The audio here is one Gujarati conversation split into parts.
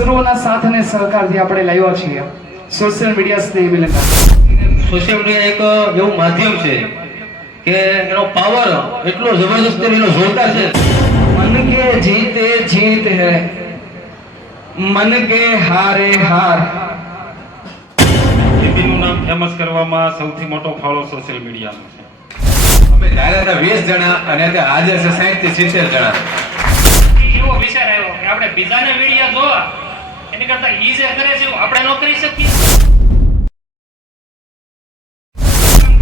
સર્વના સાથ અને સહકારથી આપણે લાવ્યા છીએ સોશિયલ મીડિયા સ્નેહ મિલન. સોશિયલ મીડિયા એક એવું માધ્યમ છે કે એનો પાવર એટલો જબરદસ્ત એનો જોરદાર છે. મન કે જીતે જીત હૈ, મન કે હારે હાર. સિદ્ધિનું નામ ફેમસ કરવામાં સૌથી મોટો ફાળો સોશિયલ મીડિયાનો છે. અમે ત્યારે હતા 20 જણા અને અત્યારે હાજર છે 60 થી 70 જણા. એવો વિચાર આવ્યો કે આપણે બીજાને વિડિયા જોવા એની કરતા ઈ જે કરે છે આપણે ન કરી શકીએ.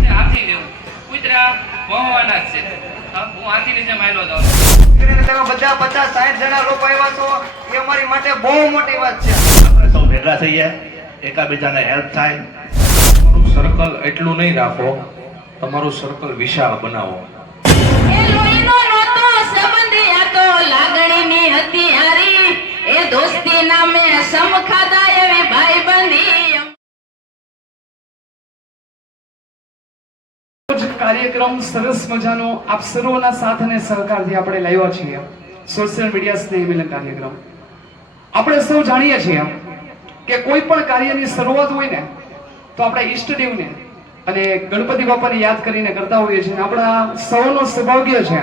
હાથી લેવું કુતરા વહવાના જ છે. હું હાથીની જેમ આયલો જાઉં. તમે બધા 50-60 જણા લોકો આવ્યા છો એ અમારી માટે બહુ મોટી વાત છે. આપણે સૌ ભેગા થઈએ, એકાબીજાને હેલ્પ થાય. તમારું સર્કલ એટલું નહીં રાખો, તમારું સર્કલ વિશાળ બનાવો. એ લોહીનો નહોતો સંબંધી આ તો લાગણીની હતી હારી. એ દોસ્તી નામે સમખાતા એવી ભાઈબંધી. કાર્યક્રમ સરસ મજાનો આપ સર્વના સાથ અને સહકારથી આપણે લાવ્યા છીએ સોશિયલ મીડિયા સ્નેહ મિલન કાર્યક્રમ. આપણે સૌ જાણીએ છીએ કે કોઈ પણ કાર્યની શરૂઆત હોય ને તો આપણે ઈષ્ટદેવને અને ગણપતિ બાપાને યાદ કરીને કરતા હોઈએ છીએ. આપણા સૌનો સૌભાગ્ય છે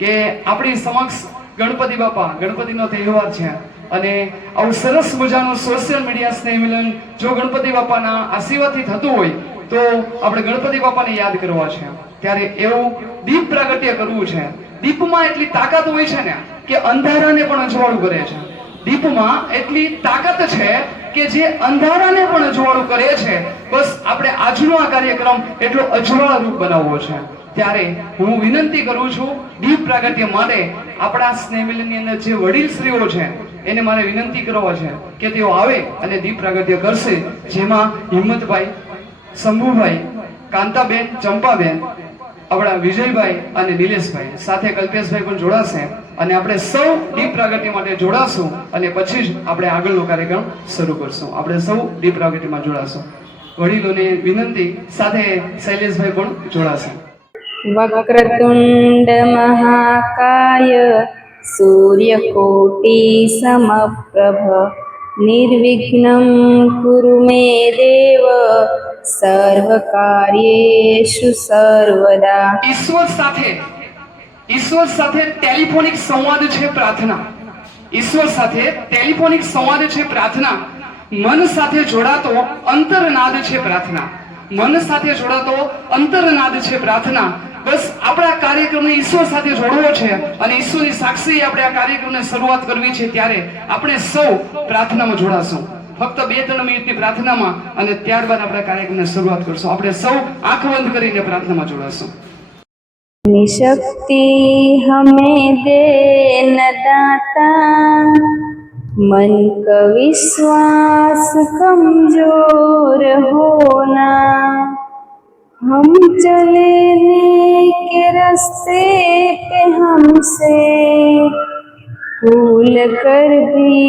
કે આપણી સમક્ષ ગણપતિ બાપા, ગણપતિનો તહેવાર છે અને આવું સરસ મજાનું સોશિયલ મીડિયા સ્નેહ મિલન જો ગણપતિ બાપાના આશીર્વાદથી થતું હોય તો આપણે ગણપતિ બાપાને યાદ કરવા છે. ત્યારે એવું દીપ પ્રાગટ્ય કરવું છે. દીપમાં એટલી તાકાત હોય છે ને કે અંધારાને પણ અજવાળું કરે છે. દીપમાં એટલી તાકાત છે કે જે અંધારાને પણ અજવાળું કરે છે. બસ આપણે આજનો આ કાર્યક્રમ એટલો અજવાળ રૂપ બનાવવો છે. ત્યારે હું વિનંતી કરું છું દીપ પ્રાગટ્ય માટે આપણા સ્નેહ મિલનની અંદર જે વડીલશ્રીઓ છે એને મારે વિનંતી કરવા છે કે તેઓ આવે અને દીપ પ્રાગટ્ય કરશે. જેમાં હિંમતભાઈ, શંભુભાઈ, કાંતાબેન, ચંપાબેન, આપણા વિજયભાઈ અને નિલેશભાઈ, સાથે કલ્પેશભાઈ પણ જોડાશે અને આપણે સૌ દીપ પ્રાગટ્ય માટે જોડાશું અને પછી જ આપણે આગળનો કાર્યક્રમ શરૂ કરશું. આપણે સૌ દીપ પ્રાગટ્યમાં જોડાશું. વડીલોને વિનંતી, સાથે શૈલેષભાઈ પણ જોડાશે. વક્રતુંડ મહાકાય સૂર્યકોટિ સમપ્રભ નિર્વિઘ્નં કુરુ મે દેવ સર્વકાર્યેષુ સર્વદા. ઈશ્વર સાથે ટેલિફોનિક સંવાદ છે પ્રાર્થના. ઈશ્વર સાથે ટેલિફોનિક સંવાદ છે પ્રાર્થના. મન સાથે જોડાતો અંતરનાદ છે પ્રાર્થના. મન સાથે જોડાતો અંતરનાદ છે પ્રાર્થના. બસ આપણા કાર્યક્રમને ઈશ્વર સાથે જોડવો છે અને ઈશ્વરની સાક્ષી આપણે આ કાર્યક્રમને શરૂઆત કરવી છે. ત્યારે આપણે સૌ પ્રાર્થનામાં જોડાશું. ફક્ત 2-3 મિનિટની પ્રાર્થનામાં અને ત્યારબાદ આપણે કાર્યક્રમને શરૂઆત કરશું. આપણે સૌ આંખ બંધ કરીને પ્રાર્થનામાં જોડાશું. निशक्ति हमें देन दाता, मन का विश्वास कमजोर होना, हम चले के रास्ते पे हमसे भूल कर भी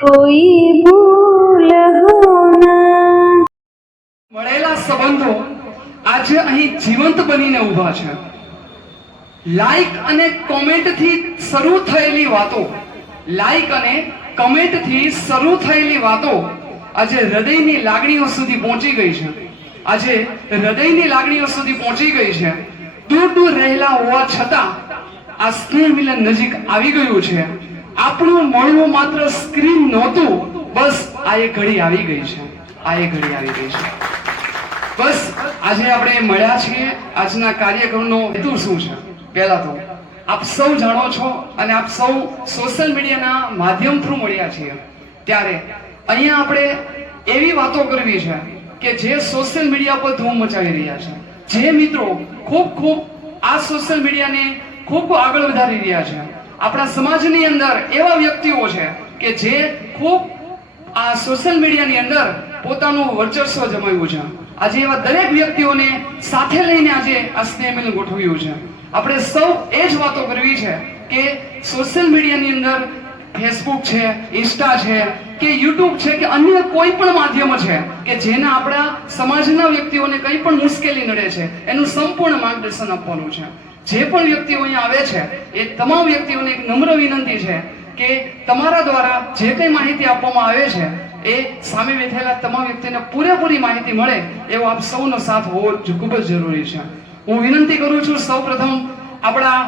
कोई भूल होना. મળેલા સંબંધો આજે અહીં જીવંત બનીને ઊભા છે. લાઈક અને કોમેન્ટ થી શરૂ થયેલી વાતો, લાઈક અને કમેન્ટ થી શરૂ થયેલી વાતો આજે હૃદયની લાગણીઓ સુધી પહોંચી ગઈ છે. આજે હૃદયની લાગણીઓ સુધી પહોંચી ગઈ છે. દૂર દૂર રહેલા હોવા છતાં આ સ્નેહ મિલન નજીક આવી ગયું છે. આપણું મળવું માત્ર સ્ક્રીન નહોતું, બસ આ એક ઘડી આવી ગઈ છે. આ એક ઘડી આવી ગઈ છે. બસ આજે આપણે મળ્યા છીએ. આજના કાર્યક્રમનો હેતુ શું છે? પહેલા તો આપ સૌ જાણો છો અને આપ સૌ સોશિયલ મીડિયાના માધ્યમ થ્રુ મળ્યા છીએ. ત્યારે અહીંયા આપણે એવી વાતો કરવી છે કે જે સોશિયલ મીડિયા પર ધૂમ મચાવી રહ્યા છે. જે મિત્રો ખૂબ આ સોશિયલ મીડિયાને ખૂબ આગળ વધારી રહ્યા છે. આપણા સમાજની અંદર એવા વ્યક્તિઓ છે કે જે ખૂબ આ સોશિયલ મીડિયાની અંદર પોતાનું વર્ચસ્વ જમાવ્યું છે. આજે એવા દરેક વ્યક્તિઓને સાથે લઈને આજે આ સ્નેહ મિલન ગોઠવ્યું છે. આપણે સૌ એ જ વાતો કરવી છે કે સોશિયલ મીડિયાની અંદર ફેસબુક છે, ઇન્સ્ટા છે કે યુટ્યુબ છે કે અન્ય કોઈ પણ માધ્યમ છે કે જેના આપણા સમાજના વ્યક્તિઓને કંઈ પણ મુશ્કેલી નડે છે એનું સંપૂર્ણ માર્ગદર્શન આપવાનું છે. જે પણ વ્યક્તિઓ અહીંયા આવે છે એ તમામ વ્યક્તિઓને એક નમ્ર વિનંતી છે કે તમારા દ્વારા જે કંઈ માહિતી આપવામાં આવે છે એ સામે બેઠેલા તમામ વ્યક્તિને પૂરેપૂરી માહિતી મળે એવો આપ સૌનો સાથ હોવો ખૂબ જ જરૂરી છે. હું વિનંતી કરું છું સૌપ્રથમ આપણા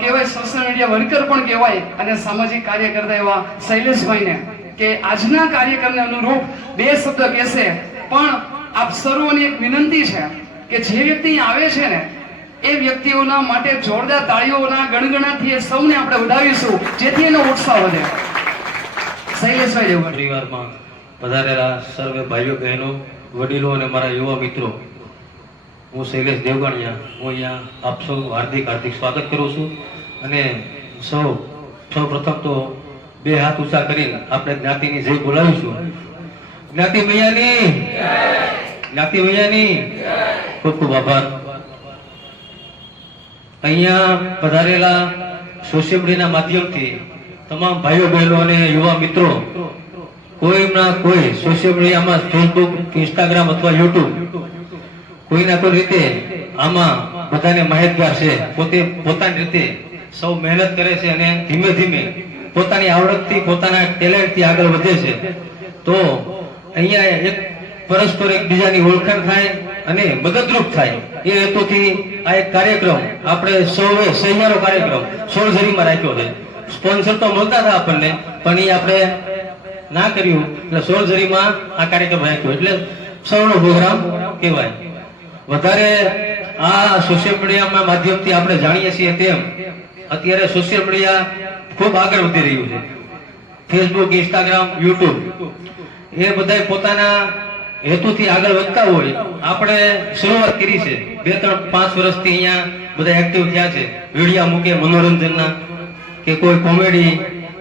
કહેવાય સોશિયલ મીડિયા વર્કર પણ કહેવાય અને સામાજિક કાર્ય કરતા એવા શૈલેષભાઈને કે આજના કાર્યક્રમને અનુરૂપ બે શબ્દ કહેશે, પણ આપ સર્વોની એક વિનંતી છે કે જે વ્યક્તિ આવે છે ને એ વ્યક્તિઓના માટે જોરદાર તાળીઓના ગણગણાથી એ સૌને આપણે વધાવીશું જેથી એનો ઉત્સાહ વધે. શૈલેષભાઈ દેવગણ. પરિવારમાં પધારેલા સર્વે ભાઈઓ બહેનો વડીલો અને મારા યુવા મિત્રો, હું શૈલેષ દેવગણિયા, હું અહીંયા આપ સૌ હાર્દિક સ્વાગત કરું છું. અને સૌ પ્રથમ તો બે હાથ ઊંચા કરીને આપણે જ્ઞાતિની જય બોલાવીશું. જ્ઞાતિ મૈયાની ખૂબ ખૂબ આભાર. અહીંયા પધારેલા સોશિયલ મીડિયાના માધ્યમથી તમામ ભાઈઓ બહેનો અને યુવા મિત્રો કોઈના કોઈ સોશિયલ મીડિયામાં ફેસબુક, ઇન્સ્ટાગ્રામ અથવા યુટ્યુબ કોઈના કોઈ રીતે આમાં બધાને માહિતગાર છે. પોતાની રીતે સૌ મહેનત કરે છે અને ધીમે ધીમે પોતાની આવડતથી, પોતાના ટેલેન્ટથી આગળ વધે છે. તો અહીંયા એક પરસ્પર એકબીજાની ઓળખાણ થાય અને મદદરૂપ થાય એ હેતુથી આ એક કાર્યક્રમ આપણે સૌએ સહિયારો કાર્યક્રમ સોળઝરીમાં રાખ્યો છે. સ્પોન્સર તો મળતા હતા આપણને, પણ એ આપણે ના કર્યું એટલે સોળઝરીમાં આ કાર્યક્રમ રાખ્યો એટલે સૌનો પ્રોગ્રામ કહેવાય. વધારે આ સોશિયલ મીડિયાના માધ્યમથી આપણે જાણીએ છીએ તેમ અત્યારે સોશિયલ મીડિયા ખૂબ આગળ વધી રહ્યું છે. ફેસબુક, ઇન્સ્ટાગ્રામ, યુટ્યુબ એ બધા પોતાના હેતુથી આગળ વધતા હોય. આપણે શરૂઆત કરી છે 2-3-5 વર્ષથી અહીંયા બધા એક્ટિવ થયા છે. વિડીયો મૂકે મનોરંજનના કે કોઈ કોમેડી,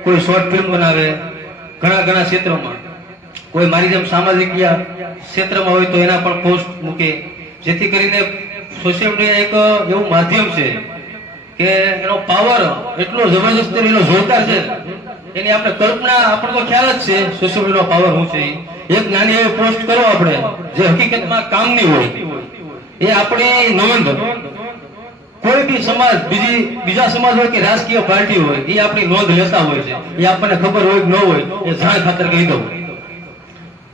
કોઈ શોર્ટ ફિલ્મ બનાવે, ઘણા ક્ષેત્રોમાં. કોઈ મારી જેમ સામાજિક ક્ષેત્રમાં હોય તો એના પણ પોસ્ટ મૂકે, જેથી કરીને સોશિયલ મીડિયા એક એવું માધ્યમ છે કે એનો પાવર એટલો જબરજસ્ત, એનો જોરદાર છે. એની આપણે કલ્પના, આપણને તો ખ્યાલ જ છે સોશિયલ મીડિયાનો પાવર શું છે. એક નાની એવી પોસ્ટ કરો આપણે જે હકીકતમાં કામની હોય, એ આપણી નોંધ કોઈ બી સમાજ, બીજા સમાજ હોય કે રાજકીય પાર્ટી હોય, એ આપણી નોંધ લેતા હોય છે. એ આપણને ખબર હોય કે ન હોય એ જાણ ખાતર કહી દઉં.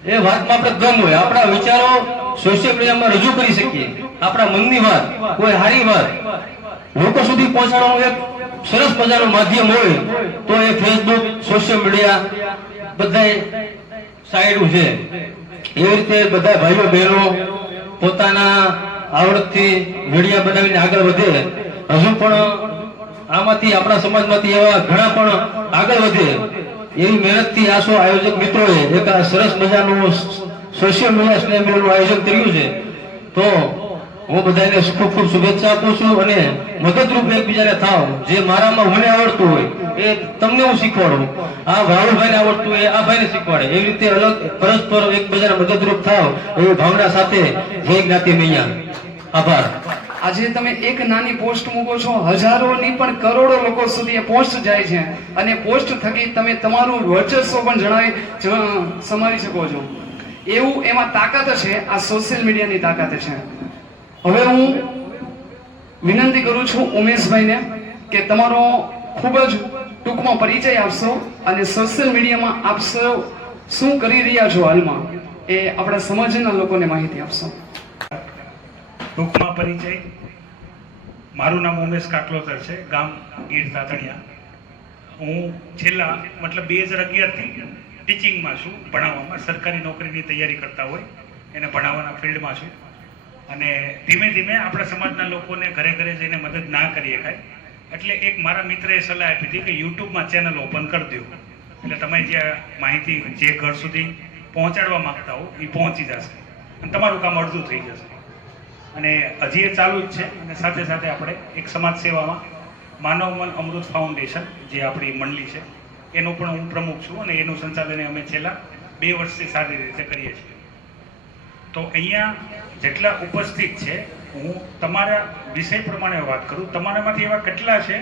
એ વાતમાં આપણે દમ હોય, આપણા વિચારો સોશિયલ મીડિયામાં રજૂ કરી શકીએ. આપણા મનની વાત, કોઈ સારી વાત લોકો સુધી પહોંચાડવાનું એક સરસ મજાનું માધ્યમ હોય તો એ ફેસબુક, સોશિયલ મીડિયા બધાય સાઈડ છે. એવી રીતે બધા ભાઈઓ બહેનો પોતાના આવડતથી વિડીયા બનાવીને આગળ વધે. હજુ પણ આમાંથી આપણા સમાજમાંથી એવા ઘણા પણ આગળ વધે એવી મહેનતથી આ આયોજક મિત્રોએ એક સરસ મજાનું સોશિયલ મીડિયા સ્નેહ મેળાનું આયોજન કર્યું છે. તો હું બધાને ખૂબ ખૂબ શુભેચ્છા આપું છું અને મદદરૂપ એકબીજાને થાવ. જે મારામાં મને આવડતું હોય એ તમને હું શીખવાડું, આ રાહુલભાઈને આવડતું હોય આ ભાઈને શીખવાડે. એવી રીતે અલગ પરસ્પર એકબીજાને મદદરૂપ થાવ એવી ભાવના સાથે જય જ્ઞાતિ મૈયા. આભાર. આજે તમે એક નાની પોસ્ટ મૂકો છો, હજારોની પણ કરોડો લોકો સુધી એ પોસ્ટ જાય છે અને પોસ્ટ થકી તમે તમારું વર્ચસ્વ પણ સમાવી શકો છો. એવું એમાં તાકાત છે, આ સોશિયલ મીડિયાની તાકાત છે. હવે હું વિનંતી કરું છું ઉમેશભાઈને કે તમારો ખૂબ જ ટૂંકમાં પરિચય આપશો અને સોશિયલ મીડિયામાં આપ શું કરી રહ્યા છો હાલમાં એ આપણા સમાજના લોકોને માહિતી આપશો. ટૂંકમાં પરિચય, મારું નામ ઉમેશ કાકલોતર છે, ગામ ગીર તાતણિયા. હું છેલ્લા 2011થી ટીચિંગમાં છું, ભણાવવામાં, સરકારી નોકરીની તૈયારી કરતા હોય એને ભણાવવાના ફિલ્ડમાં છું. અને ધીમે ધીમે આપણા સમાજના લોકોને ઘરે ઘરે જઈને મદદ ના કરી શકાય એટલે એક મારા મિત્રએ સલાહ આપી હતી કે યુટ્યુબમાં ચેનલ ઓપન કરી દો, એટલે તમે જે માહિતી જે ઘર સુધી પહોંચાડવા માંગતા હો એ પહોંચી જશે અને તમારું કામ અડધું થઈ જશે. અને હજી એ ચાલુ જ છે. અને સાથે સાથે આપણે એક સમાજ સેવામાં માનવ મન અમૃત ફાઉન્ડેશન જે આપણી મંડળી છે એનું પણ હું પ્રમુખ છું અને એનું સંચાલન અમે છેલ્લા 2 વર્ષથી સારી રીતે કરીએ છીએ. તો અહીંયા જેટલા ઉપસ્થિત છે, હું તમારા વિષય પ્રમાણે વાત કરું. તમારામાંથી એવા કેટલા છે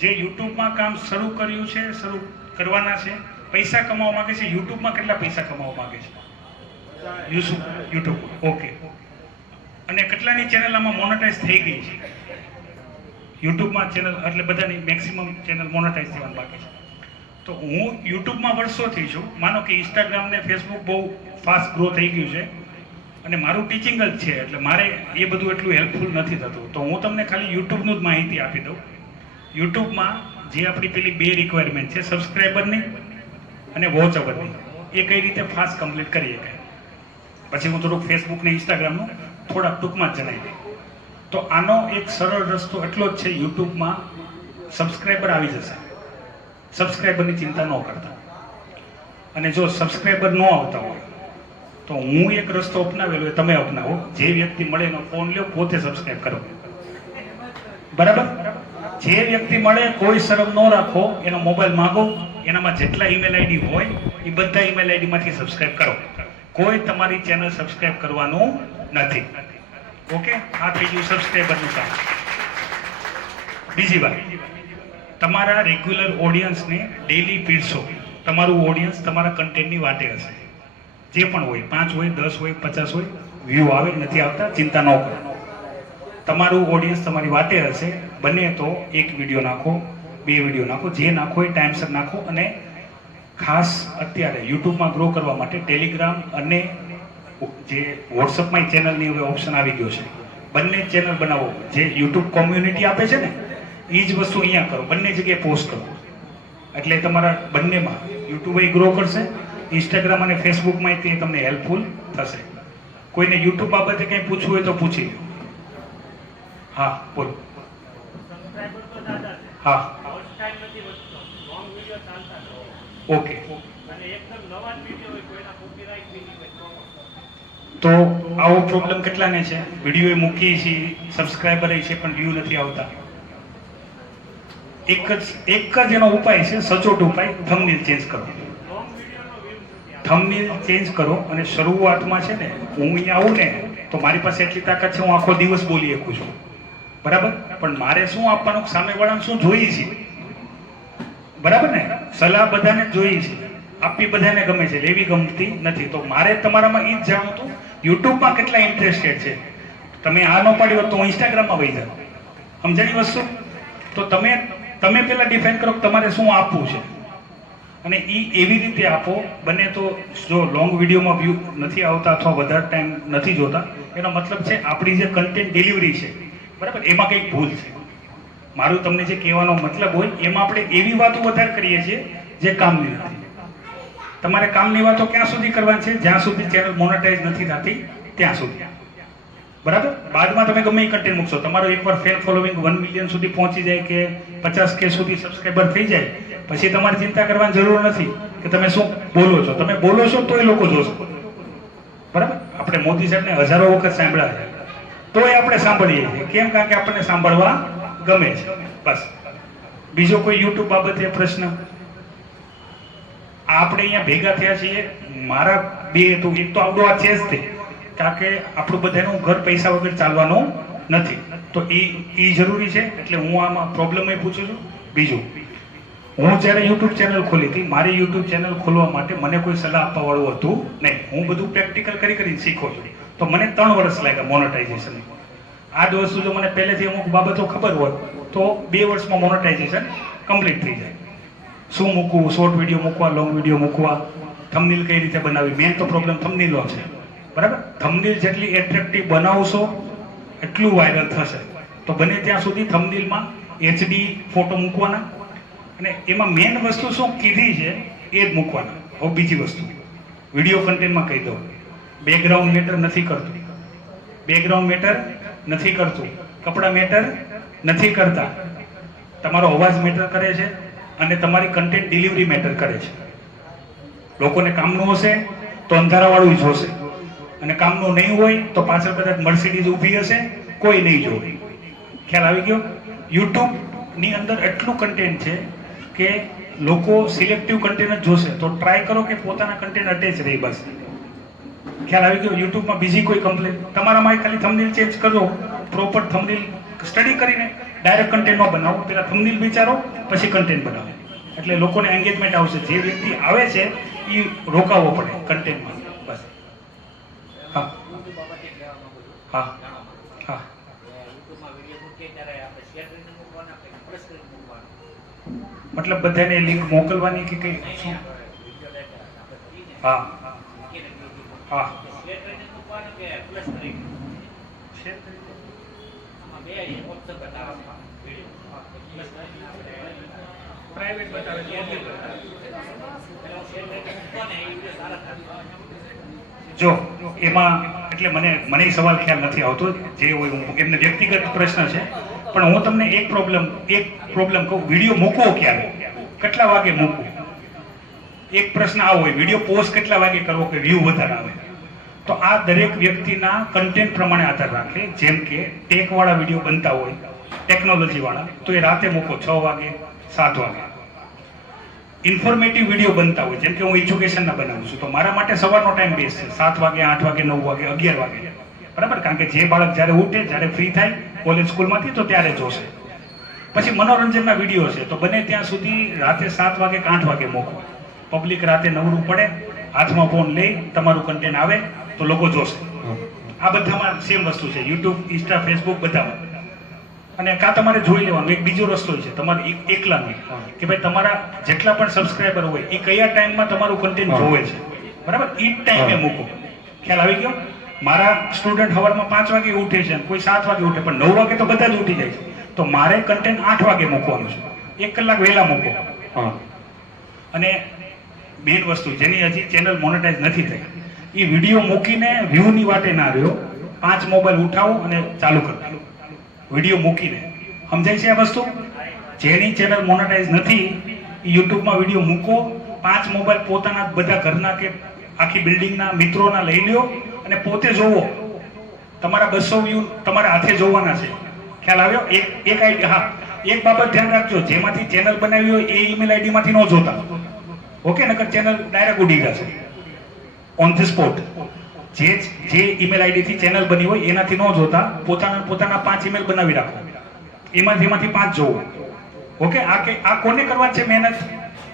જે યુટ્યુબમાં કામ શરૂ કર્યું છે, શરૂ કરવાના છે, પૈસા કમાવા માંગે છે? યુટ્યુબમાં કેટલા પૈસા કમાવા માંગે છે યુટ્યુબ? ઓકે. અને કેટલાની ચેનલ આમાં મોનેટાઈઝ થઈ ગઈ છે? યુટ્યુબમાં ચેનલ એટલે બધાની મેક્સિમમ ચેનલ મોનેટાઈઝ થવાનું બાકી છે. તો હું યુટ્યુબમાં વર્ષોથી છું. માનો કે ઇન્સ્ટાગ્રામ ને ફેસબુક બહુ ફાસ્ટ ગ્રો થઈ ગયું છે અને મારું ટીચિંગ જ છે, એટલે મારે એ બધું એટલું હેલ્પફુલ નથી થતું. તો હું તમને ખાલી યુટ્યુબનું જ માહિતી આપી દઉં. યુટ્યુબમાં જે આપણી પેલી 2 રિક્વાયરમેન્ટ છે, સબસ્ક્રાઈબરની અને વોચ અવરની, એ કઈ રીતે ફાસ્ટ કમ્પ્લીટ કરી શકાય. પછી હું થોડુંક ફેસબુક ને ઇન્સ્ટાગ્રામનું થોડાક ટૂંકમાં જ જણાવી દઉં. તો આનો એક સરળ રસ્તો એટલો જ છે, યુટ્યુબમાં સબસ્ક્રાઈબર આવી જશે. સબસ્ક્રાઈબરની ચિંતા ન કરતા. અને જો સબસ્ક્રાઈબર ન આવતા હોય તો હું એક રસ્તો અપનાવેલો એ તમે અપનાવો. જે વ્યક્તિ મળે એનો ફોન લ્યો, પોતે સબસ્ક્રાઈબ કરો. બરાબર? જે વ્યક્તિ મળે કોઈ શરમ ન રાખો, એનો મોબાઈલ માંગો, એનામાં જેટલા ઈમેલ આઈડી હોય એ બધા ઈમેલ આઈડી માંથી સબસ્ક્રાઈબ કરો. કોઈ તમારી ચેનલ સબસ્ક્રાઈબ કરવાનું નથી. ઓકે? આ થઈ ગયું સબસ્ક્રાઈબરનું કામ. બીજી વાત, તમારા રેગ્યુલર ઓડિયન્સને ડેલી પીરસો. તમારું ઓડિયન્સ તમારા કન્ટેન્ટની વાટે હશે. જે પણ હોય, 5 હોય, 10 હોય, 50 હોય, વ્યૂ આવે નથી આવતા, ચિંતા ન કરો. તમારું ઓડિયન્સ તમારી વાટે હશે. બને તો એક વિડીયો નાખો, 2 વિડીયો નાખો, જે નાખો એ ટાઈમસર નાખો. અને ખાસ અત્યારે યુટ્યુબમાં ગ્રો કરવા માટે ટેલિગ્રામ અને જે વોટ્સઅપમાં ચેનલની હવે ઓપ્શન આવી ગયો છે. બંને ચેનલ બનાવો. જે યુટ્યુબ કોમ્યુનિટી આપે છે ને, એ જ વસ્તુ અહીંયા કરો. બંને જગ્યાએ પોસ્ટ કરો. એટલે તમારા બંનેમાં યુટ્યુબ ગ્રો કરશે, ઇન્સ્ટાગ્રામ અને ફેસબુકમાં તે તમને હેલ્પફુલ થશે. કોઈને યુટ્યુબ બાબતે કંઈ પૂછવું હોય તો પૂછી લો. હા, બોલો. હા, ઓકે. તો આવો પ્રોબ્લેમ કેટલાને છે? વિડીયો મૂકીએ છીએ, સબસ્ક્રાઈબર છે, પણ વ્યૂ નથી આવતા. એક જ એનો ઉપાય છે, સચોટ ઉપાય, થંબનેલ ચેન્જ કરો. થંબનેલ ચેન્જ કરો. અને શરૂઆતમાં છે ને, હું અહીંયા આવું ને તો મારી પાસે એટલી તાકાત છે, હું આખો દિવસ બોલી શકું છું. બરાબર? પણ મારે શું આપવાનું, સામેવાળાને શું જોઈએ છે? બરાબર ને? સલાહ બધાને જોઈએ છે, આપવી બધાને ગમે છે, લેવી ગમતી નથી. તો મારે તમારામાં એ જ જાણવું હતું, યુટ્યુબમાં કેટલા ઇન્ટરેસ્ટેડ છે. તમે આ ન પાડી હોત તો હું ઇન્સ્ટાગ્રામમાં વહી જાઉં. સમજાણી વસ્તુ? તો તમે પેલા ડિફાઇન કરો કે તમારે શું આપવું છે, અને એ એવી રીતે આપો. બને તો જો લોંગ વિડીયોમાં વ્યૂ નથી આવતા અથવા વધારે ટાઈમ નથી જોતા, એનો મતલબ છે આપણી જે કન્ટેન્ટ ડિલિવરી છે, બરાબર, એમાં કંઈક ભૂલ છે. મારું તમને જે કહેવાનો મતલબ હોય, એમાં આપણે એવી વાતો વધારે કરીએ છીએ જે કામની નથી. તમારે કામની વાતો ક્યાં સુધી કરવાની છે? જ્યાં સુધી ચેનલ મોનેટાઇઝ નથી થતી ત્યાં સુધી. બરાબર? બાદમાં તમે ગમે એ કન્ટેન્ટ મૂકશો, તમારો એકવાર ફેન ફોલોવિંગ 1 મિલિયન સુધી પહોંચી જાય કે 50K સુધી સબસ્ક્રાઈબર થઈ જાય, પછી તમારે ચિંતા કરવાની જરૂર નથી કે તમે શું બોલો છો. તમે બોલો છો તોય લોકો જોશે. બરાબર? આપણે મોદી સાહેબને હજારો વખત સાંભળ્યા છે, તોય આપણે સાંભળીએ છીએ. કેમ? કારણ કે આપણને સાંભળવા ગમે છે. બસ. બીજો કોઈ યુટ્યુબ બાબતે પ્રશ્ન? આપણે અહીંયા ભેગા થયા છીએ, મારા 2 હેતુ. એક તો આવડો આ છે જ તે, કારણ કે આપણું બધાનું ઘર પૈસા વગર ચાલવાનું નથી. તો એ જરૂરી છે. એટલે હું આમાં પ્રોબ્લેમ એ પૂછું છું. બીજું, હું જ્યારે યુટ્યુબ ચેનલ ખોલી હતી, મારી યુટ્યુબ ચેનલ ખોલવા માટે મને કોઈ સલાહ આપવા વાળું હતું નહીં. હું બધું પ્રેક્ટિકલ કરીને શીખો છું. તો મને 3 વર્ષ લાગ્યા મોનેટાઇઝેશન. આ જ વસ્તુ જો મને પહેલેથી અમુક બાબતો ખબર હોય તો 2 વર્ષમાં મોનેટાઇઝેશન કમ્પ્લીટ થઈ જાય. શું મૂકવું, શોર્ટ વિડીયો મૂકવા, લોંગ વિડીયો મૂકવા, થંબનેલ કઈ રીતે બનાવી. મેઇન તો પ્રોબ્લેમ થંબનેલનો છે. બરાબર? થંબનેલ જેટલી એટ્રેક્ટિવ બનાવશો એટલું વાયરલ થશે. તો બને ત્યાં સુધી થંબનેલમાં HD ફોટો મૂકવાના, અને એમાં મેઇન વસ્તુ શું કીધી છે એ જ મૂકવાના. હવે બીજી વસ્તુ વિડીયો કન્ટેન્ટમાં કહી દો, બેકગ્રાઉન્ડ મેટર નથી કરતું. બેકગ્રાઉન્ડ મેટર નથી કરતું. કપડાં મેટર નથી કરતા. તમારો અવાજ મેટર કરે છે, અને તમારી કન્ટેન્ટ ડિલિવરી મેટર કરે છે. લોકોને કામનું હશે તો અંધારાવાળું જોશે, અને કામનું નહીં હોય તો પાછળ કદાચ મર્સિડીઝ ઊભી હશે, કોઈ નહીં જોવે. ખ્યાલ આવી ગયો? યુટ્યુબની અંદર એટલું કન્ટેન્ટ છે કે લોકો સિલેક્ટિવ કન્ટેન્ટ જ જોશે. તો ટ્રાય કરો કે પોતાના કન્ટેન્ટ અટેચ રહે. બસ. ખ્યાલ આવી ગયો? યુટ્યુબમાં બીજી કોઈ કમ્પ્લેન તમારામાં ખાલી થંબનેલ ચેન્જ કરજો. પ્રોપર થંબનેલ સ્ટડી કરીને ડાયરેક્ટ કન્ટેન્ટ ન બનાવો. પેલા થંબનેલ વિચારો, પછી કન્ટેન્ટ બનાવો. એટલે લોકોને એન્ગેજમેન્ટ આવશે. જે વ્યક્તિ આવે છે એ રોકાવવો પડે કન્ટેન્ટમાં. બસ. હા હા હા મતલબ બધાને લિંક મોકલવાની કે કઈ શું? હા હા પ્રાઇવેટ બતાવે છે. જો એમાં એટલે મને સવાલ ખ્યાલ નથી આવતો, જે હોય એમને વ્યક્તિગત પ્રશ્ન છે, પણ હું તમને એક પ્રોબ્લેમ કહું, વિડીયો મૂકવો ક્યારે, કેટલા વાગે મૂકવું? એક પ્રશ્ન આવો હોય, વિડીયો પોસ્ટ કેટલા વાગે કરવો કે વ્યૂ વધારે આવે? તો આ દરેક વ્યક્તિના કન્ટેન્ટ પ્રમાણે આધાર રાખે. જેમ કે ટેકવાળા વિડીયો બનતા હોય, ટેકનોલોજીવાળા, તો એ રાતે મૂકો 6 વાગે 7 વાગે. ઇન્ફોર્મેટિવ વિડીયો બનતા હોય, જેમ કે હું એજ્યુકેશનના બનાવું છું, તો મારા માટે સવારનો ટાઈમ બેસ્ટ છે, 7 વાગે 8 વાગે 9 વાગે 11 વાગે, બરાબર? કારણ કે જે બાળક જ્યારે ઉઠે, જ્યારે ફ્રી થાય કોલેજ સ્કૂલમાંથી, તો ત્યારે જોશે. પછી મનોરંજનના વિડીયો છે, તો બને ત્યાં સુધી રાતે 7 વાગે કે 8 વાગે મૂકો. પબ્લિક રાતે નવરું પડે, હાથમાં ફોન લઈ તમારું કન્ટેન્ટ આવે તો લોકો જોશે. આ બધામાં સેમ વસ્તુ છે, યુટ્યુબ, ઇન્સ્ટા, ફેસબુક બધામાં. અને કાં તમારે જોઈ લેવાનું. એક બીજો રસ્તો છે તમારે એકલાનો, કે ભાઈ તમારા જેટલા પણ સબસ્ક્રાઈબર હોય એ કયા ટાઈમમાં તમારું કન્ટેન્ટ જોવે છે, બરાબર? એ જ ટાઈમે મૂકો. ખ્યાલ આવી ગયો? મારા સ્ટુડન્ટ સવારમાં 5 વાગે ઉઠે છે, કોઈ 7 વાગે ઉઠે, પણ 9 વાગે તો બધા જ ઉઠી જાય છે, તો મારે કન્ટેન્ટ 8 વાગે મૂકવાનું છે, 1 કલાક વહેલા મૂકો. અને મેઇન વસ્તુ જેની હજી ચેનલ મોનેટાઈઝ નથી થઈ, એ વિડીયો મૂકીને વ્યૂની વાટે ના રહ્યો. 5 મોબાઈલ ઉઠાવો અને ચાલુ કરી દો વિડીયો મૂકીને. સમજાય છે આ વસ્તુ? જેની ચેનલ મોનેટાઈઝ નથી એ યુટ્યુબમાં વિડીયો મૂકો, 5 મોબાઈલ પોતાના બધા ઘરના કે આખી બિલ્ડિંગના મિત્રોના લઈ લ્યો અને પોતે જોવો. તમારા 200 વ્યૂ તમારા હાથે જોવાના છે. ખ્યાલ આવ્યો? એક આઈડી. હા, એક બાબત ધ્યાન રાખજો, જેમાંથી ચેનલ બનાવી હોય એ ઈમેલ આઈડીમાંથી ન જોતા. ઓકે? નકર ચેનલ ડાયરેક્ટ ઉડી જશે ઓન ધ સ્પોટ. જે ઈમેલ આઈડીથી ચેનલ બની હોય એનાથી ન જોતા, પોતાના 5 ઈમેલ બનાવી રાખો, એમાંથી 5 જોવો. ઓકે? આ કોને કરવાની છે મહેનત?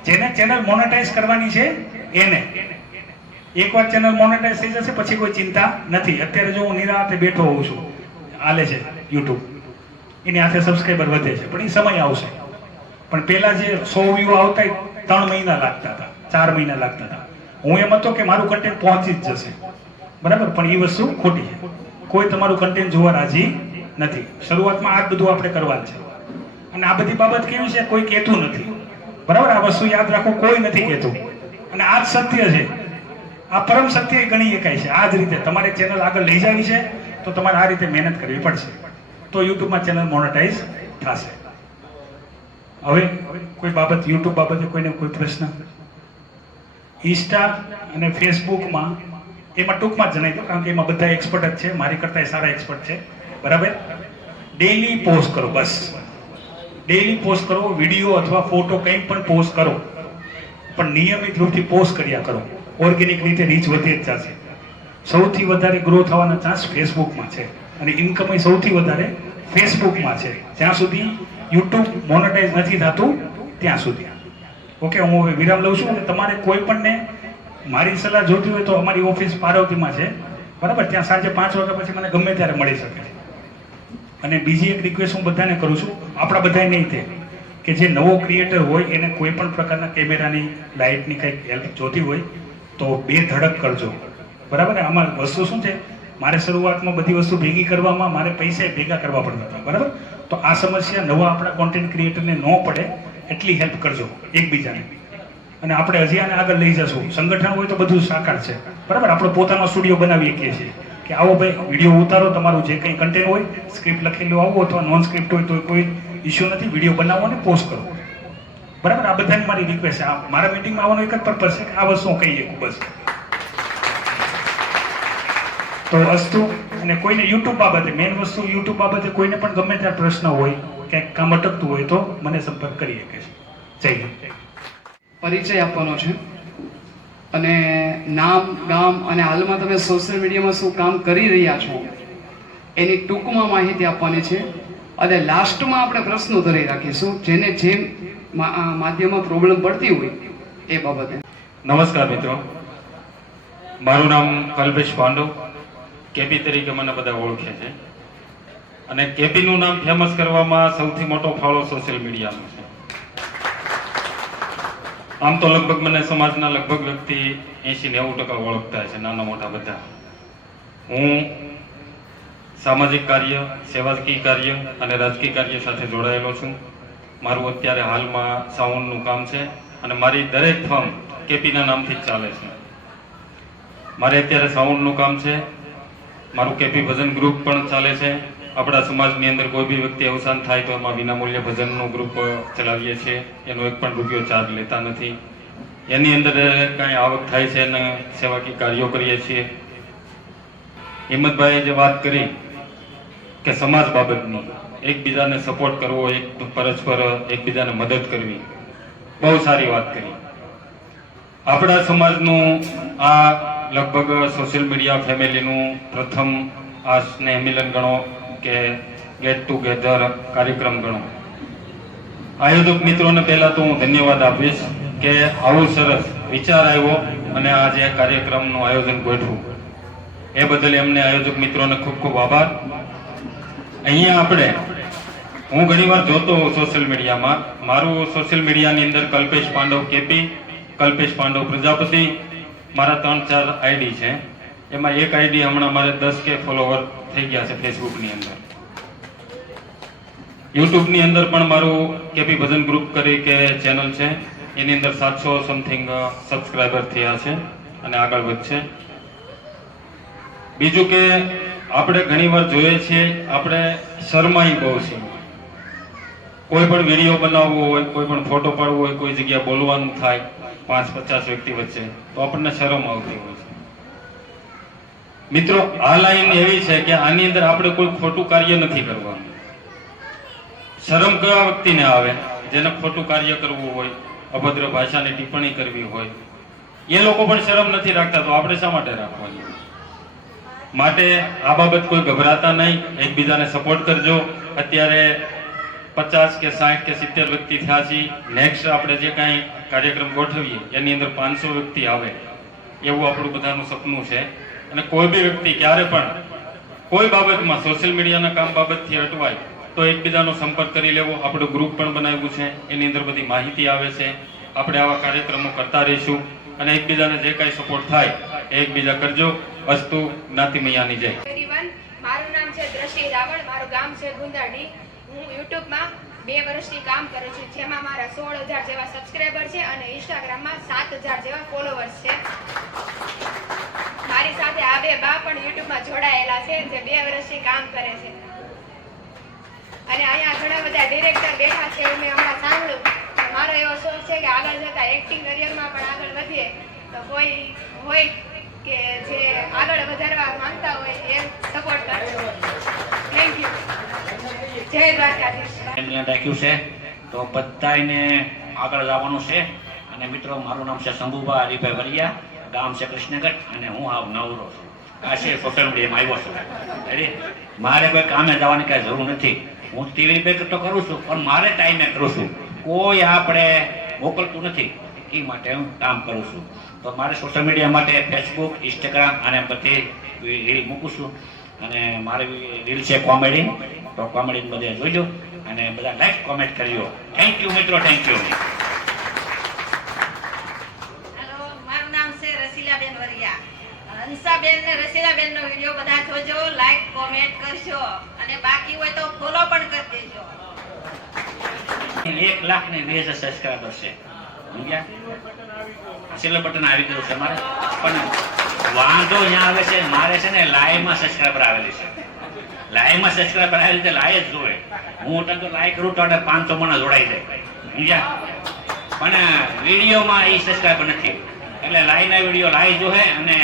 જેને ચેનલ મોનેટાઈઝ કરવાની છે એને. એકવાર ચેનલ મોનેટાઈઝ થઈ જશે પછી કોઈ ચિંતા નથી. અત્યારે જો હું નિરાંતે બેઠો હોઉં છું, હાલે છે યુટ્યુબ, એની હાથે સબસ્ક્રાઈબર વધે છે, પણ એ સમય આવશે. પણ પહેલા જે 100 વ્યૂ આવતા 3 મહિના લાગતા હતા, 4 મહિના લાગતા હતા. હું એમ હતો કે મારું કન્ટેન્ટ પહોંચી જ જશે, બરાબર? પણ એ વસ્તુ ખોટી છે. કોઈ તમારું કન્ટેન્ટ જોવા રાજી નથી. શરૂઆતમાં આ જ બધું આપણે કરવાનું છે. અને આ બધી બાબત કેવી છે, કોઈ કહેતું નથી, બરાબર? આ વસ્તુ યાદ રાખો, કોઈ નથી કહેતું. અને આ જ સત્ય છે, આ પરમ સત્ય ગણી શકાય છે. આ જ રીતે તમારે ચેનલ આગળ લઈ જવી છે તો તમારે આ રીતે મહેનત કરવી પડશે, તો યુટ્યુબમાં ચેનલ મોનેટાઈઝ થશે. હવે કોઈ બાબત યુટ્યુબ બાબતે કોઈને કોઈ પ્રશ્ન? ઇન્સ્ટા અને ફેસબુકમાં એમાં ટૂંકમાં જ જણાવી દો, કારણ કે એમાં બધા એક્સપર્ટ જ છે, મારી કરતા સારા એક્સપર્ટ છે, બરાબર? ડેઈલી પોસ્ટ કરો, બસ ડેઈલી પોસ્ટ કરો. વિડીયો અથવા ફોટો કંઈ પણ પોસ્ટ કરો, પણ નિયમિત રૂપથી પોસ્ટ કર્યા કરો. ઓર્ગેનિક રીતે રીચ વધી જ જશે. સૌથી વધારે ગ્રો થવાના ચાન્સ ફેસબુકમાં છે, અને ઇન્કમ સૌથી વધારે ફેસબુકમાં છે, જ્યાં સુધી યુટ્યુબ મોનેટાઈઝ નથી થતું ત્યાં સુધી. ઓકે? હું હવે વિરામ લઉં છું. અને તમારે કોઈ પણને મારી સલાહ જોતી હોય તો અમારી ઓફિસ પાર્વતીમાં છે, બરાબર? ત્યાં સાંજે 5 વાગ્યા પછી મને ગમે ત્યારે મળી શકે છે. અને બીજી એક રિક્વેસ્ટ હું બધાને કરું છું, આપણા બધાય નહીં તે, કે જે નવો ક્રિએટર હોય એને કોઈ પણ પ્રકારના કેમેરાની, લાઇટની કંઈક હેલ્પ જોતી હોય તો 2 ધડક કરજો, બરાબર? આમાં વસ્તુ શું છે, મારે શરૂઆતમાં બધી વસ્તુ ભેગી કરવામાં મારે પૈસા ભેગા કરવા પડતા હતા, બરાબર? તો આ સમસ્યા નવા આપણા કોન્ટેન્ટ ક્રિએટરને ન પડે એટલી હેલ્પ કરજો એકબીજાને. અને આપણે હજી આને આગળ લઈ જશું. સંગઠન હોય તો બધું સાકાર છે, બરાબર? આપણે પોતાનો સ્ટુડિયો બનાવી શકીએ છીએ કે આવો ભાઈ વિડીયો ઉતારો, તમારું જે કંઈ કન્ટેન્ટ હોય, સ્ક્રિપ્ટ લખેલું આવો અથવા નોન સ્ક્રિપ્ટ હોય તો કોઈ ઇશ્યુ નથી, વિડીયો બનાવો અને પોસ્ટ કરો, બરાબર? આ બધાની મારી રિક્વેસ્ટ છે. મારા મિટિંગમાં આવવાનો એક જ પર્પઝ છે કે આ વસ્તુ હું કહી શકું, બસ. તો અસ્તુ. અને કોઈને યુટ્યુબ બાબતે, મેઇન વસ્તુ યુટ્યુબ બાબતે કોઈને પણ ગમે ત્યારે પ્રશ્ન હોય, ક્યાંક કામ અટકતું હોય તો મને સંપર્ક કરી શકે છે. જય હિન્દ. પરિચય આપવાનો છે, અને નામ, ગામ અને હાલમાં તમે સોશિયલ મીડિયામાં શું કામ કરી રહ્યા છો એની ટૂંકમાં માહિતી આપવાની છે. અને લાસ્ટમાં આપણે પ્રશ્નોત્તરી રાખીશું, જેને જેમ માધ્યમમાં પ્રોબ્લેમ પડતી હોય એ બાબતે. નમસ્કાર મિત્રો, મારું નામ કલ્પેશ પાંડવ, કેપી તરીકે મને બધા ઓળખે છે. અને કેપીનું નામ ફેમસ કરવામાં સૌથી મોટો ફાળો સોશિયલ મીડિયાનો છે. આમ તો લગભગ મને સમાજના લગભગ વ્યક્તિ 80-90% ઓળખતા છે, નાના મોટા બધા. હું સામાજિક કાર્ય, સેવાકીય કાર્ય અને રાજકીય કાર્ય સાથે જોડાયેલો છું. મારું અત્યારે હાલમાં સાઉન્ડનું કામ છે અને મારી દરેક ફર્મ કેપીના નામથી જ ચાલે છે. મારે અત્યારે સાઉન્ડનું કામ છે, મારું કેપી ભજન ગ્રુપ પણ ચાલે છે. આપણા સમાજની અંદર કોઈ બી વ્યક્તિ અવસાન થાય તો એમાં વિનામૂલ્ય ભજનનું ગ્રુપ ચલાવીએ છીએ. એનો એક પણ રૂપિયો ચાર્જ લેતા નથી. એની અંદર કાંઈ આવક થાય છે અને સેવાકીય કાર્યો કરીએ છીએ. હિંમતભાઈએ જે વાત કરી કે સમાજ બાબતની, એકબીજાને સપોર્ટ કરવો, પરસ્પર એકબીજાને મદદ કરવી, બહુ સારી વાત કરી. આપણા સમાજનું આ લગભગ સોશિયલ મીડિયા ફેમિલીનું પ્રથમ આ સ્નેહ મિલન ગણો કે ગેટ ટુગેધર કાર્યક્રમ ગણો. આયોજક મિત્રોને પહેલા તો હું ધન્યવાદ આપીશ કે આવું સરસ વિચાર આવ્યો અને આ જે કાર્યક્રમનું આયોજન ગોઠવું એ બદલ એમને આયોજક મિત્રોને ખૂબ ખૂબ આભાર. અહીંયા આપણે હું ઘણીવાર જોતો હોઉં સોશિયલ મીડિયામાં, મારું સોશિયલ મીડિયાની અંદર કલ્પેશ પાંડવ કેપી, કલ્પેશ પાંડવ પ્રજાપતિ, મારા 3-4 આઈડી છે. એમાં એક આઈડી હમણાં મારે 10K ફોલોવર થઈ ગયા છે ફેસબુકની અંદર. યુટ્યુબની અંદર પણ મારું કેપી ભજન ગ્રુપ કરી કે ચેનલ છે, એની અંદર 700 સમથિંગ સબસ્ક્રાઈબર થયા છે અને આગળ વધશે. બીજું કે આપણે ઘણીવાર જોઈએ છીએ, આપણે શરમાઈ બહુ છીએ. કોઈ પણ વિડીયો બનાવવો હોય, કોઈ પણ ફોટો પાડવો હોય, કોઈ જગ્યાએ બોલવાનું થાય 5-50 વ્યક્તિ વચ્ચે, તો આપણને શરમ આવતી હોય છે. મિત્રો, આ લાઈન એવી છે કે આની અંદર આપણે કોઈ ખોટું કાર્ય નથી કરવાનું. શરમ કયા વ્યક્તિને આવે? જેને ખોટું કાર્ય કરવું હોય, અભદ્ર ભાષાની ટિપ્પણી કરવી હોય, એ લોકો પણ શરમ નથી રાખતા, તો આપણે શા માટે રાખવાની? માટે આ બાબત કોઈ ગભરાતા નહીં, એકબીજાને સપોર્ટ કરજો. અત્યારે 50 કે 60 કે 70 વ્યક્તિ થયા છે. નેક્સ્ટ આપણે જે કાંઈ કાર્યક્રમ ગોઠવીએ એની અંદર 500 વ્યક્તિ આવે એવું આપણું બધાનું સપનું છે. અને કોઈ બી વ્યક્તિ ક્યારે પણ કોઈ બાબતમાં સોશિયલ મીડિયાના કામ બાબતથી અટવાય તો એકબીજાનો સંપર્ક કરી લેવો. આપણું ગ્રુપ પણ બનાવ્યું છે, એની અંદર બધી માહિતી આવે છે. આપણે આવા કાર્યક્રમો કરતા રહીશું અને એકબીજાને જે કાંઈ સપોર્ટ થાય એ એકબીજા કરજો. અસ્તુ જ્ઞાતિ મૈયાની જય. મારું નામ છે દ્રશી રાવળ, મારું ગામ છે ગુંદાડી. હું યુટ્યુબમાં 2 વર્ષથી કામ કરું છું, જેમાં મારા 16,000 જેવા સબસ્ક્રાઈબર છે અને ઇન્સ્ટાગ્રામમાં 7,000 જેવા ફોલોવર્સ છે. મારી સાથે આ 2 બા પણ યુટ્યુબમાં જોડાયેલા છે, જે 2 વર્ષથી કામ કરે છે. અને અહીંયા ઘણા બધા ડિરેક્ટર બેઠા છે એવું મેં હમણાં સાંભળ્યું. મારો એવો શોખ છે કે આગળ જતા એક્ટિંગ કરિયરમાં પણ આગળ વધીએ. તો કોઈ હોય કે જે આગળ વધારવા માંગતા હોય એ સપોર્ટ કરજો. Thank you. જય દ્વારકાધીશ. રાખ્યું છે તો બધાને આગળ જવાનું છે. અને મિત્રો, મારું નામ છે શંભુભા હરિભાઈ વરિયા, ગામ છે કૃષ્ણગઢ અને હું આવ નવરો છું. આ છે સોશિયલ મીડિયામાં આવ્યો છું. રેડી? મારે કોઈ કામે જવાની કાંઈ જરૂર નથી. હું ટીવી પેક તો કરું છું પણ મારે ટાઈમે કરું છું. કોઈ આપણે મોકલતું નથી, એ માટે હું કામ કરું છું. તો મારે સોશિયલ મીડિયા માટે ફેસબુક, ઇન્સ્ટાગ્રામ અને બધી રીલ મૂકું છું. અને મારી રીલ છે કોમેડી, તો કોમેડી બધે જોઈજો અને બધા લાઈક કોમેન્ટ કરજો. થેન્ક યુ મિત્રો, થેન્ક યુ. હેલો, મારું નામ છે રસીલાબેન વરિયા. હંસાબેન ને રસીલાબેન નો વિડીયો બધા જોજો, લાઈક કોમેન્ટ કરજો અને બાકી હોય તો ફોલો પણ કરી દેજો. 1,20,000 સબસ્ક્રાઈબર છે. સમજ્યા? સિલ્વર બટન આવી ગયું છે મારે, પણ વાંધો અહીંયા આવે છે, મારે છે ને લાઈવમાં સબસ્ક્રાઈબર આવેલી છે. લાઈવમાં સબસ્ક્રાઈબર આવેલી છે, લાઈવ જ જોવે. હું તો લાઈક કરું તો 500 માણસ જોડાઈ જાય. સમજ્યા? પણ વિડીયોમાં એ સબસ્ક્રાઈબર નથી. એટલે લાઈવના વિડીયો લાઈવ જોવે અને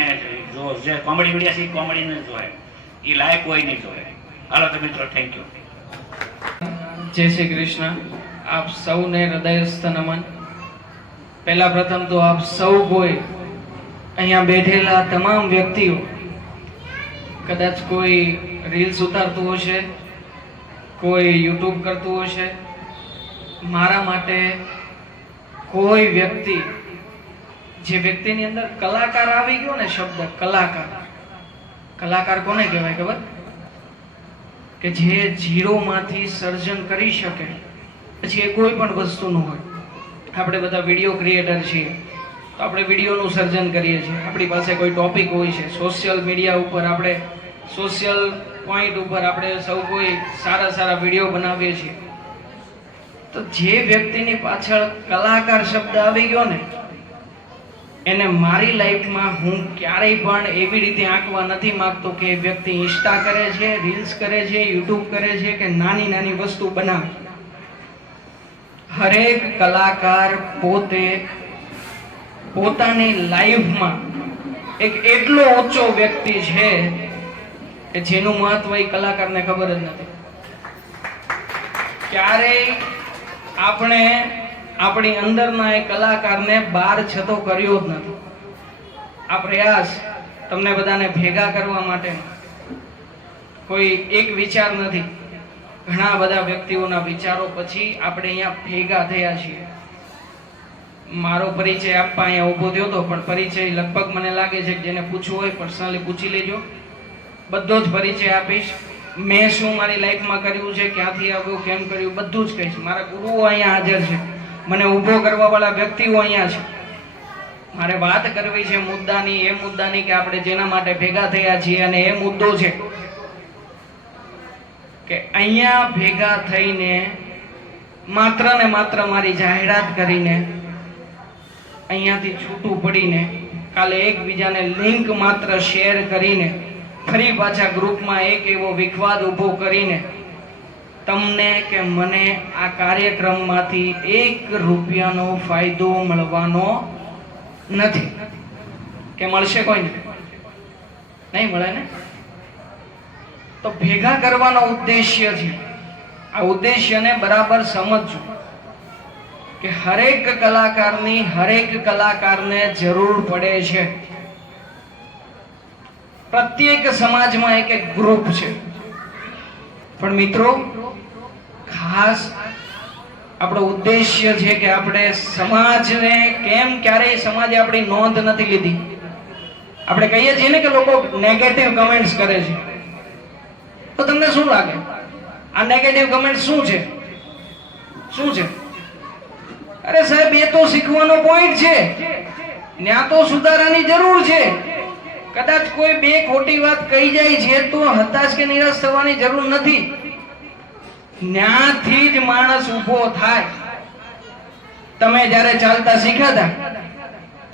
જો જે કોમેડી વિડીયો છે એ કોમેડીને જોવે. એ લાઈવ કોઈ નહીં જોવે. હાલો તો મિત્રો, થેન્ક યુ. જય શ્રી કૃષ્ણ. આપ સૌને હૃદયસ્થ નમન. પહેલા પ્રથમ તો આપ સૌ કોઈ અહીંયા બેઠેલા તમામ વ્યક્તિઓ, કદાચ કોઈ રીલ્સ ઉતારતું હશે, કોઈ યુટ્યુબ કરતું હશે, મારા માટે કોઈ વ્યક્તિ, જે વ્યક્તિની અંદર કલાકાર આવી ગયો ને શબ્દ કલાકાર, કલાકાર કોને કહેવાય ખબર? કે જે ઝીરોમાંથી સર્જન કરી શકે. પછી એ કોઈ પણ વસ્તુનું હોય, આપણે બધા વિડીયો ક્રિએટર છીએ, તો આપણે વિડીયોનું સર્જન કરીએ છીએ. આપણી પાસે કોઈ ટોપિક હોય છે, સોશિયલ મીડિયા ઉપર આપણે સોશિયલ પોઈન્ટ ઉપર આપણે સૌ કોઈ સારા સારા વિડીયો બનાવીએ છીએ. તો જે વ્યક્તિની પાછળ કલાકાર શબ્દ આવી ગયો ને, એને મારી લાઈફમાં હું ક્યારેય પણ એવી રીતે આંકવા નથી માંગતો કે એ વ્યક્તિ ઇન્સ્ટા કરે છે, રીલ્સ કરે છે, યુટ્યુબ કરે છે કે નાની નાની વસ્તુ બનાવે. હરેક કલાકાર પોતે પોતાની લાઈફમાં એક એટલો ઊંચો વ્યક્તિ છે કે જેનું મહત્વ એ કલાકારને ખબર જ નથી. ક્યારેય આપણે આપણી અંદરના એ કલાકારને બહાર છતો કર્યો જ નથી. આ પ્રયાસ તમને બધાને ભેગા કરવા માટે કોઈ એક વિચાર નથી, ઘણા બધા વ્યક્તિઓના વિચારો પછી આપણે અહીંયા ભેગા થયા છીએ. મારો પરિચય આપવા અહીંયા ઊભો થયો હતો, પણ પરિચય લગભગ મને લાગે છે કે જેને પૂછવું હોય પર્સનલી પૂછી લેજો. બધો જ પરિચય આપીશ. મેં શું મારી લાઈફમાં કર્યું છે, ક્યાંથી આવ્યું, કેમ કર્યું, બધું જ કહીશ. મારા ગુરુઓ અહીંયા હાજર છે, મને ઊભો કરવા વાળા વ્યક્તિઓ અહીંયા છે. મારે વાત કરવી છે મુદ્દાની, એ મુદ્દાની કે આપણે જેના માટે ભેગા થયા છીએ, અને એ મુદ્દો છે કે અહીંયા ભેગા થઈને માત્ર ને માત્ર મારી જાહેરાત કરીને અહીંયાથી છૂટું પડીને કાલે એકબીજાને લિંક માત્ર શેર કરીને ફરી પાછા ગ્રુપમાં એક એવો વિખવાદ ઊભો કરીને તમને કે મને આ કાર્યક્રમમાંથી 1 રૂપિયાનો ફાયદો મળવાનો નથી. કે મળશે કોઈને? નહીં મળે ને. તો ભેગા કરવાનો ઉદ્દેશ્ય છે. આ ઉદ્દેશ્યને બરાબર સમજજો કે હરેક કલાકારની હરેક કલાકારને જરૂર પડે છે. પ્રત્યેક સમાજમાં એક એક ગ્રુપ છે, પણ મિત્રો ખાસ આપણો ઉદ્દેશ્ય છે કે આપણે સમાજને કેમ ક્યારેય સમાજે આપણી નોંધ નથી લીધી. આપણે કહીએ છીએ ને કે લોકો નેગેટિવ કમેન્ટ્સ કરે છે, તો તમને શું લાગે આ નેગેટિવ કમેન્ટ શું છે? શું છે? અરે સાહેબ, એ તો શીખવાનો પોઈન્ટ છે, ત્યાં તો સુધારાની જરૂર છે. કદાચ કોઈ બે ખોટી વાત કહી જાય છે તો હતાશ કે નિરાશ થવાની જરૂર નથી. ત્યાંથી જ માણસ ઊભો થાય. તમે જ્યારે ચાલતા શીખ્યા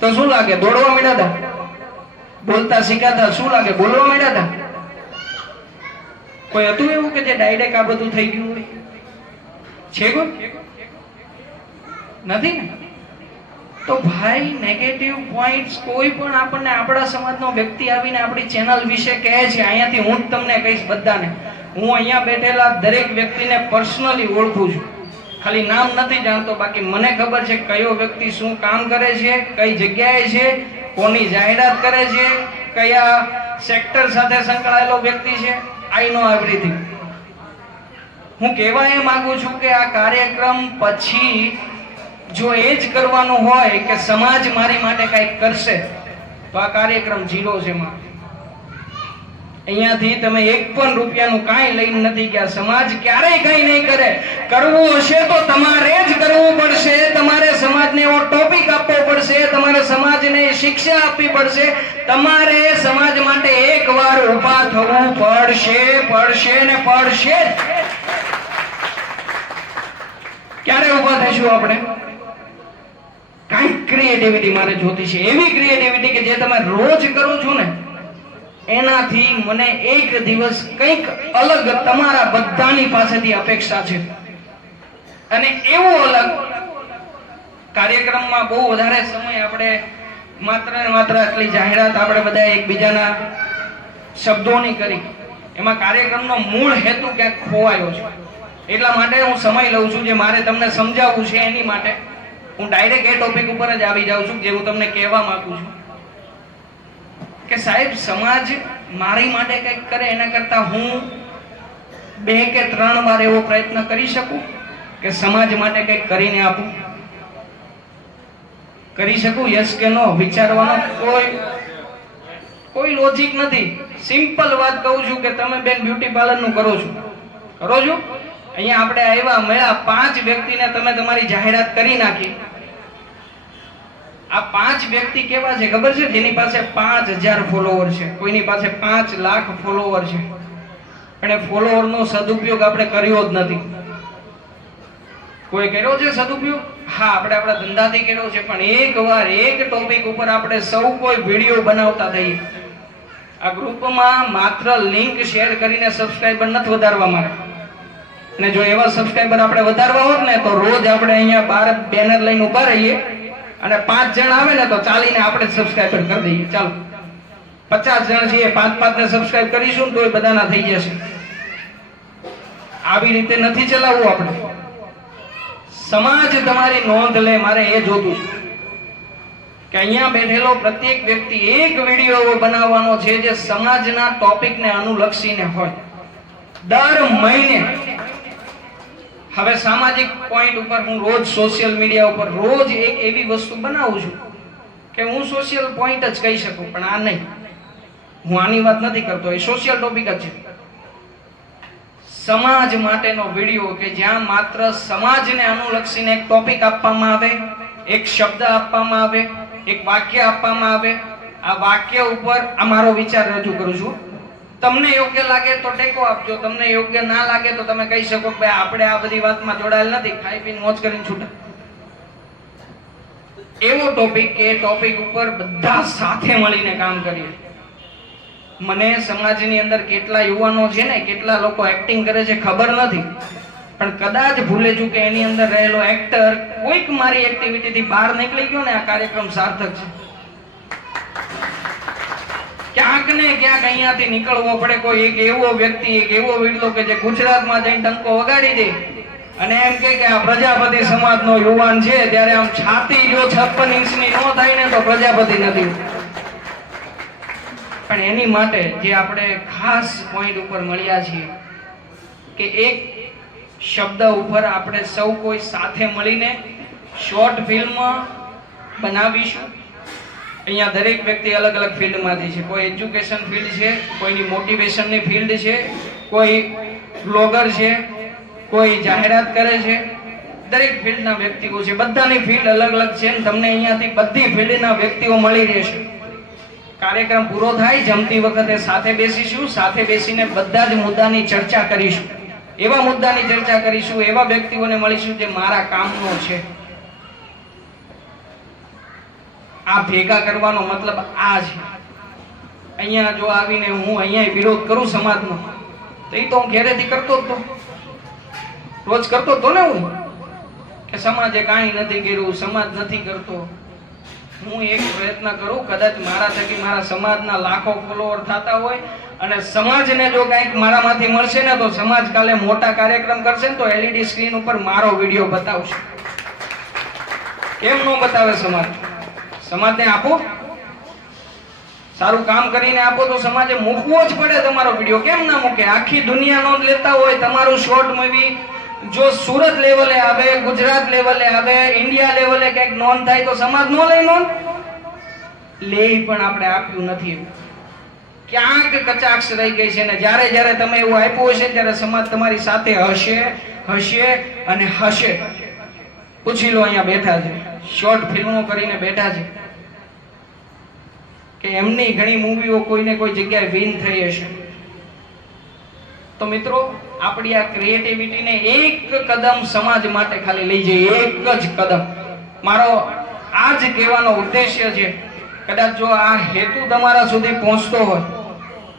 તો શું લાગે? દોડવા માંડ્યા હતા. બોલતા શીખ્યા શું લાગે? બોલવા માંડ્યા હતા. કોઈ હતું એવું કે જે ડાયરેક્ટ આ બધું થઈ ગયું હોય? છે કોઈ? નથી ને. તો ભાઈ, નેગેટિવ પોઈન્ટ્સ કોઈ પણ આપણને આપણા સમાજનો વ્યક્તિ આવીને આપણી ચેનલ વિશે કહે છે, અહીંયાથી હું જ તમને કહીશ બધાને, હું અહીંયા બેઠેલા દરેક વ્યક્તિને પર્સનલી ઓળખું છું. ખાલી નામ નથી જાણતો, બાકી મને ખબર છે કયો વ્યક્તિ શું કામ કરે છે, કઈ જગ્યાએ છે, કોની જાહેરાત કરે છે, કયા સેક્ટર સાથે સંકળાયેલો વ્યક્તિ છે. આઈ નો એવરીથિંગ. હું કહેવા એ માંગુ છું કે આ કાર્યક્રમ પછી જો એ જ કરવાનું હોય કે સમાજ મારી માટે કંઈક કરશે, તો આ કાર્યક્રમ 0 છે. અહીંયાથી તમે 1 પણ રૂપિયાનું કાંઈ લઈને નથી ગયા. સમાજ ક્યારેય કંઈ નહીં કરે. કરવું હશે તો તમારે જ કરવું પડશે. તમારે સમાજને એવો ટોપિક આપવો પડશે, તમારે સમાજને શિક્ષા આપવી પડશે, તમારે સમાજ માટે એકવાર ઊભા થવું પડશે, પડશે ને પડશે. ક્યારે ઊભા થઈશું આપણે? કાંઈક ક્રિએટિવિટી મારે જોતી છે, એવી ક્રિએટિવિટી કે જે તમે રોજ કરો છો ને એનાથી મને એક દિવસ કંઈક અલગ તમારા બધાની પાસેથી અપેક્ષા છે. અને એવું અલગ કાર્યક્રમમાં બહુ વધારે સમય આપણે માત્ર ને માત્ર આટલી જાહેરાત આપણે બધા એકબીજાના શબ્દોની કરી, એમાં કાર્યક્રમનો મૂળ હેતુ ક્યાંક ખોવાયો છે. એટલા માટે હું સમય લઉં છું. જે મારે તમને સમજાવવું છે એની માટે હું ડાયરેક્ટ એ ટોપિક ઉપર જ આવી જાઉં છું, જે હું તમને કહેવા માંગુ છું કે સાહેબ, સમાજ મારી માટે કંઈક કરે એના કરતા હું 2 કે 3 વાર એવો પ્રયત્ન કરી શકું કે સમાજ માટે કંઈક કરીને આપું. કરી શકું? યસ કે નો? વિચારવાનો કોઈ લોજિક નથી. સિમ્પલ વાત કહું છું કે તમે બેન બ્યુટી પાર્લરનું કરો છો. અહીંયા આપણે આવ્યા, મળ્યા, 5 વ્યક્તિને તમે તમારી જાહેરાત કરી નાખી, આ 5 વ્યક્તિ કેવા છે ખબર છે? જેની પાસે 5000 ફોલોવર છે, કોઈની પાસે 5 લાખ ફોલોવર છે, અને ફોલોવર નો સદુપયોગ આપણે કર્યો જ નથી. કોઈ કર્યો છે સદુપયોગ? હા, આપણે આપણા ધંધાથી કર્યો છે, પણ એકવાર એક ટોપિક ઉપર આપણે સૌ કોઈ વિડીયો બનાવતા થઈએ. આ ગ્રુપમાં માત્ર લિંક શેર કરીને સબસ્ક્રાઇબર નથી વધારવા મારે, અને જો એવા સબસ્ક્રાઇબર આપણે વધારવા હોત ને તો રોજ આપણે અહીંયા બાર બેનર લઈને ઉભા રહીએ અને 5 જણ આવે ને તો ચાલીને આપણે સબસ્ક્રાઇબર કરી દઈએ. ચાલો 50 જણ છીએ, 5 ને સબસ્ક્રાઇબ કરીશું ને તોય બધાના થઈ જશે. આવી રીતે નથી ચલાવવું આપણે. સમાજ તમારી નોંધ લે, મારે એ જોતું છે કે અહીંયા બેઠેલો પ્રત્યેક વ્યક્તિ એક વિડીયો એવો બનાવવાનો છે જે સમાજના ટોપિકને અનુલક્ષીને હોય. દર મહિને હવે સામાજિક પોઈન્ટ ઉપર હું રોજ સોશિયલ મીડિયા ઉપર રોજ એક એવી વસ્તુ બનાવું છું કે હું સોશિયલ પોઈન્ટ જ કહી શકું, પણ આ નહીં. હું આની વાત નથી કરતો, એ સોશિયલ ટોપિક જ છે. સમાજ માટેનો વિડીયો કે જ્યાં માત્ર સમાજને અનુલક્ષીને એક ટોપિક આપવામાં આવે, એક શબ્દ આપવામાં આવે, એક વાક્ય આપવામાં આવે. આ વાક્ય ઉપર આ મારો વિચાર રજૂ કરું છું. તમને યોગ્ય લાગે તો ટેકો આપજો, તમને યોગ્ય ના લાગે તો તમે કહી શકો કે ભાઈ આપણે આ બધી વાતમાં જોડાયેલ નથી, ખાઈ પીને મોજ કરીને છૂટા. એવો ટોપિક કે ટોપિક ઉપર બધા સાથે મળીને કામ કરીએ. મને સમાજની અંદર કેટલા યુવાનો છે ને, કેટલા લોકો એક્ટિંગ કરે છે ખબર નથી, પણ કદાચ ભૂલે છું કે એની અંદર રહેલો એક્ટર કોઈક મારી એક્ટિવિટીથી બહાર નીકળી ગયો ને આ કાર્યક્રમ સાર્થક છે. ક્યાંક ને ક્યાંક અહીંયાથી નીકળવો પડે. કોઈ એક એવો વ્યક્તિ, એક એવો વિડલો કે જે ગુજરાતમાં જઈને ટંકો વગાડી દે અને એમ કે આ પ્રજાપતિ સમાજનો યુવાન છે, ત્યારે આમ છાતી જો 56 ઇંચની ન થાય ને તો પ્રજાપતિ નથી. પણ એની માટે જે આપણે ખાસ પોઈન્ટ ઉપર મળ્યા છીએ કે એક શબ્દ ઉપર આપણે સૌ કોઈ સાથે મળીને શોર્ટ ફિલ્મ બનાવીશું. અહીંયા દરેક વ્યક્તિ અલગ અલગ ફિલ્ડમાંથી છે. કોઈ એજ્યુકેશન ફિલ્ડ છે, કોઈની મોટિવેશનની ફિલ્ડ છે, કોઈ બ્લોગર છે, કોઈ જાહેરાત કરે છે. દરેક ફિલ્ડના વ્યક્તિઓ છે, બધાની ફિલ્ડ અલગ અલગ છે. તમને અહીંયાથી બધી ફિલ્ડના વ્યક્તિઓ મળી રહેશે. કાર્યક્રમ પૂરો થાય જમતી વખતે સાથે બેસીશું, સાથે બેસીને બધા જ મુદ્દાની ચર્ચા કરીશું. એવા મુદ્દાની ચર્ચા કરીશું, એવા વ્યક્તિઓને મળીશું જે મારા કામનો છે. આ ભેગા કરવાનો મતલબ આ છે. અહીંયા જો આવીને હું અહીંયા વિરોધ કરું સમાજનો, તો એ તો હું ઘેરેથી કરતો જ તો, રોજ કરતો તો ને હું કે સમાજે કાંઈ નથી કર્યું, સમાજ નથી કરતો. હું એક પ્રયત્ન કરું, કદાચ મારા થકી મારા સમાજના લાખો ફોલોવર થતા હોય અને સમાજને જો કંઈક મારામાંથી મળશે ને તો સમાજ કાલે મોટા કાર્યક્રમ કરશે ને તો LED સ્ક્રીન ઉપર મારો વિડીયો બતાવશે. કેમ ન બતાવે સમાજ? સમાજને આપો, સારું કામ કરીને આપો તો સમાજે મૂકવો જ પડે તમારો વિડીયો. કેમ ના મૂકે? આખી દુનિયા નોંધ લેતા હોય તમારું શોર્ટ મૂવી જો સુરત લેવલે આવે, ગુજરાત લેવલે આવે, ઇન્ડિયા લેવલે કંઈક નોંધ થાય તો સમાજ નો લે નોંધ લે, પણ આપણે આપ્યું નથી. ક્યાંક કચાક્ષ રહી ગઈ છે ને જ્યારે જ્યારે તમે એવું આપ્યું હશે ત્યારે સમાજ તમારી સાથે હશે, હશે અને હશે. પૂછી લો, અહીંયા બેઠા છે, શોર્ટ ફિલ્મો કરીને બેઠા છે કે એમની ઘણી મૂવીઓ કોઈને કોઈ જગ્યાએ વિન થઈ હશે. તો મિત્રો, આપણી આ ક્રિએટિવિટીને એક કદમ સમાજ માટે ખાલી લઈ જઈએ, એક જ કદમ. મારો આ જ કહેવાનો ઉદ્દેશ્ય છે. કદાચ જો આ હેતુ તમારા સુધી પહોંચતો હોય,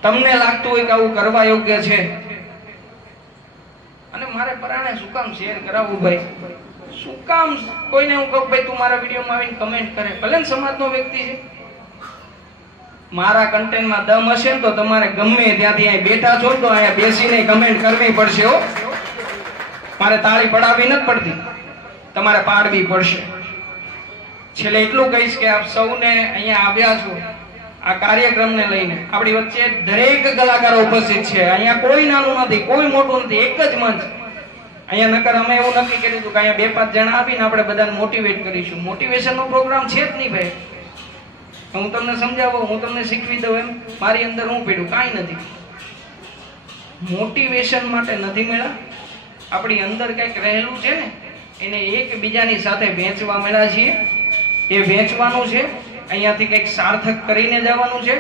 તમને લાગતું હોય કે આવું કરવા યોગ્ય છે, અને મારે પરાણે શું કામ શેર કરાવવું ભાઈ? શું કામ કોઈને હું કહું ભાઈ તું મારા વિડીયોમાં આવીને કમેન્ટ કરે? ભલે ને સમાજનો વ્યક્તિ છે, મારા કન્ટેન્ટમાં દમ હશે ને તો તમારે ગમે ત્યાંથી અહીં બેઠા છો તો અહીંયા બેસીને કમેન્ટ કરવી પડશે. હો, મારે તાળી પડાવવી નથી પડતી, તમારે પાડવી પડશે. છેલ્લે એટલું કહીશ કે આપ સૌને અહીંયા આવ્યા છો આ કાર્યક્રમને લઈને. આપણી વચ્ચે દરેક કલાકારો ઉપસ્થિત છે. અહીંયા કોઈ નાનું નથી, કોઈ મોટું નથી, એક જ મંચ. અહીંયા નકર અમે એવું નક્કી કર્યું હતું કે અહીંયા 2-5 જણા આવીને આપણે બધાને મોટિવેટ કરીશું. મોટિવેશનનો પ્રોગ્રામ છે જ નહીં ભાઈ. હું તમને સમજાવું, હું તમને શીખવી દઉં એમ મારી અંદર હું પડ્યું કાંઈ નથી. મોટિવેશન માટે નથી મળ્યા, આપણી અંદર કંઈક રહેલું છે ને એને એકબીજાની સાથે વહેંચવા મળ્યા છીએ. એ વેચવાનું છે, અહીંયાથી કંઈક સાર્થક કરીને જવાનું છે.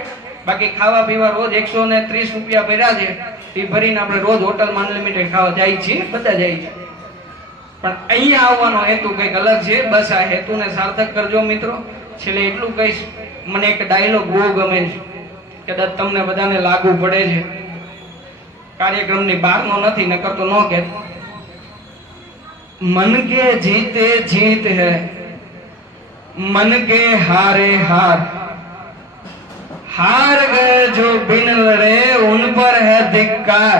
બાકી ખાવા પીવા રોજ 130 રૂપિયા ભર્યા છે, એ ભરીને આપણે રોજ હોટલમાં અનલિમિટેડ ખાવા જાય છીએ, બધા જાય છે. પણ અહીંયા આવવાનો હેતુ કંઈક અલગ છે. બસ આ હેતુને સાર્થક કરજો મિત્રો. છેલ્લે એટલું કહીશ, મને એક ડાયલોગ બહુ ગમે છે, કદાચ તમને બધાને લાગુ પડે છે. કાર્યક્રમની બહારનો નથી, નકર તો ન કહેતો. मन के जीते जीत है, मन के हारे हार, हार गए जो बिन लड़े उन पर है धिक्कार,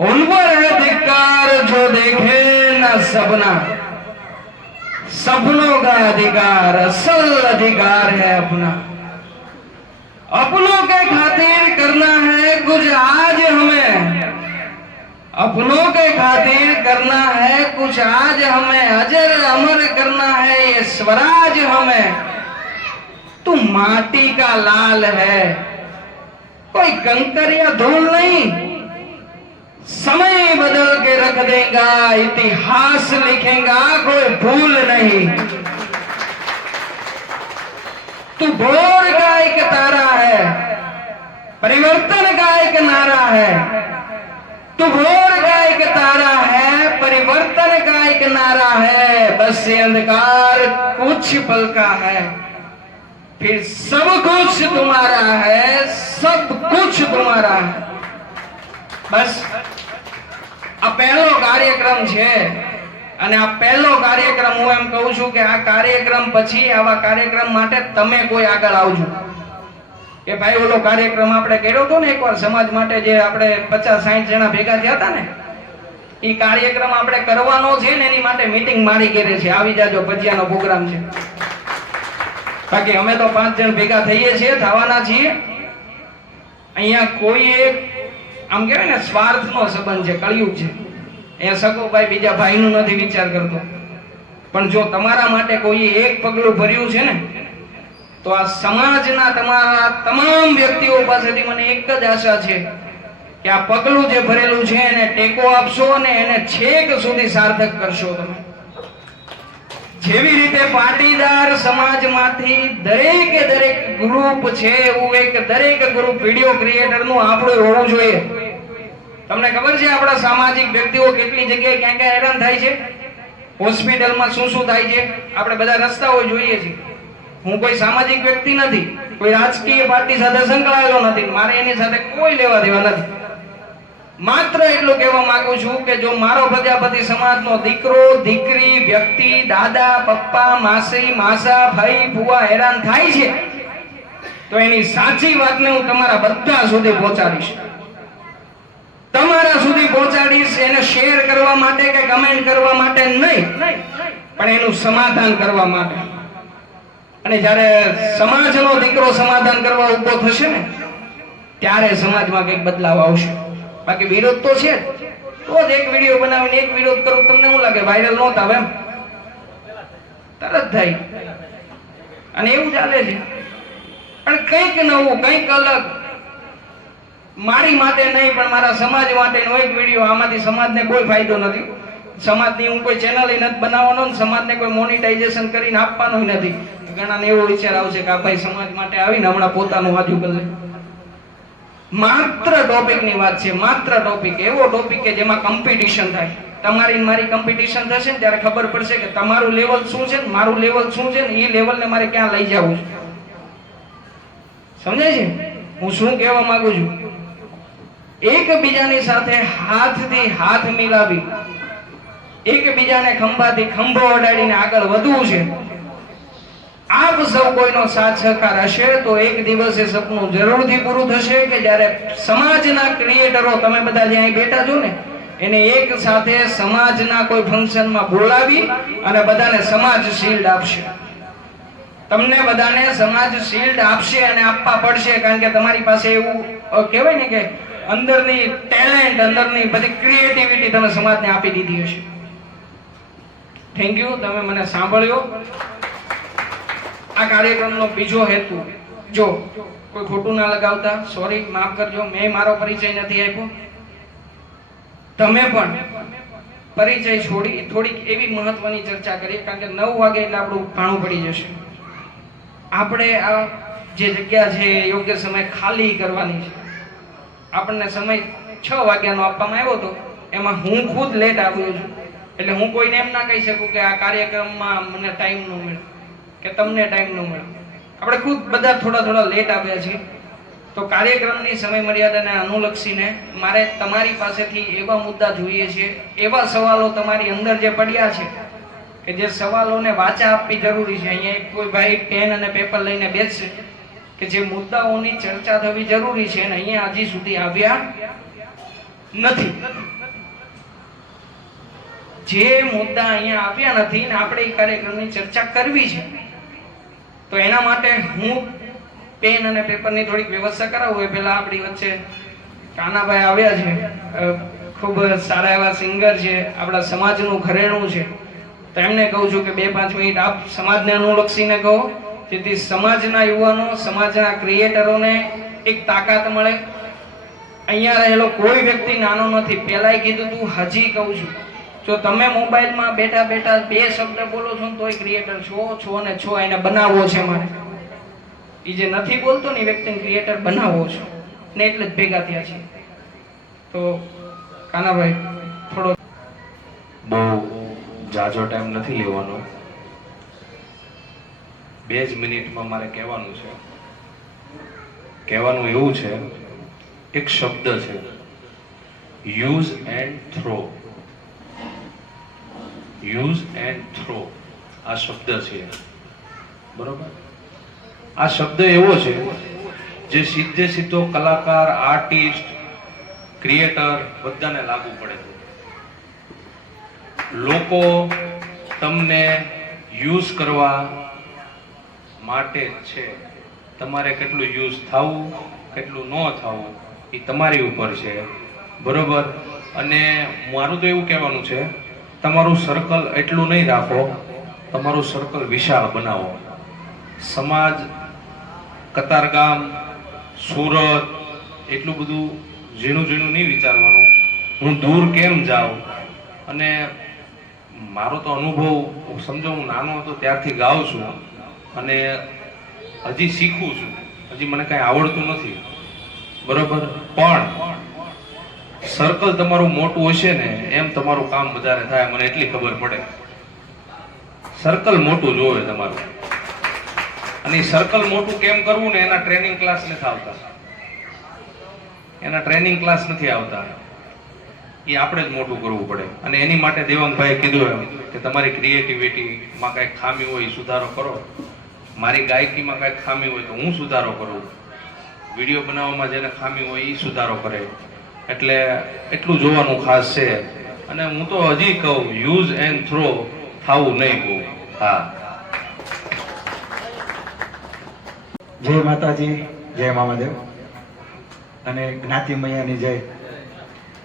उन पर है धिक्कार जो देखे न सपना, सपनों का अधिकार असल अधिकार है अपना, अपनों के खातिर करना है कुछ आज हमें, अपनों के खातिर करना है कुछ आज हमें, अजर अमर करना है ये स्वराज हमें, तू माटी का लाल है कोई कंकर या धूल नहीं, समय बदल के रख देगा इतिहास लिखेगा कोई भूल नहीं, तू भोर का एक तारा है परिवर्तन का एक नारा है, तू भोर का एक तारा है परिवर्तन का एक नारा है, बस ये अंधकार कुछ पल का है फिर सब कुछ तुम्हारा है, सब कुछ तुम्हारा है. बस આ પહેલો કાર્યક્રમ છે અને આ પહેલો કાર્યક્રમ હું એમ કહું છું કે આ કાર્યક્રમ પછી આવા કાર્યક્રમ માટે તમે કોઈ આગળ આવજો કે ભાઈ ઓલો કાર્યક્રમ આપણે કર્યો હતો ને એકવાર સમાજ માટે, જે આપણે 50-60 જણા ભેગા થયા હતા ને, એ કાર્યક્રમ આપણે કરવાનો છે ને એની માટે મીટિંગ મારી કરે છે, આવી જાજો, ભજીયાનો પ્રોગ્રામ છે. બાકી અમે તો 5 જણ ભેગા થઈએ છીએ, થવાના છીએ. અહીંયા કોઈ એક આમ કહેવાય ને સ્વાર્થનો સંબંધ છે, કળિયુગ છે. અહીંયા સગો ભાઈ બીજા ભાઈનું નથી વિચાર કરતો, પણ જો તમારા માટે કોઈ એક પગલું ભર્યું છે ને, તો આ સમાજના તમારા તમામ વ્યક્તિઓ પાસેથી મને એક જ આશા છે કે આ પગલું જે ભરેલું છે એને ટેકો આપશો અને એને છેક સુધી સાર્થક કરશો. તમે જેવી રીતે પાટીદાર સમાજમાંથી દરેકે દરેક ગ્રુપ છે, એવું એક દરેક ગ્રુપ વિડીયો ક્રિએટરનું આપણું હોવું જોઈએ. તમને ખબર છે આપણા સામાજિક વ્યક્તિઓ કેટલી જગ્યાએ ક્યાં ક્યાં હેરાન થાય છે, હોસ્પિટલમાં શું શું થાય છે, આપણે બધા રસ્તાઓ જોઈએ છીએ. હું કોઈ સામાજિક વ્યક્તિ નથી, કોઈ રાજકીય પાર્ટી સાથે સંકળાયેલો નથી, મારે એની સાથે કોઈ લેવા દેવા નથી. માત્ર એટલું કહેવા માંગુ છું કે જો મારો પ્રજાપતિ સમાજનો દીકરો, દીકરી, વ્યક્તિ, દાદા, પપ્પા, માસી, માસા, ભાઈ, ફુવા હેરાન થાય છે, તો એની સાચી વાતને હું તમારા બધા સુધી પહોંચાડીશ. તમારા સુધી પહોંચાડીશ, એને શેર કરવા માટે કે કમેન્ટ કરવા માટે નહીં, પણ એનું સમાધાન કરવા માટે. અને જ્યારે સમાજનો દીકરો સમાધાન કરવા ઉભો થશે ને, ત્યારે સમાજમાં કંઈક બદલાવ આવશે. બાકી વિરોધ તો છે તો જ એક વિડીયો બનાવીને એક વિરોધ કરો, તમને શું લાગે વાયરલ નો થાય? એમ તરત થાય અને એવું ચાલે છે. પણ કંઈક નવું, કંઈક અલગ, મારી માટે નહીં પણ મારા સમાજ માટેનો એક વિડીયો. આમાંથી સમાજને કોઈ ફાયદો નથી, સમાજની હું કોઈ ચેનલ નથી બનાવવાનો, સમાજને કોઈ મોનિટાઇઝેશન કરીને આપવાનો નથી. ઘણાને એવો વિચાર આવશે કે આ ભાઈ સમાજ માટે આવીને હમણાં પોતાનું વાજુ કરે. માત્ર ટોપિકની વાત છે, માત્ર ટોપિક, એવો ટોપિક કે જેમાં કોમ્પિટિશન થાય. તમારી મારી કોમ્પિટિશન થશે ને ત્યારે ખબર પડશે કે તમારું લેવલ શું છે, મારું લેવલ શું છે, ને એ લેવલને મારે ક્યાં લઈ જવું છે. સમજાય છે હું શું કહેવા માંગુ છું? એકબીજાની સાથે હાથથી હાથ મિલાવી, એકબીજાને ખંભાથી ખંભો અડાડીને આગળ વધવું છે. આપ સૌ કોઈનો સાથ સહકાર હશે તો એક દિવસ એ સપનું જરૂરથી પૂરું થશે કે જ્યારે સમાજના ક્રિએટરો, તમે બધા જે અહીં બેઠા છો ને, એને એક સાથે સમાજના કોઈ ફંક્શનમાં બોલાવી અને બધાને સમાજ શિલ્ડ આપશે. તમને બધાને સમાજ શિલ્ડ આપશે અને આપવા પડશે, કારણ કે તમારી પાસે એવું કહેવાય ને કે અંદરની ટેલેન્ટ, અંદરની બધી ક્રિએટિવિટી તમે સમાજને આપી દીધી હશે. થેન્ક યુ, તમે મને સાંભળ્યો. આ કાર્યક્રમનો બીજો હેતુ, જો કોઈ ખોટું ના લગાવતા, સોરી, માફ કરજો, મેં મારો પરિચય નથી આપ્યો. તમે પણ પરિચય છોડી થોડીક એવી મહત્વની ચર્ચા કરીએ, કારણ કે 9 વાગે એટલે આપણું ભાણું પડી જશે. આપણે આ જે જગ્યા છે એ યોગ્ય સમય ખાલી કરવાની છે. આપણને સમય 6 વાગ્યાનો આપવામાં આવ્યો હતો, એમાં હું ખુદ લેટ આવ્યો છું. એટલે હું કોઈને એમ ના કહી શકું કે આ કાર્યક્રમમાં મને ટાઈમ ન મળે કે તમને ટાઈમ ન મળે. આપણે ખુદ બધા થોડા લેટ આવ્યા છીએ. તો કાર્યક્રમની સમય મર્યાદાને અનુલક્ષીને મારે તમારી પાસેથી એવા મુદ્દા જોઈએ છે, એવા સવાલો તમારી અંદર જે પડ્યા છે કે જે સવાલોને વાચા આપવી જરૂરી છે. અહીંયા એક કોઈ ભાઈ પેન અને પેપર લઈને બેસશે કે જે મુદ્દાઓની ચર્ચા થવી જરૂરી છે અને અહીંયા હજી સુધી આવ્યા નથી. જે મુદ્દા અહીંયા આવ્યા નથી ને આપણે એ કાર્યક્રમની ચર્ચા કરવી છે, તો એના માટે હું પેન અને પેપરની થોડીક વ્યવસ્થા કરાવું. એ પહેલા આપણી વચ્ચે કાનાભાઈ આવ્યા છે, ખૂબ સારા એવા સિંગર છે, આપણા સમાજનું ઘરેણું છે. તો એમને કહું છું કે 2-5 મિનિટ આપ સમાજને અનુલક્ષીને કહો, જેથી સમાજના યુવાનો, સમાજના ક્રિએટરોને એક તાકાત મળે. અહીંયા રહેલો કોઈ વ્યક્તિ નાનો નથી. પહેલાંય કીધું તું, હજી કહું છું, જો તમે મોબાઈલમાં બેઠા 2 શબ્દ બોલો છો ને તોય ક્રિએટર છો ને છો. એને બનાવવો છે મારે. એ જે નથી બોલતો ને એ વ્યક્તિને ક્રિએટર બનાવવો છે ને, એટલે જ ભેગા થયા છે. તો કાનાભાઈ થોડો બહુ જાજો ટાઈમ નથી લેવાનો. 2 જ મિનિટમાં મારે કહેવાનું છે. કહેવાનું એવું છે, એક શબ્દ છે, use and throw. Use and throw આ શબ્દ છે, બરોબર? આ શબ્દ એવો છે જે સીધો કલાકાર, આર્ટિસ્ટ, ક્રિએટર બધાને લાગુ પડે છે. લોકો તમને યુઝ કરવા માટે જ છે. તમારે કેટલું યુઝ થવું, કેટલું ન થવું એ તમારી ઉપર છે, બરોબર? અને મારું તો એવું કહેવાનું છે, તમારું સર્કલ એટલું નહીં રાખો, તમારું સર્કલ વિશાળ બનાવો. સમાજ, કતારગામ, સુરત એટલું બધું ઝીણું નહીં વિચારવાનું. હું દૂર કેમ જાઉં? અને મારો તો અનુભવ સમજો, હું નાનો હતો ત્યારથી ગાઉં છું અને હજી શીખું છું. હજી મને કાંઈ આવડતું નથી, બરોબર? પણ સર્કલ તમારું મોટું હશે ને એમ તમારું કામ વધારે થાય, મને એટલી ખબર પડે. સર્કલ મોટું જોવે તમારું. અને સર્કલ મોટું કેમ કરવું ને એના ટ્રેનિંગ ક્લાસ નથી આવતા. એના ટ્રેનિંગ ક્લાસ નથી આવતા. એ આપણે જ મોટું કરવું પડે. અને એની માટે દેવાંગભાઈએ કીધું એમ કે તમારી ક્રિએટિવિટીમાં કાંઈક ખામી હોય સુધારો કરો. મારી ગાયકીમાં કાંઈક ખામી હોય તો હું સુધારો કરું. વિડીયો બનાવવામાં જેને ખામી હોય એ સુધારો કરે. એટલે એટલું જોવાનું ખાસ છે. અને હું તો હજી કહું, યુઝ એન્ડ થ્રો થવું નહીં બહુ. હા, જય માતાજી, જય મામાદેવ અને જ્ઞાતિ મૈયાની જય.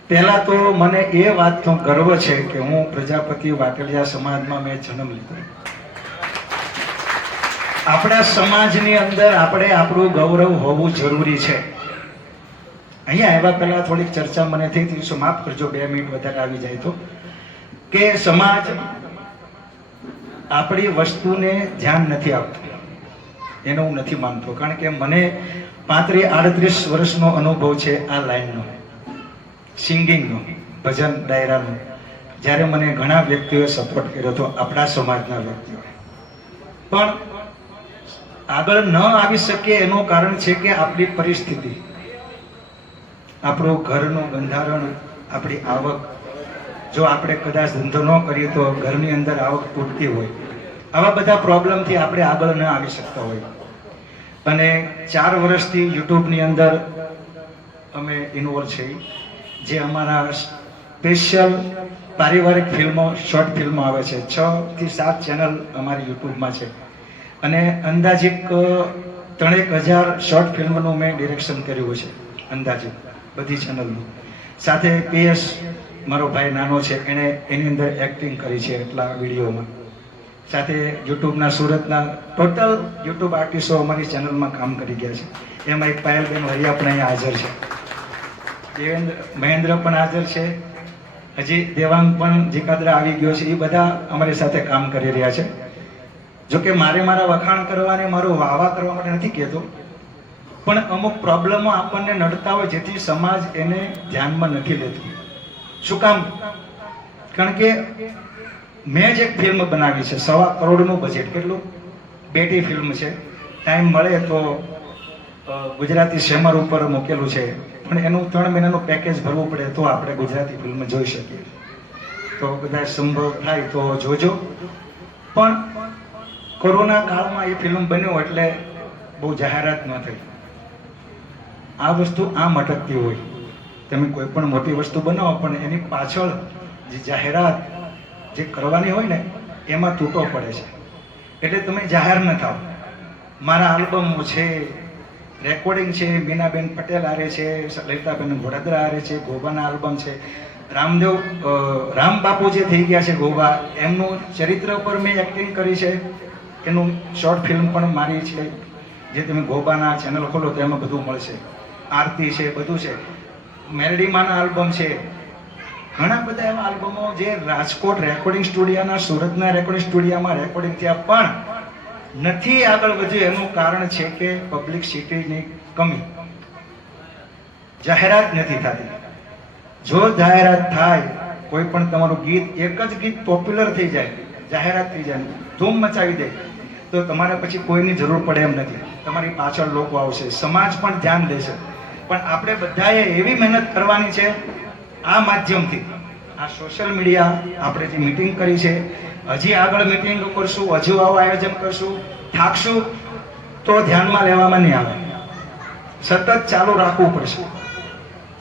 પહેલા તો મને એ વાતનો ગર્વ છે કે હું પ્રજાપતિ વાકડિયા સમાજમાં મેં જન્મ લીધો. આપણા સમાજની અંદર આપણે આપણું ગૌરવ હોવું જરૂરી છે. અહીંયા આવ્યા પહેલા થોડીક ચર્ચા મને થઈ હતી, માફ કરજો 2 મિનિટ વધારે આવી જાય તો, કે સમાજ આપણી વસ્તુને ધ્યાન નથી આપતું. એનો હું નથી માનતો, કારણ કે મને 35-38 વર્ષનો અનુભવ છે આ લાઈનનો, સિંગિંગનો, ભજન ડાયરાનો. જ્યારે મને ઘણા વ્યક્તિઓએ સપોર્ટ કર્યો હતો, આપણા સમાજના વ્યક્તિઓ. પણ આગળ ન આવી શકે એનું કારણ છે કે આપણી પરિસ્થિતિ, આપણું ઘરનું બંધારણ, આપણી આવક. જો આપણે કદાચ ધંધો ન કરીએ તો ઘરની અંદર આવક તૂટતી હોય. આવા બધા પ્રોબ્લેમથી આપણે આગળ ન આવી શકતા હોય. અને 4 વર્ષથી યુટ્યુબની અંદર અમે ઇન્વોલ્વ છીએ. જે અમારા સ્પેશિયલ પારિવારિક ફિલ્મો, શોર્ટ ફિલ્મો આવે છે. 6 થી 7 ચેનલ અમારી યુટ્યુબમાં છે. અને અંદાજિત 3,000 શોર્ટ ફિલ્મનું મેં ડિરેક્શન કર્યું છે, અંદાજિત બધી ચેનલનું. સાથે PS મારો ભાઈ નાનો છે, એણે એની અંદર એક્ટિંગ કરી છે એટલા વિડીયોમાં. સાથે યુટ્યુબના સુરતના ટોટલ યુટ્યુબ આર્ટિસ્ટો અમારી ચેનલમાં કામ કરી ગયા છે. એમાં એક પાયલબેન વરિયા પણ અહીંયા હાજર છે, મહેન્દ્ર પણ હાજર છે, હજી દેવાંગ પણ જીકાદરા આવી ગયો છે, એ બધા અમારી સાથે કામ કરી રહ્યા છે. જો કે મારે મારા વખાણ કરવા અને મારું વાવા કરવા માટે નથી કહેતો, પણ અમુક પ્રોબ્લેમો આપણને નડતા હોય જેથી સમાજ એને ધ્યાનમાં નથી લેતું. શું કામ? કારણ કે મેં જ એક ફિલ્મ બનાવી છે, 1.25 કરોડનું બજેટ. કેટલું? બેટી ફિલ્મ છે. ટાઈમ મળે તો ગુજરાતી સેમર ઉપર મૂકેલું છે, પણ એનું 3 મહિનાનું પેકેજ ભરવું પડે તો આપણે ગુજરાતી ફિલ્મ જોઈ શકીએ. તો બધા સંભવ થાય તો જોજો. પણ કોરોના કાળમાં એ ફિલ્મ બન્યો એટલે બહુ જાહેરાત ન થઈ. આ વસ્તુ આમ અટકતી હોય, તમે કોઈ પણ મોટી વસ્તુ બનાવો પણ એની પાછળ જે જાહેરાત જે કરવાની હોય ને એમાં તૂટો પડે છે. એટલે તમે જાહેર ન થાવ. મારા આલ્બમો છે, રેકોર્ડિંગ છે, મીનાબેન પટેલ આરે છે, લલિતાબેન વડોદરા આરે છે, ગોબાના આલ્બમ છે, રામ બાપુ જે થઈ ગયા છે ગોબા, એમનું ચરિત્ર પર મેં એક્ટિંગ કરી છે, એનું શોર્ટ ફિલ્મ પણ મારી છે. જે તમે ગોબાના ચેનલ ખોલો તો એમાં બધું મળશે. આરતી છે, બધું છે. મેરડીમાના આલ્બમ છે. ઘણા બધા એવા આલ્બમો જે રાજકોટ રેકોર્ડિંગ સ્ટુડિયોના, સુરતના રેકોર્ડિંગ સ્ટુડિયોમાં રેકોર્ડિંગ થયા પણ નથી આગળ વધ્યું. એનું કારણ છે કે પબ્લિસિટીની કમી, જાહેરાત નથી થતી. જો જાહેરાત થાય, કોઈ પણ તમારું ગીત, એક જ ગીત પોપ્યુલર થઈ જાય, જાહેરાત થઈ જાય, ધૂમ મચાવી દે, તો તમારે પછી કોઈની જરૂર પડે એમ નથી. તમારી પાછળ લોકો આવશે, સમાજ પણ ધ્યાન દેશે. પણ આપણે બધાએ એવી મહેનત કરવાની છે આ માધ્યમથી, આ સોશિયલ મીડિયા, આપણે જે મીટિંગ કરી છે, હજી આગળ મીટિંગ કરશું, હજુ આવું આયોજન કરશું. થાકશું તો ધ્યાનમાં લેવામાં નહીં આવે, સતત ચાલુ રાખવું પડશે.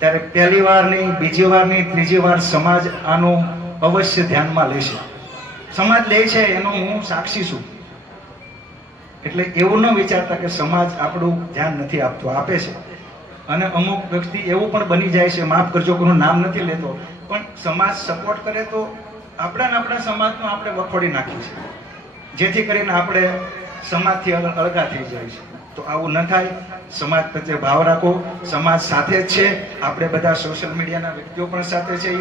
ત્યારે પહેલી વાર નહીં, બીજી વાર નહીં, ત્રીજી વાર સમાજ આનું અવશ્ય ધ્યાનમાં લેશે. સમાજ લે છે એનો હું સાક્ષી છું. એટલે એવું ન વિચારતા કે સમાજ આપણું ધ્યાન નથી આપતો, આપે છે. અને અમુક વ્યક્તિ એવું પણ બની જાય છે, માફ કરજો કોનું નામ નથી લેતો, પણ સમાજ સપોર્ટ કરે તો આપણા સમાજનો આપણે વખોડી નાખીએ છીએ, જેથી કરીને આપણે સમાજથી અળગા થઈ જાય છે. તો આવું ન થાય. સમાજ પ્રત્યે ભાવ રાખો. સમાજ સાથે જ છે. આપણે બધા સોશિયલ મીડિયાના વ્યક્તિઓ પણ સાથે છે.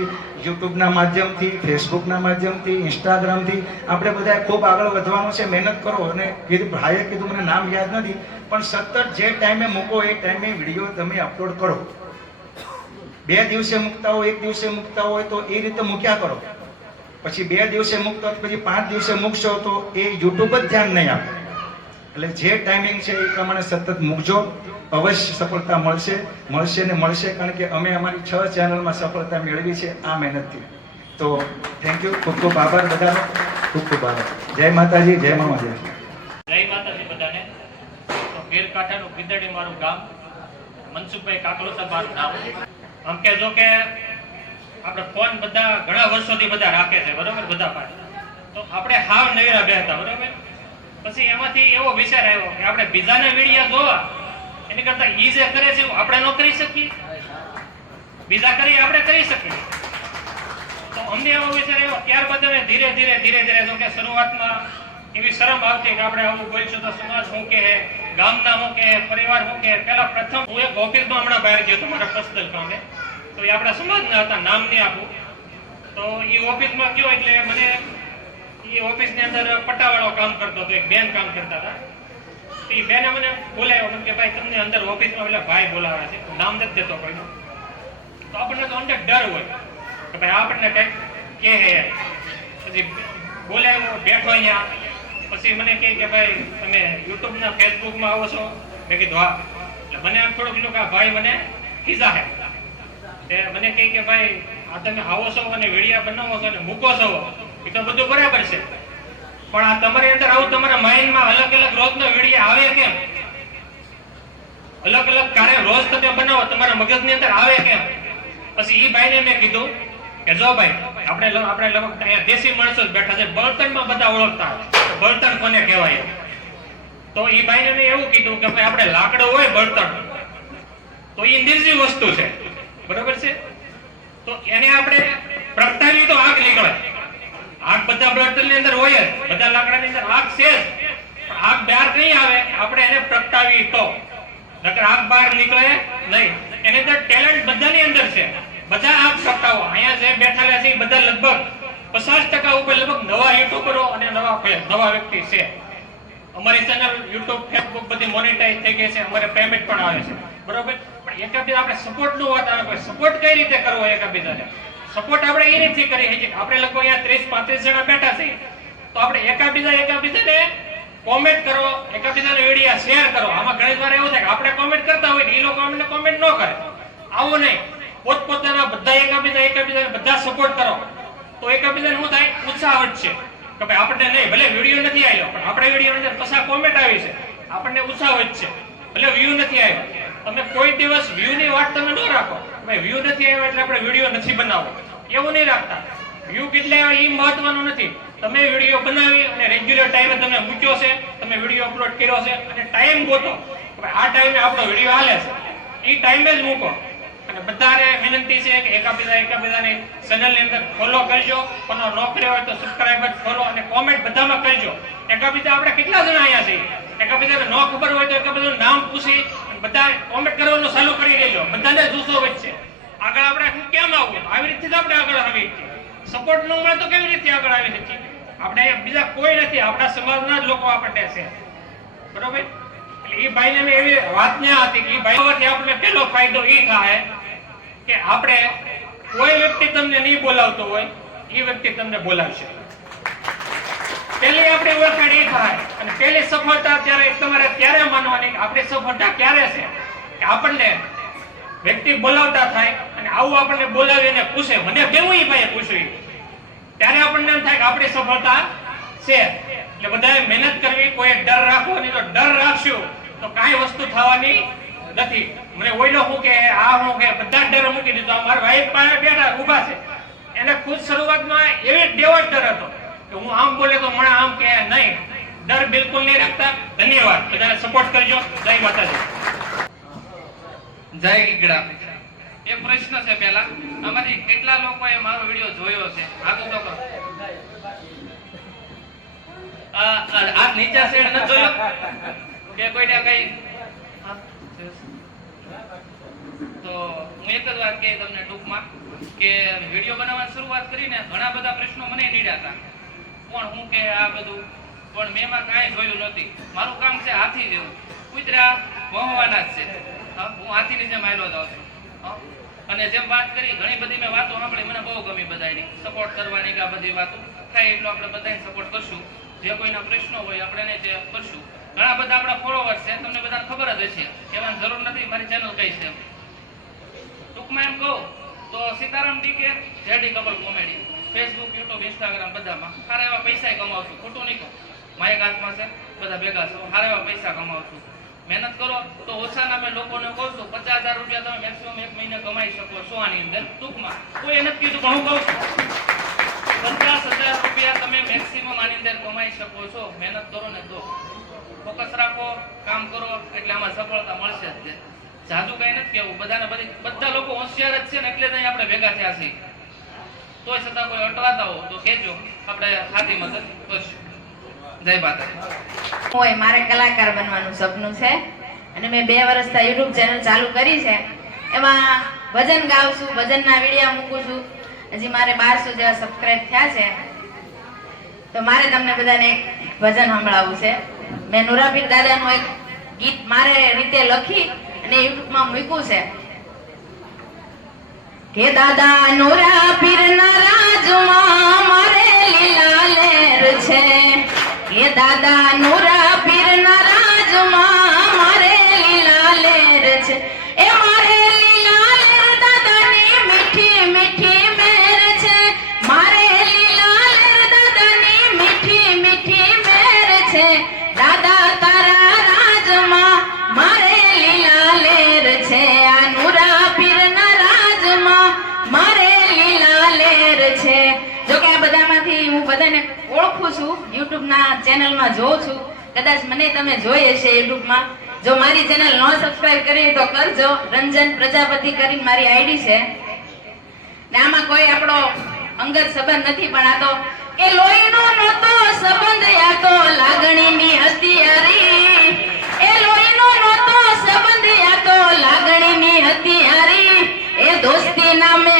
યુટ્યુબના માધ્યમથી, ફેસબુકના માધ્યમથી, ઇન્સ્ટાગ્રામથી આપણે બધા ખૂબ આગળ વધવાનું છે. મહેનત કરો. અને કીધું ભાઈએ કીધું, મને નામ યાદ નથી, પણ સતત જે ટાઈમે મૂકો એ ટાઈમે વિડીયો તમે અપલોડ કરો. 2 દિવસે મૂકતા હોય, 1 દિવસે મૂકતા હોય તો એ રીતે મૂક્યા કરો. પછી 2 દિવસે મૂકતા હોય, પછી 5 દિવસે મૂકશો તો એ યુટ્યુબ જ ધ્યાન નહીં આપે. એટલે જે ટાઈમિંગ છે એ પ્રમાણે સતત મૂકજો. અવશ્ય સફળતા મળશે, મળશે ને મળશે. કારણ કે અમે અમારી 6 ચેનલમાં સફળતા મેળવી છે આ મહેનતથી. તો થેન્ક યુ, ખૂબ ખૂબ આભાર બધાનો, ખૂબ ખૂબ આભાર. જય માતાજી, જય મામાજી. જય માતાજી બધાને. તો ગીરકાંઠાનું ગીદડી મારું ગામ, મનસુખભાઈ કાકલોસા મારું નામ. આમ કે જો કે આપણે ફોન બધા ઘણા વર્ષોથી બધા રાખે છે, બરોબર, બધા પાસે. તો આપણે હાવ નવીરા બેહતા, બરોબર. પછી એમાંથી એવો વિચાર આવ્યો કે આપણે બીજાના વિડીયો જોવા એની કરતા ઈ જે કરે છે આપણે ન કરી શકીએ, બીજા કરી આપણે કરી શકીએ. તો અમને એવો વિચાર આવ્યો. ત્યારબાદ અમે ધીરે ધીરે જો કે શરૂઆતમાં એવી શરમ આવતી કે આપણે આવું બોલશું તો સમાજ શું કહે, ગામના શું કહે, પરિવાર શું કહે. પહેલા પ્રથમ હું એક ઓફિસમાં હમણાં બહાર ગયો હતો મારા પર્સનલ કામે. તો એ આપણા સમાજના હતા, નામ નહીં આપું. તો એ ઓફિસમાં ગયો એટલે મને એ ઓફિસની અંદર પટ્ટાવાળો કામ કરતો હતો, એક બેન કામ કરતા હતા. તો એ બેને મને બોલાવ્યો, મને કે ભાઈ તમને અંદર ઓફિસમાં પેલા ભાઈ બોલાવે છે, નામ નથી દેતો કોઈનું. તો આપણને તો અંદર ડર હોય કે ભાઈ આપણને કંઈક કહે. પછી બોલાવ્યો, બેઠો અહીંયા. પછી મને કહે કે ભાઈ તમે યુટ્યુબના, ફેસબુકમાં આવો છો? મેં કીધું હા. એટલે મને આમ થોડુંક કીધું કે ભાઈ મને ખીજા હે. મને કહે કે ભાઈ આ તમે આવો છો અને વિડીયો બનાવો છો અને મૂકો છો, એ તો બધું બરાબર છે, પણ આ તમારી અંદર આવું તમારા માઇન્ડમાં અલગ અલગ રોજનો વિડીયો આવે કેમ? અલગ અલગ કાર્ય રોજ તમે બનાવો, તમારા મગજની અંદર આવે કેમ? પછી એ ભાઈને મેં કીધું કે જો ભાઈ આપણે અહીંયા દેશી માણસો જ બેઠા છે, બળતણમાં બધા ઓળખતા હોય, બળતણ કોને કહેવાય? તો એ ભાઈને મેં એવું કીધું કે ભાઈ આપણે લાકડો હોય બળતણ, તો એ નિર્જીવ વસ્તુ છે, બરોબર છે. તો એને આપણે પ્રગટાવી તો આગ નીકળે. આગ બધા બળતણની અંદર હોય જ, બધા લાકડાની અંદર આગ છે જ, પણ આગ બહાર નહીં આવે. આપણે એને પ્રગટાવી તો, નકર આગ બહાર નીકળે નહીં. એની અંદર ટેલેન્ટ બધાની અંદર છે, બધા આપ કરતા હો. અહીંયા જે બેઠેલા છે એ બધા લગભગ 50% ઉપર લગભગ નવા યુટ્યુબરો અને નવા વ્યક્તિ છે. અમારી ચેનલ યુટ્યુબ ફેસબુક બધી મોનેટાઇઝ થઈ ગઈ છે, અમારે પેમેન્ટ પણ આવે છે, બરોબર. પણ એકબીજા આપણે સપોર્ટનું વાત આવે, સપોર્ટ કઈ રીતે કરવો એકબીજાને? સપોર્ટ આપણે એ રીતથી કરી શકીએ. આપણે લગભગ અહીંયા 30-35 જણા બેઠા છીએ, તો આપણે એકબીજાને કોમેન્ટ કરો, એકબીજાને વિડીયો શેર કરો. આમાં ઘણી વાર એવું થાય કે આપણે કોમેન્ટ કરતા હોય એ લોકો અમને કોમેન્ટ ન કરે. આવું નહીં, પોતપોતાના બધા એકબીજાને બધા સપોર્ટ કરો, તો એકબીજાને શું થાય? ઉત્સાહ વધશે કે ભાઈ આપણે નહીં, ભલે વિડીયો નથી આવ્યો પણ આપણે વિડીયો અંદર પછા કોમેન્ટ આવી છે, આપણને ઉત્સાહ વધશે. ભલે વ્યૂ નથી આવ્યો, તમે કોઈ દિવસ વ્યૂ ની વાત તમે ન રાખો. ભાઈ વ્યૂ નથી આવ્યો એટલે આપણે વિડીયો નથી બનાવવો, એવું નહીં રાખતા. વ્યૂ કેટલા આવે એ મહત્વનું નથી. તમે વિડીયો બનાવી અને રેગ્યુલર ટાઈમે તમે મૂક્યો છે, તમે વિડીયો અપલોડ કર્યો છે અને ટાઈમ ગોતો, આ ટાઈમે આપણો વિડીયો હાલે છે, એ ટાઈમે જ મૂકો. અને બધાને વિનંતી છે કે એકબીજાની ચેનલની અંદર ફોલો કરજો, પણ ન કર્યો હોય તો સબસ્ક્રાઇબર ફોલો અને કોમેન્ટ બધામાં કરજો. એકબીજા આપણે કેટલા જણા અહીંયા છીએ, એકબીજાને ન ખબર હોય તો એકબીજાનું નામ પૂછી બધા કોમેન્ટ કરવાનું ચાલુ કરી દેજો. બધાને જુસ્સો વચ્ચે આગળ આપણે કેમ આવવું, આવી રીતે જ આપણે આગળ આવી છીએ. સપોર્ટ ન મળે તો કેવી રીતે આગળ આવી શકીએ? આપણે બીજા કોઈ નથી, આપણા સમાજના જ લોકો આપણને છે, બરોબર. એટલે એ ભાઈને મેં એવી વાત ન હતી કે એ ભાઈ આપણે પહેલો ફાયદો એ થાય કે આપણે કોઈ વ્યક્તિ તમને નહીં બોલાવતો હોય, એ વ્યક્તિ તમને બોલાવશે. પહેલી આપણે ઓળખાણ એ થાય. અને પહેલી સફળતા તમારે ત્યારે માનવાની કે આપણી સફળતા ક્યારે છે કે આપણને વ્યક્તિ બોલાવતા થાય અને આવું આપણને બોલાવીને પૂછે, મને કેવું એ ભાઈએ પૂછ્યું, ત્યારે આપણને એમ થાય કે આપણી સફળતા છે. એટલે બધાએ મહેનત કરવી, કોઈ ડર રાખવો નહીં. તો ડર રાખશું તો કાંઈ વસ્તુ થવાની નથી. મને ઓઈલો હું કે આ હું કે બધા ડર મૂકી દીધો. મારા ભાઈ પાસે બેઠા ઊભા છે, એને ખુદ શરૂઆતમાં એવી ડેવો ડર હતો કે હું આમ બોલે તો મને આમ કે નહીં. ડર બિલકુલ નહીં રાખતા. ધન્યવાદ, બધાને સપોર્ટ કરજો. જય માતાજી. જય ગીગડા. એ પ્રશ્ન છે પહેલા, આમાંથી કેટલા લોકોએ મારો વિડીયો જોયો છે? હાથ ઊંચો કરો. આ નીચે સાઈડ ન જોયો કે કોઈને કઈ? તો હું એક જ વાત કહી તમને ટૂંકમાં કે વિડીયો બનાવવાની શરૂઆત કરીને ઘણા બધા પ્રશ્નો મને નીડ્યા હતા, કોણ હું કે આ બધું, પણ મેં એમાં કાંઈ જોયું નથી. મારું કામ છે હાથી જેવું, કૂતરા ભોંહવાના જ છે. હું હાથીની જેમ આવેલો જાઉં છું. અને જેમ વાત કરી ઘણી બધી મેં વાતો સાંભળી, મને બહુ ગમી બધાની સપોર્ટ કરવાની કે આ બધી વાતો થાય એટલો આપણે બધાને સપોર્ટ કરશું. જે કોઈના પ્રશ્નો હોય આપણે એને જે કરશું. ઘણા બધા આપણા ફોલોવર્સ છે, તમને બધાને ખબર જ હશે, કહેવાની જરૂર નથી મારી ચેનલ કઈ છે. ટૂંકમાં એમ કહું તો Sitaram DK, JD couple comedy, Facebook, YouTube, Instagram બધામાં સારા એવા પૈસા કમાવું છું. ખોટું નહીં કહું, માયક હાથમાં છે, બધા ભેગા છો, સારા એવા પૈસા કમાવું છું. મહેનત કરો તો ઓછાના મેં લોકોને કહું છું 50,000 રૂપિયા તમે મેક્સિમમ એક મહિને કમાઈ શકો છો આની અંદર. ટૂંકમાં કોઈ નથી કીધું પણ હું કહું છું 50,000 રૂપિયા તમે મેક્સિમમ આની અંદર કમાઈ શકો છો. મહેનત કરો ને તો ફોકસ રાખો, કામ કરો એટલે આમાં સફળતા મળશે જ. જાદુ કઈ નથી કેવું, બધા લોકો હોશિયાર જ છે ને એટલે જ અહીં આપણે ભેગા થયા છીએ. તોય છતાં કોઈ અટવાતા હો તો કહેજો, આપણે સાથી મદદ કરશું. જય માતાજી. હોય મારે કલાકાર બનવાનું સપનું છે અને મેં 2 વર્ષથી યુટ્યુબ ચેનલ ચાલુ કરી છે. એમાં ભજન ગાઉં છું, ભજનના વિડીયો મૂકું છું. હજી મારે 1200 જેવા સબસ્ક્રાઇબ થયા છે. તો મારે તમને બધાને એક ભજન સંભળાવવું છે. મેં નુરાપીર દાદાનું એક ગીત મારે રીતે લખી અને યુટ્યુબમાં મૂક્યું છે કે દાદા નુરાપીરના રાજમાં મારે લીલા લહેર છે. એ દાદા નુરાપીરના રાજમાં મારે લીલા લહેર છે. એ મારે લીલા લહેર દાદાની મીઠી મીઠી મહેર છે. મારે લીલા લહેર દાદાની મીઠી મીઠી મહેર છે. દાદા તારા રાજમાં મારે લીલા લહેર છે. આ નુરાપીરના રાજમાં મારે લીલા લહેર છે. જો કે આ બધામાંથી હું બધાને ઓળખું છું, યુટ્યુબના ચેનલમાં જોઉં છું. કદાચ મને તમે જોઈ હશે યુટ્યુબમાં. જો મારી ચેનલ ન સબસ્ક્રાઇબ કરી તો કરજો. રંજન પ્રજાપતિ કરીને મારી આઈડી છે. ને આમાં કોઈ આપણો અંગત સંબંધ નથી, પણ આ તો એ લોહીનો નહોતો સંબંધ, આ તો લાગણીની હતી હારી. એ લોહીનો નહોતો સંબંધ, આ તો લાગણીની હતી હારી. એ દોસ્તી નામે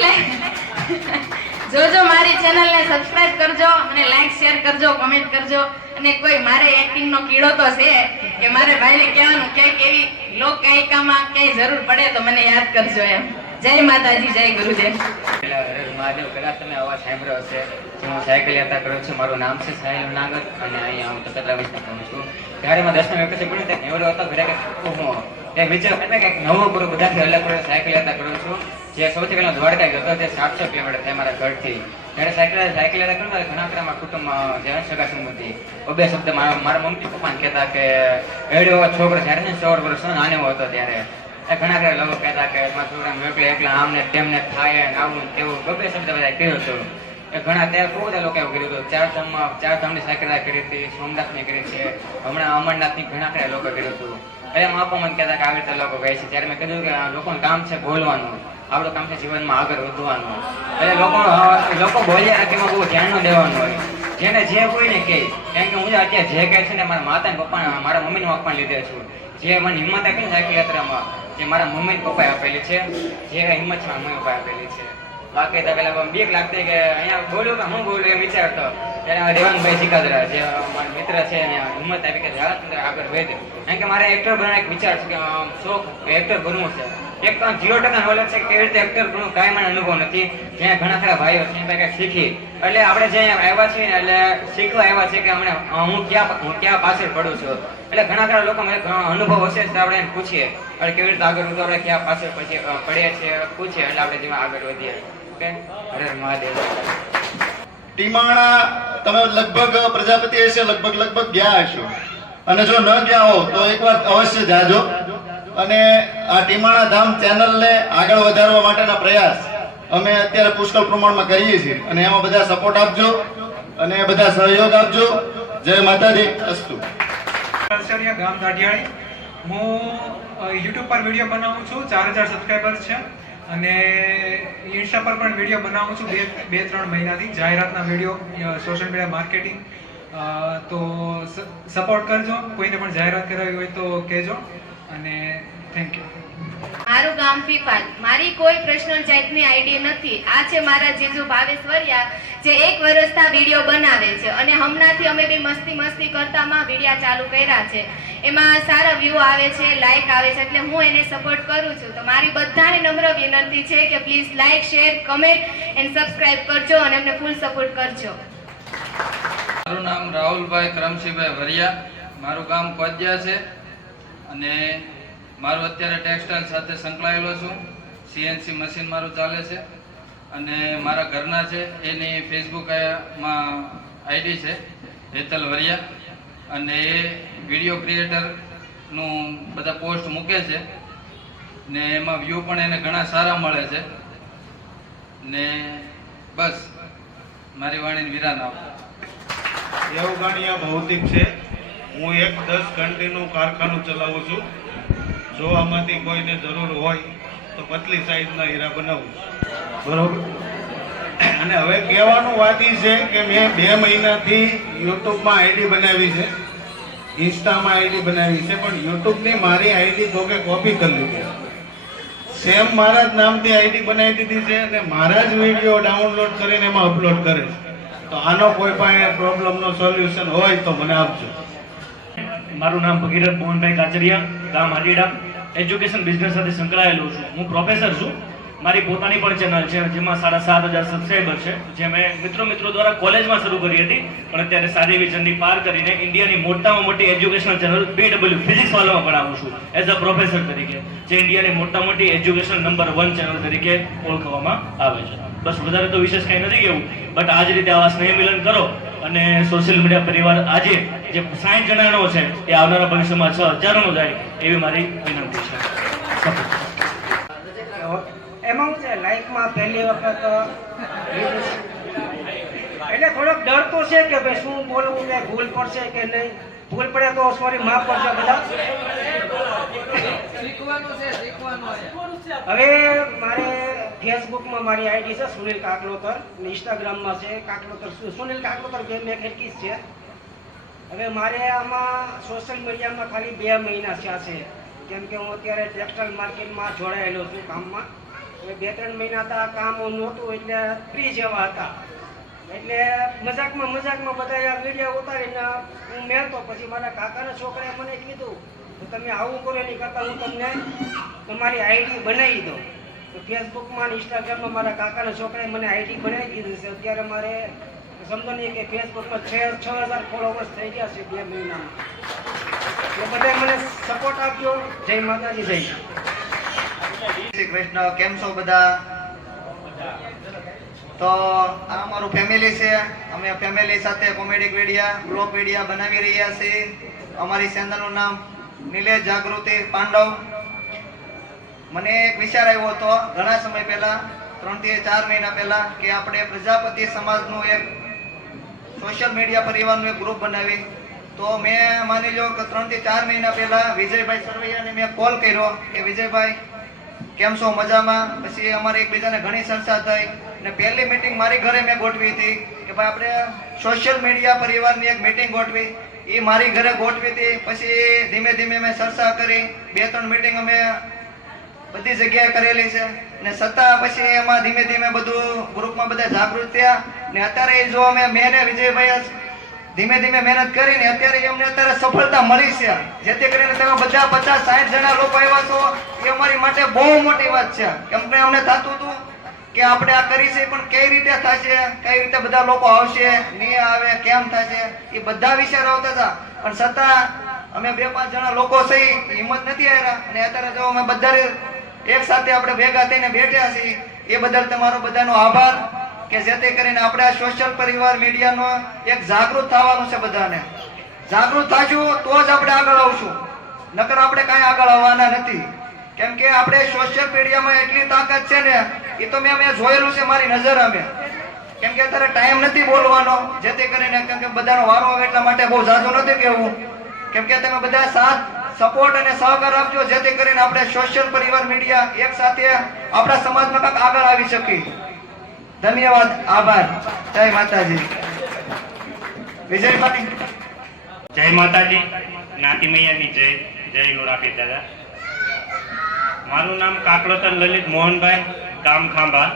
એટલે જોજો મારી ચેનલને સબસ્ક્રાઇબ કરજો અને લાઈક શેર કરજો કમેન્ટ કરજો અને કોઈ મારે એક્ટિંગનો કીડો તો છે કે મારે ભાઈને કહેવાનું કે કેવી લોક ગાયિકામાં ક્યાંય જરૂર પડે તો મને યાદ કરજો એમ. જય માતાજી, જય ગુરુદેવ. મહાદેવ, કદાચ તમે અવાજ સાંભળ્યો હશે. હું સાયકલ યાત્રા કરું છું. મારું નામ છે સાહિલ નાગર અને અહીંયા હું તકતરા વિસ્તાર કરું છું. ત્યારે મેં 10મા વખતે ભણ્યું ત્યાં એવડો હતો ઘરે કે વિચાર એટલે કંઈક નવું કરું, બધાથી અલગ કરું. સાયકલ યાત્રા કરું છું. જે સૌથી પહેલા દ્વારકા ગયો હતો તે 700 કિલોમીટર થાય મારા ઘરથી. ત્યારે સાયકલ યાત્રા કરું ત્યારે ઘણા ખરા કુટુંબમાં જે સગા સંબંધી બે શબ્દ મારા મમ્મી પપ્પાને કહેતા કે એડો છોકરો જ્યારે 16 વર્ષનો નાનો હતો ત્યારે ઘણા ખરા લોકો કહેતા કે છોકરા એકલા આમને તેમને થાય આવું તેવું બે શબ્દ બધા કહ્યું હતું. એ ઘણા ત્યારે બહુ બધા લોકો એવું કર્યું હતું. ચારધામની સાયકલ કરી હતી, સોમનાથની કરી છે, હમણાં અમરનાથની ઘણા ખરા લોકો કર્યું હતું. એટલે માપા મને કહેતા કે આવી રીતે લોકો કહે છે. ત્યારે મેં કીધું કે લોકોનું કામ છે બોલવાનું, આપણું કામ છે જીવનમાં આગળ વધવાનું. એટલે લોકો બોલ્યા રાખીમાં બહુ ધ્યાન ન દેવાનું હોય. જેને જે કોઈને કહે, કારણ કે હું અત્યારે જે કહે છે ને મારા માતા ને પપ્પા મારા મમ્મીને આપવા લીધે છું. જે મને હિંમત આપી ને સાયકલ યાત્રામાં જે મારા મમ્મી ને પપ્પાએ આપેલી છે, જે હિંમત છે મારા મમ્મી પપ્પાએ આપેલી છે. બાકી તો પેલા બીક લાગતી કે અહીંયા બોલ્યું કે હું બોલું એમ વિચારતો. ત્યારે દેવાનભાઈ સિકાદરા જે મારા મિત્ર છે અહીંયા હિંમત આપી કે આગળ વધે. કારણ કે મારે એક્ટર બનવાનો એક વિચાર છે કે શોખ એક્ટર બનવું છે. એક 0% નોલેજ છે કેવી રીતે એક્ટર બનવું કાંઈ મને અનુભવ નથી. જ્યાં ઘણા ખરા ભાઈઓ છે કંઈક શીખી એટલે આપણે જે આવ્યા છીએ ને એટલે શીખવા આવ્યા છે કે હું ક્યાં પાછળ પડું છું. એટલે ઘણા ખરા લોકો મને અનુભવ હશે તો આપણે એને પૂછીએ એટલે કેવી રીતે આગળ વધુ આપણે ક્યાં પાછળ પછી પડ્યા છીએ પૂછીએ એટલે આપણે જેમાં આગળ વધીએ. ઓકે, હરે મહાદેવ. ટીમાણા તમે લગભગ પ્રજાપતિ હશે લગભગ ગયા હશો અને જો ન ગયા હો તો એકવાર અવશ્ય જાજો. અને આ ટીમાણા ધામ ચેનલને આગળ વધારવા માટેના પ્રયાસ અમે અત્યારે પુષ્કળ પ્રમાણમાં કરીએ છીએ અને એમાં બધા સપોર્ટ આપજો અને બધા સહયોગ આપજો. જય માતાજી. અસ્તુ. ગામ દાઢિયાળી. હું યુટ્યુબ પર વિડીયો બનાવું છું. 4000 સબસ્ક્રાઈબર્સ છે અને ઇન્સ્ટા પર પણ વિડીયો બનાવું છું 2-3 મહિનાથી. જાહેરાતના વિડીયો, સોશિયલ મીડિયા માર્કેટિંગ. તો સપોર્ટ કરજો. કોઈને પણ જાહેરાત કરાવી હોય તો કહેજો અને થેન્ક યુ. મારું ગામ ફીફાલ. મારી કોઈ પર્સનલ જાતની આઈડી નથી. આ છે મારા જીજુ ભાવેશ વરિયા જે 1 વર્ષથી વિડીયો બનાવે છે અને હમણાંથી અમે બી મસ્તી કરતામાં વિડીયા ચાલુ કર્યા છે. એમાં સારા વ્યૂ આવે છે, લાઈક આવે છે, એટલે હું એને સપોર્ટ કરું છું. તો મારી બધાને નમ્ર વિનંતી છે કે please like share comment and subscribe કરજો અને અમને ફૂલ સપોર્ટ કરજો. મારું નામ રાહુલભાઈ કરમસિંહભાઈ વરિયા. મારું ગામ કોજિયા છે અને મારું અત્યારે ટેક્સટાઇલ સાથે સંકળાયેલો છું. સીએનસી મશીન મારું ચાલે છે અને મારા ઘરના છે એની ફેસબુકમાં આઈડી છે હેતલ વરિયા અને એ વિડીયો ક્રિએટરનું બધા પોસ્ટ મૂકે છે ને એમાં વ્યૂ પણ એને ઘણા સારા મળે છે ને બસ મારી વાણીને વિરામ આપો. દેવગાણીયા ભૌતિક છે. હું એક 10 ઘંટીનું કારખાનું ચલાવું છું. જો આમાંથી કોઈને જરૂર હોય તો પતલી સાઈઝના હીરા બનાવું બરોબર. અને હવે કહેવાનું વાત એ છે કે મેં 2 મહિનાથી યુટ્યુબમાં આઈડી બનાવી છે, ઇન્સ્ટામાં આઈડી બનાવી છે, પણ યુટ્યુબની મારી આઈડી તો કે કોપી કરી લીધી. સેમ મારા જ નામથી આઈડી બનાવી દીધી છે અને મારા જ વિડીયો ડાઉનલોડ કરીને એમાં અપલોડ કરે છે. તો આનો કોઈ પણ પ્રોબ્લેમનો સોલ્યુશન હોય તો મને આપજો. મારું નામ ભગીરથ મોહનભાઈ કાચરિયા, ગામ આડીડા. એજ્યુકેશન બિઝનેસ સાથે સંકળાયેલો છું. હું પ્રોફેસર છું. મારી પોતાની પણ ચેનલ છે જેમાં 7,500 સબસ્ક્રાઈબર છે, જે મેં મિત્રો દ્વારા કોલેજમાં શરૂ કરી હતી, પણ અત્યારે સારી એવી જર્ની પાર કરીને ઇન્ડિયાની મોટામાં મોટી એજ્યુકેશનલ ચેનલ BW ફિઝિક્સ વાળામાં ભણાવું છું એઝ અ પ્રોફેસર તરીકે, જે ઇન્ડિયાની મોટા મોટી એજ્યુકેશન નંબર 1 ચેનલ તરીકે ઓળખવામાં આવે છે. બસ વધારે તો વિશેષ કંઈ નથી કહેવું, બટ આ જ રીતે આવા સ્નેહ મિલન કરો અને સોશિયલ મીડિયા પરિવાર આજે જે 60 જણાનો છે એ આવનારા ભવિષ્યમાં 6,000નો જાય એવી મારી વિનંતી છે. એમાં હું છે લાઈફમાં પહેલી વખત એટલે થોડોક ડર તો છે કે ભાઈ શું બોલવું ને ભૂલ પડશે કે નહીં. ભૂલ પડે તો સોરી માફ કરજો બધા. હવે મારે ફેસબુકમાં મારી આઈડી છે સુનિલ કાકલોતર, ઇન્સ્ટાગ્રામમાં છે સુનિલ કાકલોતર ગેમ એક જ છે. હવે મારે આમાં સોશિયલ મીડિયામાં ખાલી 2 મહિના થયા છે, કેમ કે હું અત્યારે ટેક્સટાઇલ માર્કેટમાં જોડાયેલો છું કામમાં. હવે 2-3 મહિના હતા કામ નહોતું એટલે ફ્રી જેવા હતા એટલે મજાકમાં બધા વિડીયો ઉતારીને હું મેળતો. પછી મારા કાકાના છોકરાએ મને કીધું તો તમે આવું કરો એની કરતાં હું તમને તમારી આઈડી બનાવી દઉં. તો ફેસબુકમાં અને ઇન્સ્ટાગ્રામમાં મારા કાકાના છોકરાએ મને આઈડી બનાવી દીધી છે. અત્યારે મારે સમજો નહીં કે ફેસબુકમાં 6,000 ફોલોવર્સ થઈ ગયા છે 2 મહિનામાં. એ બધાએ મને સપોર્ટ આપ્યો. જય માતાજી. જય શ્રી કૃષ્ણ. કેમ છો બધા? તો આ અમારું ફેમિલી છે. અમે ફેમિલી સાથે કોમેડી વિડીયા બ્લોગ વિડીયા બનાવી રહ્યા છીએ. અમારી ચેનલનું નામ નિલેશ જાગૃતિ પાંડવ. મને એક વિચાર આવ્યો હતો ઘણા સમય પહેલા, 3 થી 4 મહિના પહેલા, કે આપણે પ્રજાપતિ સમાજનું એક સોશિયલ મીડિયા પરિવારનું એક ગ્રુપ બનાવી. તો મેં માની લો કે 3 થી 4 મહિના પહેલા વિજયભાઈ સરવૈયાને મેં કોલ કર્યો કે વિજયભાઈ કેમ છો? મજામાં? પછી અમારે એકબીજાને ઘણી ચર્ચા થઈ અને પહેલી મીટિંગ મારી ઘરે મેં ગોઠવી હતી કે ભાઈ આપણે સોશિયલ મીડિયા પરિવારની એક મીટિંગ ગોઠવી. એ મારી ઘરે ગોઠવી હતી. પછી ધીમે ધીમે મેં ચર્ચા કરી. 2-3 મીટિંગ અમે બધી જગ્યાએ કરેલી છે ને છતાં પછી એમાં ધીમે ધીમે બધું ગ્રુપમાં બધા જાગૃત થયા ને અત્યારે જો અમે મેં ને વિજયભાઈ ધીમે ધીમે મહેનત કરીને અત્યારે અમને સફળતા મળી છે. જેથી કરીને તમે બધા 50-60 જણા લોકો આવ્યા છો એ અમારી માટે બહુ મોટી વાત છે. કેમ કે અમને થતું હતું કે આપણે આ કરી છે પણ કઈ રીતે થશે, કઈ રીતે બધા લોકો આવશે, નહીં આવે, કેમ થશે, એ બધા વિચાર આવતા હતા. પણ છતાં અમે 2-5 જણા લોકો છે હિંમત નથી આવ્યા અને અત્યારે જો અમે બધા એક સાથે આપણે ભેગા થઈને બેઠ્યા છીએ. એ બદલ તમારો બધાનો આભાર કે જેથી કરીને આપણે આ સોશિયલ પરિવાર મીડિયાનો એક જાગૃત થવાનું છે. બધાને જાગૃત થાશું તો જ આપણે આગળ આવશું, નકર આપણે કાંઈ આગળ આવવાના નથી. કેમ કે આપણે સોશિયલ મીડિયામાં એટલી તાકાત છે ને, એ તો મેં જોયેલું છે મારી નજર અમે. કેમ કે અત્યારે ટાઈમ નથી બોલવાનો, જેથી કરીને કેમ કે બધાનો વારો આવે એટલા માટે બહુ ઝાઝું નથી કહેવું. કેમ કે તમે બધા સાથ સપોર્ટ અને સહકાર આપજો, જેથી કરીને આપણે સોશિયલ પરિવાર મીડિયા એક સાથે આપણા સમાજમાં કાંઈક આગળ આવી શકીએ. ધન્યવાદ, આભાર. જય માતાજી. વિજયભાઈ. જય માતાજી. જ્ઞાતિ મૈયાની જય. જય લોરાપી દાદા. મારું નામ કાકલોતર લલિત મોહનભાઈ, ગામ ખાંભા,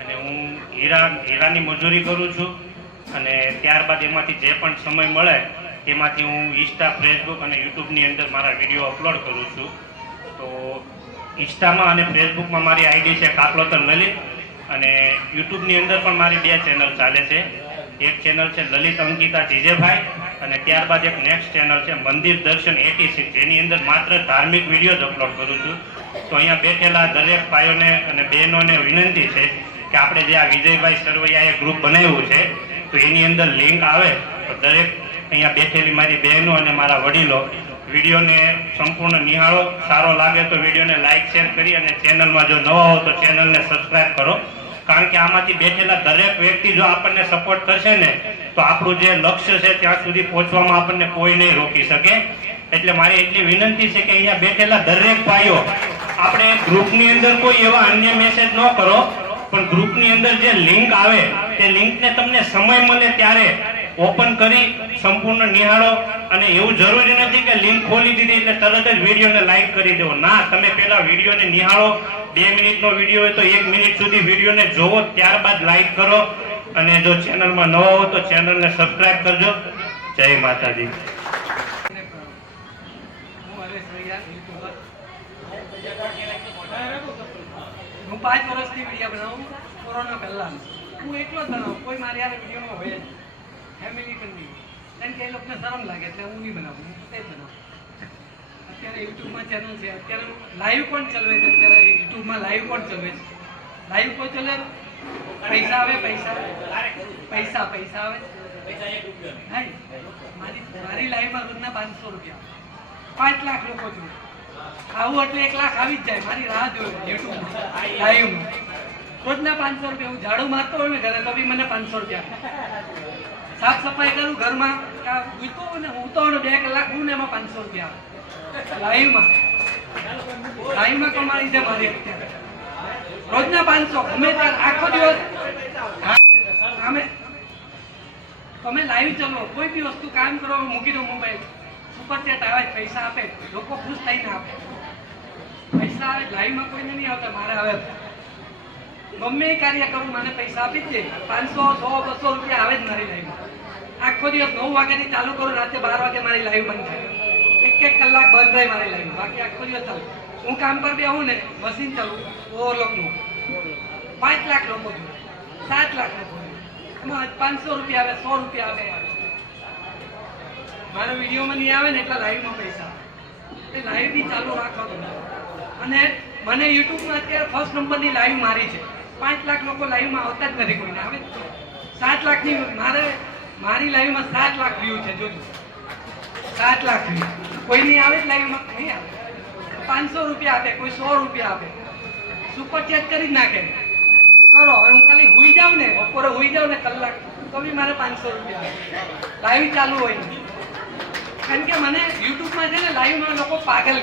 અને હું હીરાની મજૂરી કરું છું. અને ત્યારબાદ એમાંથી જે પણ સમય મળે તેમાંથી હું ઇન્સ્ટા, ફેસબુક અને યુટ્યુબની અંદર મારા વિડીયો અપલોડ કરું છું. તો ઇન્સ્ટામાં અને ફેસબુકમાં મારી આઈડી છે કાકલોતર લલિત, અને યુટ્યુબની અંદર પણ મારી 2 ચેનલ ચાલે છે. એક ચેનલ છે લલિત અંકિતા જીજેભાઈ અને ત્યારબાદ એક નેક્સ્ટ ચેનલ છે મંદિર દર્શન 86, જેની અંદર માત્ર ધાર્મિક વિડીયો જ અપલોડ કરું છું. તો અહીંયા બેઠેલા દરેક ભાઈઓને અને બહેનોને વિનંતી છે કે આપણે જે આ વિજયભાઈ સરવૈયાએ ગ્રુપ બનાવ્યું છે તો એની અંદર લિંક આવે તો દરેક અહીંયા બેઠેલી મારી બહેનો અને મારા વડીલો વિડીયોને સંપૂર્ણ નિહાળો. સારો લાગે તો વિડીયોને લાઇક શેર કરી અને ચેનલમાં જો નવા હો તો ચેનલને સબસ્ક્રાઇબ કરો. કારણ કે આમાંથી બેઠેલા દરેક વ્યક્તિ જો આપણને સપોર્ટ કરશે ને તો આપણું જે લક્ષ્ય છે ત્યાં સુધી પહોંચવામાં આપણને કોઈ નહીં રોકી શકે. એટલે મારી એટલી વિનંતી છે કે અહીંયા બેઠેલા દરેક ભાઈઓ આપણે ગ્રુપની અંદર કોઈ એવા અન્ય મેસેજ ન કરો, પણ ગ્રુપની અંદર જે લિંક આવે તે લિંકને તમને સમય મળે ત્યારે ઓપન કરી સંપૂર્ણ નિહાળો. અને એવું જરૂરી નથી કે લિંક ખોલી દીધી એટલે તરત જ વિડીયોને લાઈક કરી દેવો. ના, તમે પહેલા વિડીયોને નિહાળો. 2 મિનિટનો વિડીયો હોય તો 1 મિનિટ સુધી વિડીયોને જોવો, ત્યારબાદ લાઈક કરો. અને જો ચેનલમાં નવા હો તો ચેનલને સબસ્ક્રાઇબ કરજો. જય માતાજી. હું 5 વર્ષથી વિડીયો બનાવું. કોરોના પહેલા હું એકલો જ બનાવું, કોઈ મારી યાર વિડીયોમાં હોય જ ફેમિલી પણ નહીં. કારણ કે એ લોકોને શરમ લાગે એટલે હું નહીં બનાવું, હું તે જ બનાવું. અત્યારે યુટ્યુબમાં ચેનલ છે, અત્યારે લાઈવ પણ ચલવે છે. અત્યારે યુટ્યુબમાં લાઈવ પણ ચલવે છે. લાઈવ કોઈ ચલે પૈસા આવે, પૈસા આવે. મારી લાઈવમાં રોજના 500 રૂપિયા, 5 લાખ લોકો જોવે. આવું એટલે 1 લાખ આવી જ જાય. મારી રાહ જોવે યુટ્યુબ લાઈવમાં. રોજના 500 રૂપિયા. હું ઝાડુ મારતો હોય ને ઘરે તો બી મને 500 રૂપિયા. સાફ સફાઈ કરું ઘરમાં, ઉતો ને હું તો 2 કલાક હું ને એમાં 500 રૂપિયા લાઈવમાં કમાણી છે મારી અત્યારે. રોજના 500 ગમે ત્યારે આખો દિવસ. તમે લાઈવ ચલો, કોઈ બી વસ્તુ કામ કરો, મૂકી દો મોબાઈલ, સુપર ચેટ આવે, પૈસા આપે, લોકો ખુશ થઈને આપે. પૈસા આવે લાઈવમાં કોઈને નહીં આવતા, મારે આવે. ગમે એ કાર્ય કરું મને પૈસા આપી જ દે. 500 100 200 રૂપિયા આવે જ મારી લાઈવમાં. આખો દિવસ 9 વાગ્યાથી ચાલુ કરું, રાતે 12 વાગે મારી લાઈવ બંધ થાય. 1 કલાક બંધ થાય મારી લાઈવ, બાકી આખો દિવસ ચાલુ. હું કામ પર બેહું ને, મશીન ચાલુ ઓવરલોકનું 5 લાખ લોકો જોડે, 7 લાખ લોકો એમાં 500 રૂપિયા આવે, 100 રૂપિયા આવે. મારા વિડીયોમાં નહીં આવે ને એટલા લાઈવમાં પૈસા. એ લાઈવ બી ચાલુ રાખો તમે. અને મને યુટ્યુબમાં અત્યારે ફર્સ્ટ નંબરની લાઈવ મારી છે. 5 લાખ લોકો લાઈવમાં આવતા જ નથી કોઈને. આવે 7 લાખની મારી લાઈવમાં 7 લાખ વ્યૂ છે. જોજો 7 લાખ વ્યૂ. કોઈની આવે જ લાઈવમાં નહીં આવે. 500 રૂપિયા આપે, કોઈ 100 રૂપિયા આપે, સુપર ચેટ કરી જ નાખે. કરો હવે હું ખાલી હુઈ જાઉં ને, બપોરે હુઈ જાઉં ને કલાક, તો બી મારે 500 રૂપિયા આવે. લાઈવ ચાલુ હોય ને. કારણ કે મને યુટ્યુબમાં છે ને લાઈવમાં લોકો પાગલ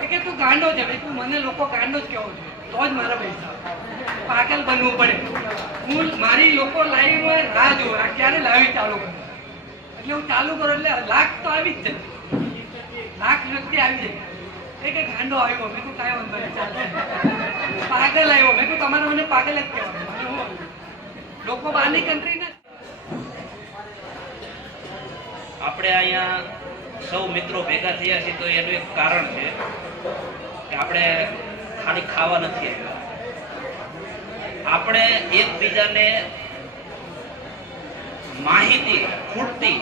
કહે કે તું ગાંડો છે. ભાઈ તું મને લોકો ગાંડો જ કહેવો છે તો જ મારા પૈસા. પાગલ બનવું પડે. હું મારી લોકો લાઈવમાં રાહ જોઉં, આ ક્યારે લાઈવ ચાલુ કરું. એટલે હું ચાલુ કરું એટલે લાખ તો આવી જ જાય. લાખ વ્યક્તિ આવી જાય. કે ગાંડો આવ્યો, મેં કહું કાંઈ વાંધો નહીં, ચાલશે. પાગલ આવ્યો, મેં કહું તમારે મને પાગલ જ કહેવાનું. લોકો બહારની કન્ટ્રીના આપણે અહીંયા સૌ મિત્રો ભેગા થયા છીએ તો એનું એક કારણ છે કે આપણે ખાલી ખાવા નથી આવ્યા. આપણે એકબીજાને માહિતી ખૂટતી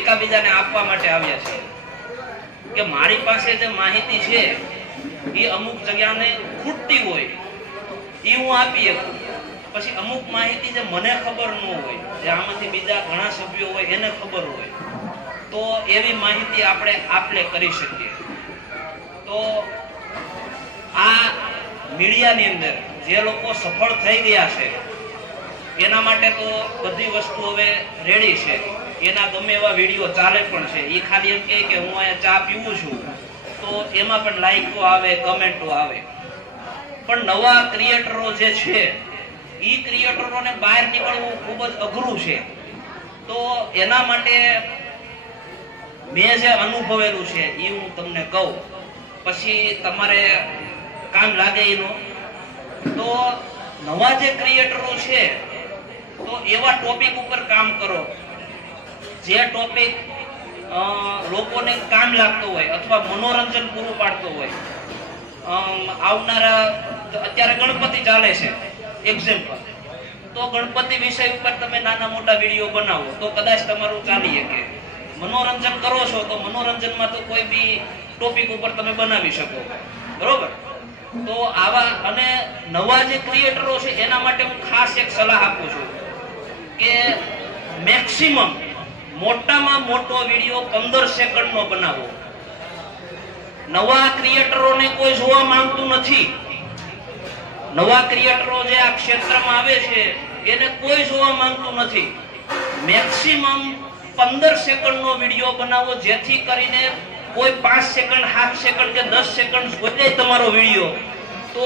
એકાબીજાને આપવા માટે આવ્યા છીએ કે મારી પાસે જે માહિતી છે એ અમુક જગ્યાને ખૂટતી હોય એ હું આપી શકું. પછી અમુક માહિતી જે મને ખબર ન હોય, જે આમાંથી બીજા ઘણા સભ્યો હોય એને ખબર હોય, તો એવી માહિતી આપણે આપલે કરી શકીએ. તો આ મીડિયાની અંદર જે લોકો સફળ થઈ ગયા છે એના માટે તો બધી વસ્તુ હવે રેડી છે. એના ગમે એવા વિડીયો ચાલે પણ છે. એ ખાલી એમ કહે કે હું અહીંયા ચા પીવું છું તો એમાં પણ લાઈકો આવે, કમેન્ટો આવે. પણ નવા ક્રિએટરો જે છે એ ક્રિએટરોને બહાર નીકળવું ખૂબ જ અઘરું છે. તો એના માટે મેં જે અનુભવેલું છે એ હું તમને કહું, પછી તમારે કામ લાગે એનું. તો નવા જે ક્રિએટરો છે તો એવા ટોપિક ઉપર કામ કરો જે ટોપિક લોકોને કામ લાગતો હોય અથવા મનોરંજન પૂરું પાડતો હોય. આવનારા અત્યારે ગણપતિ ચાલે છે એક્ઝામ્પલ, તો ગણપતિ વિષય ઉપર તમે નાના મોટા વિડીયો બનાવો તો કદાચ તમારું ચાલી શકે. મનોરંજન કરો છો તો મનોરંજનમાં તો કોઈ બી ટોપિક ઉપર તમે બનાવી શકો, બરોબર? તો આવા અને નવા જે ક્રિએટરો છે એના માટે હું ખાસ એક સલાહ આપું છું કે મેક્સિમમ મોટામાં મોટો વિડીયો 15 સેકન્ડનો બનાવો. નવા ક્રિએટરોને કોઈ જોવા માંગતું નથી. નવા ક્રિએટરો જે આ ક્ષેત્રમાં આવે છે એને કોઈ જોવા માંગતું નથી. મેક્સિમમ 15 સેકન્ડનો વિડીયો બનાવો, જેથી કરીને કોઈ 5 સેકન્ડ 7 સેકન્ડ કે 10 સેકન્ડ જોઈ તમારો વિડીયો તો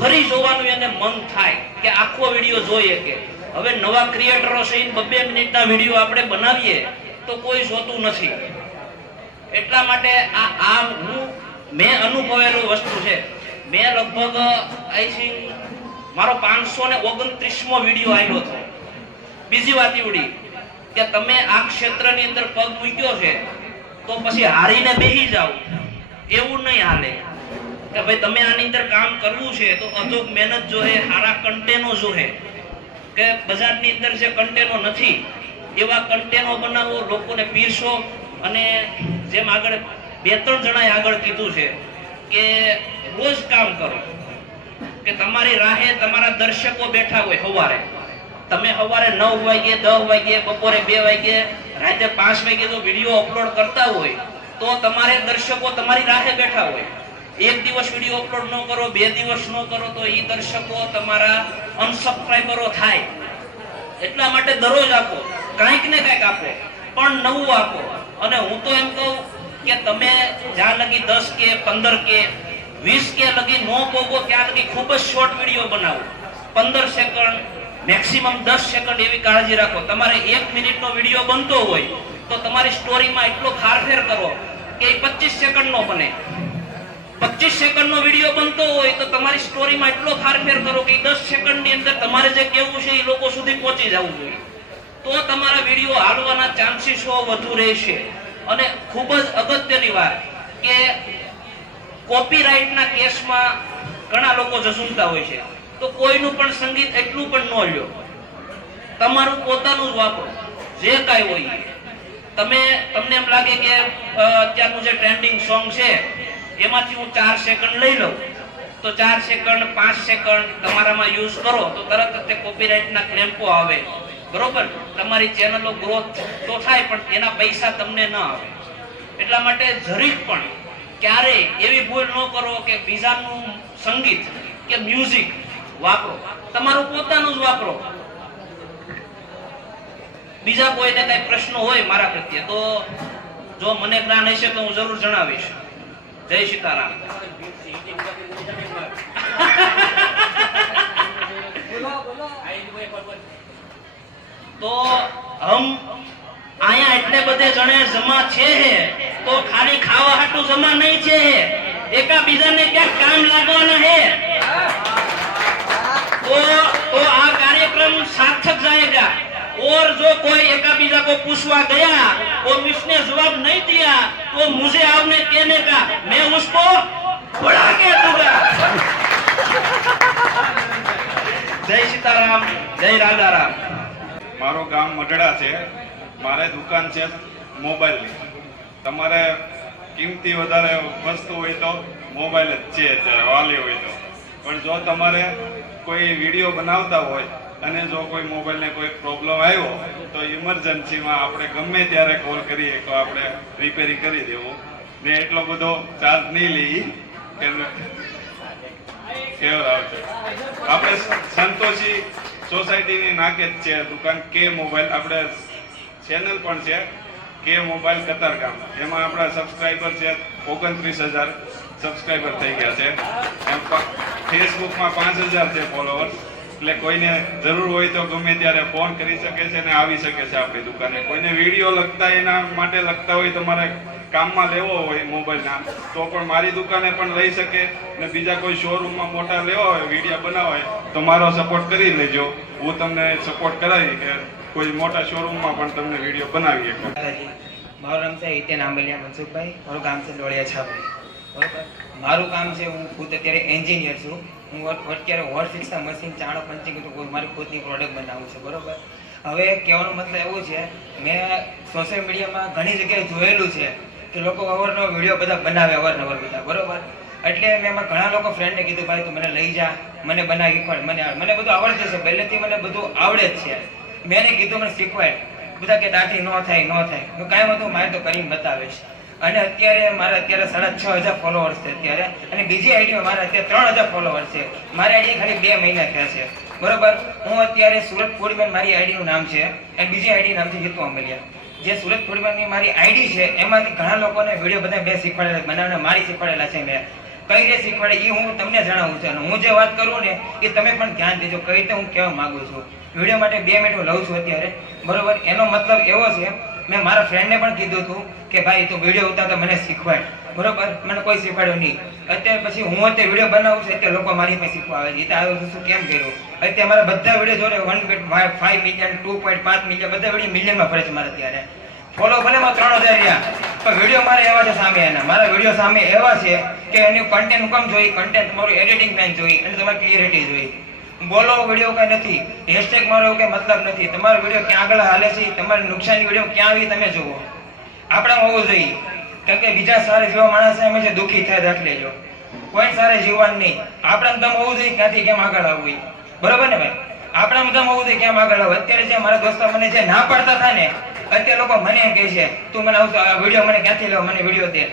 ફરી જોવાનું એને મન થાય કે આખો વિડીયો જોઈએ. કે હવે નવા ક્રિએટરો છે 2 મિનિટના વિડીયો આપણે બનાવીએ તો કોઈ જોતું નથી. એટલા માટે આ મેં અનુભવેલું વસ્તુ છે. મેં લગભગ આઈ થિંક મારો 529મો વિડીયો આવ્યો હતો. બીજી વાત એવડી કે તમે આ ક્ષેત્રની અંદર પગ મૂક્યો છે તો પછી હારીને બેસી જાઓ એવું નહીં હાલે. કે ભાઈ તમે આની અંદર કામ કરવું છે તો અધૂક મહેનત જોઈએ, સારા કન્ટેનો જોઈએ. કે બજારની અંદર જે કન્ટેનો નથી એવા કન્ટેનો બનાવો, લોકોને પીરસો. અને જેમ આગળ 2-3 જણાએ આગળ કીધું છે કે રોજ કામ કરો. કે તમારી રાહે તમારા દર્શકો બેઠા હોય. સવારે તમે સવારે 9 વાગે, 10 વાગે, બપોરે 2 વાગે, રાતે 5 વાગે જો વિડીયો અપલોડ કરતા હોય તો તમારે દર્શકો તમારી રાહે બેઠા હોય. એક દિવસ વિડીયો અપલોડ ન કરો, 2 દિવસ ન કરો તો એ દર્શકો તમારા અનસબસ્ક્રાઇબરો થાય. એટલા માટે દરરોજ આપો, કંઈક ને કંઈક આપો, પણ નવું આપો. અને હું તો એમ કહું કે તમે જ્યાં લગી 10 કે 15 કે 20 કે લગી નો પોગો ત્યાં લગી ખૂબ જ શોર્ટ વિડીયો બનાવો. 15 સેકન્ડ મેક્સિમમ 10 સેકન્ડ એવી કાળજી રાખો. તમારે 1 મિનિટનો વિડીયો બનતો હોય તો તમારી સ્ટોરીમાં એટલો ખારફેર કરો કે 25 સેકન્ડનો બને. 25 સેકન્ડનો વિડીયો બનતો હોય તો તમારી સ્ટોરીમાં એટલો ફારફેર કરો કે 10 સેકન્ડની અંદર તમારે જે કહેવું છે એ લોકો સુધી પહોંચી જવું જોઈએ. તો તમારા વિડીયો હાલવાના ચાન્સીસો વધુ રહેશે. અને ખૂબ જ અગત્યની વાત કે કોપીરાઇટના કેસમાં ઘણા લોકો ઝઝૂમતા હોય છે. તો કોઈનું પણ સંગીત એટલું પણ ન લ્યો, તમારું પોતાનું જ વાપરો. જે કાંઈ હોય તમને એમ લાગે કે અત્યારનું જે ટ્રેન્ડિંગ સોંગ છે એમાંથી હું 4 સેકન્ડ લઈ લઉં, તો 4 સેકન્ડ 5 સેકન્ડ તમારામાં યુઝ કરો તો તરત જ તે કોપીરાઇટના ક્લેમ્પો આવે. બરોબર, તમારી ચેનલો ગ્રોથ તો થાય પણ એના પૈસા તમને ન આવે. એટલા માટે જરીક પણ ક્યારેય એવી ભૂલ ન કરો કે બીજાનું સંગીત કે મ્યુઝિક વાપરો, તમારું પોતાનું જ વાપરો. બીજા કોઈને કઈ પ્રશ્ન હોય મારા પ્રત્યે તો જો મને જ્ઞાન હશે તો હું જરૂર જણાવીશ. જય સીતારામ. તો હમ આયા એટલે બધે જણે જમા છે તો ખાલી ખાવા હાટું જમા નહીં છે, એકા બીજાને ક્યાંક કામ લાગવાના હે. तो આ कार्यक्रम सार्थक जाएगा. और जो कोई एकाबीजा को पूछवा गया और उसने जवाब नहीं दिया तो मुझे आपने कहने का मैं उसको बढ़ा के दूंगा. जय सीताराम, जय राजाराम. મારું ગામ મઢડા છે. મારે દુકાન છે મોબાઈલની. તમારે કિંમતી વધારે વસ્તુ હોય તો મોબાઈલ જ છે અત્યારે વાલી હોય તો. પણ જો તમારે કોઈ વિડીયો બનાવતા હોય અને જો કોઈ મોબાઈલને કોઈ પ્રોબ્લેમ આવ્યો તો ઇમરજન્સીમાં આપણે ગમે ત્યારે કોલ કરીએ તો આપણે રિપેરિંગ કરી દેવું ને એટલો બધો ચાર્જ નહીં લઈ કે કેવો આવશે. આપણે સંતોષી સોસાયટીની નાકે જ છે દુકાન કે મોબાઈલ. આપણે ચેનલ પણ છે કે મોબાઈલ કતારગામ. એમાં આપણા સબસ્ક્રાઈબર છે 29,000 સબસ્ક્રાઈબર થઈ ગયા છે. ફેસબુકમાં 5,000 છે ફોલોવર્સ. એટલે કોઈને જરૂર હોય તો ગમે ત્યારે ફોન કરી શકે છે અને આવી શકે છે આપણી દુકાને. કોઈને વિડીયો લખતા એના માટે લખતા હોય, તમારે કામમાં લેવો હોય મોબાઈલના તો પણ મારી દુકાને પણ લઈ શકે. ને બીજા કોઈ શોરૂમમાં મોટા લેવા હોય, વિડીયો બનાવવા હોય તો મારો સપોર્ટ કરી લેજો. હું તમને સપોર્ટ કરાવી કે કોઈ મોટા શોરૂમમાં પણ તમને વિડીયો બનાવી શકો. મારું નામ છે હિતેન આંબલિયા મનસુખભાઈ. મારું ગામ છે લોળિયા છાપરી. બરોબર, મારું કામ છે, હું ખુદ અત્યારે એન્જિનિયર છું. હું અત્યારે વોર ફિક્સના મશીન ચાણો પંચિંગ મારી ખુદની પ્રોડક્ટ બનાવું છું. બરોબર, હવે કહેવાનો મતલબ એવું છે, મેં સોશિયલ મીડિયામાં ઘણી જગ્યાએ જોયેલું છે કે લોકો અવારનવાર વિડીયો બધા બનાવે અવારનવાર બધા. બરોબર, એટલે મેં એમાં ઘણા લોકો ફ્રેન્ડને કીધું ભાઈ તું મને લઈ જા, મને બનાવી શીખવાડ. મને બધું આવડે છે, પહેલેથી મને બધું આવડે જ છે. મેં એને કીધું મને શીખવાડ. બધા કે દાઢી ન થાય ન થાય. હું કાંઈ બધું મારે તો કરીને બતાવીશ. અને અત્યારે મારા 6,500 ફોલોવર્સ છે અત્યારે. અને બીજી આઈડીમાં મારા અત્યારે 3,000 ફોલોવર્સ છે. મારી આઈડી ખાલી 2 મહિના થયા છે. બરોબર, હું અત્યારે સુરત ફૂડીમેન મારી આઈડીનું નામ છે અને બીજી આઈડી નામ છે હિતુ આંબલિયા. જે સુરત ફૂડીમેનની મારી આઈડી છે એમાંથી ઘણા લોકોને વિડીયો બધા મેં શીખવાડેલા, બનાવને મારી શીખવાડેલા છે. મેં કઈ રીતે શીખવાડે એ હું તમને જણાવું છું. અને હું જે વાત કરું ને એ તમે પણ ધ્યાન દેજો કઈ રીતે હું કહેવા માંગુ છું. વિડીયો માટે 2 મિનિટ હું લઉં છું અત્યારે. બરોબર, એનો મતલબ એવો છે, મેં મારા ફ્રેન્ડને પણ કીધું હતું કે ભાઈ તું વિડીયો ઉતારતો મને શીખવાડ. બરોબર, મને કોઈ શીખવાડ્યો નહીં. અત્યારે પછી હું અત્યારે વિડીયો બનાવું છું, અત્યારે લોકો મારી પાસે શીખવા આવે છે. એ તો આવ્યું શું કેમ કર્યું. અત્યારે મારા બધા વિડીયો જોડે 1.5 મિલિયન 2.5 મિલિયન બધા વિડીયો મિલિયનમાં ફરે છે મારે. અત્યારે ફોલો ભલેમાં 3,000 રહ્યા પણ વિડીયો મારે એવા છે સામે. એના મારા વિડીયો સામે એવા છે કે એનું કન્ટેન્ટ હુકમ જોઈ, કન્ટેન્ટ તમારું એડિટિંગ પ્લાન જોઈ અને તમારી ક્લિયરિટી જોઈ. બોલો વિડીયો કઈ નથી, હેશટેગ મારો એવું કઈ મતલબ નથી. તમારો વિડીયો ક્યાં આગળ હાલે છે, તમારી નુકસાની વિડીયો ક્યાં આવી તમે જુઓ. આપણામાં હોવું જોઈએ. કેમ કે બીજા સારા જેવા માણસ હંમેશા દુઃખી થાય રાખી લેજો. કોઈ સારા જીવન નહીં. આપણા દમ હોવું જોઈએ ક્યાંથી કેમ આગળ આવવું. બરોબર ને ભાઈ, આપણા દમ હોવું જોઈએ કેમ આગળ આવવું. અત્યારે જે મારા દોસ્તો મને જે ના પાડતા હતા ને, અત્યારે લોકો મને એમ કહે છે તું મને વિડીયો મને ક્યાંથી લેવો, મને વિડીયો દે.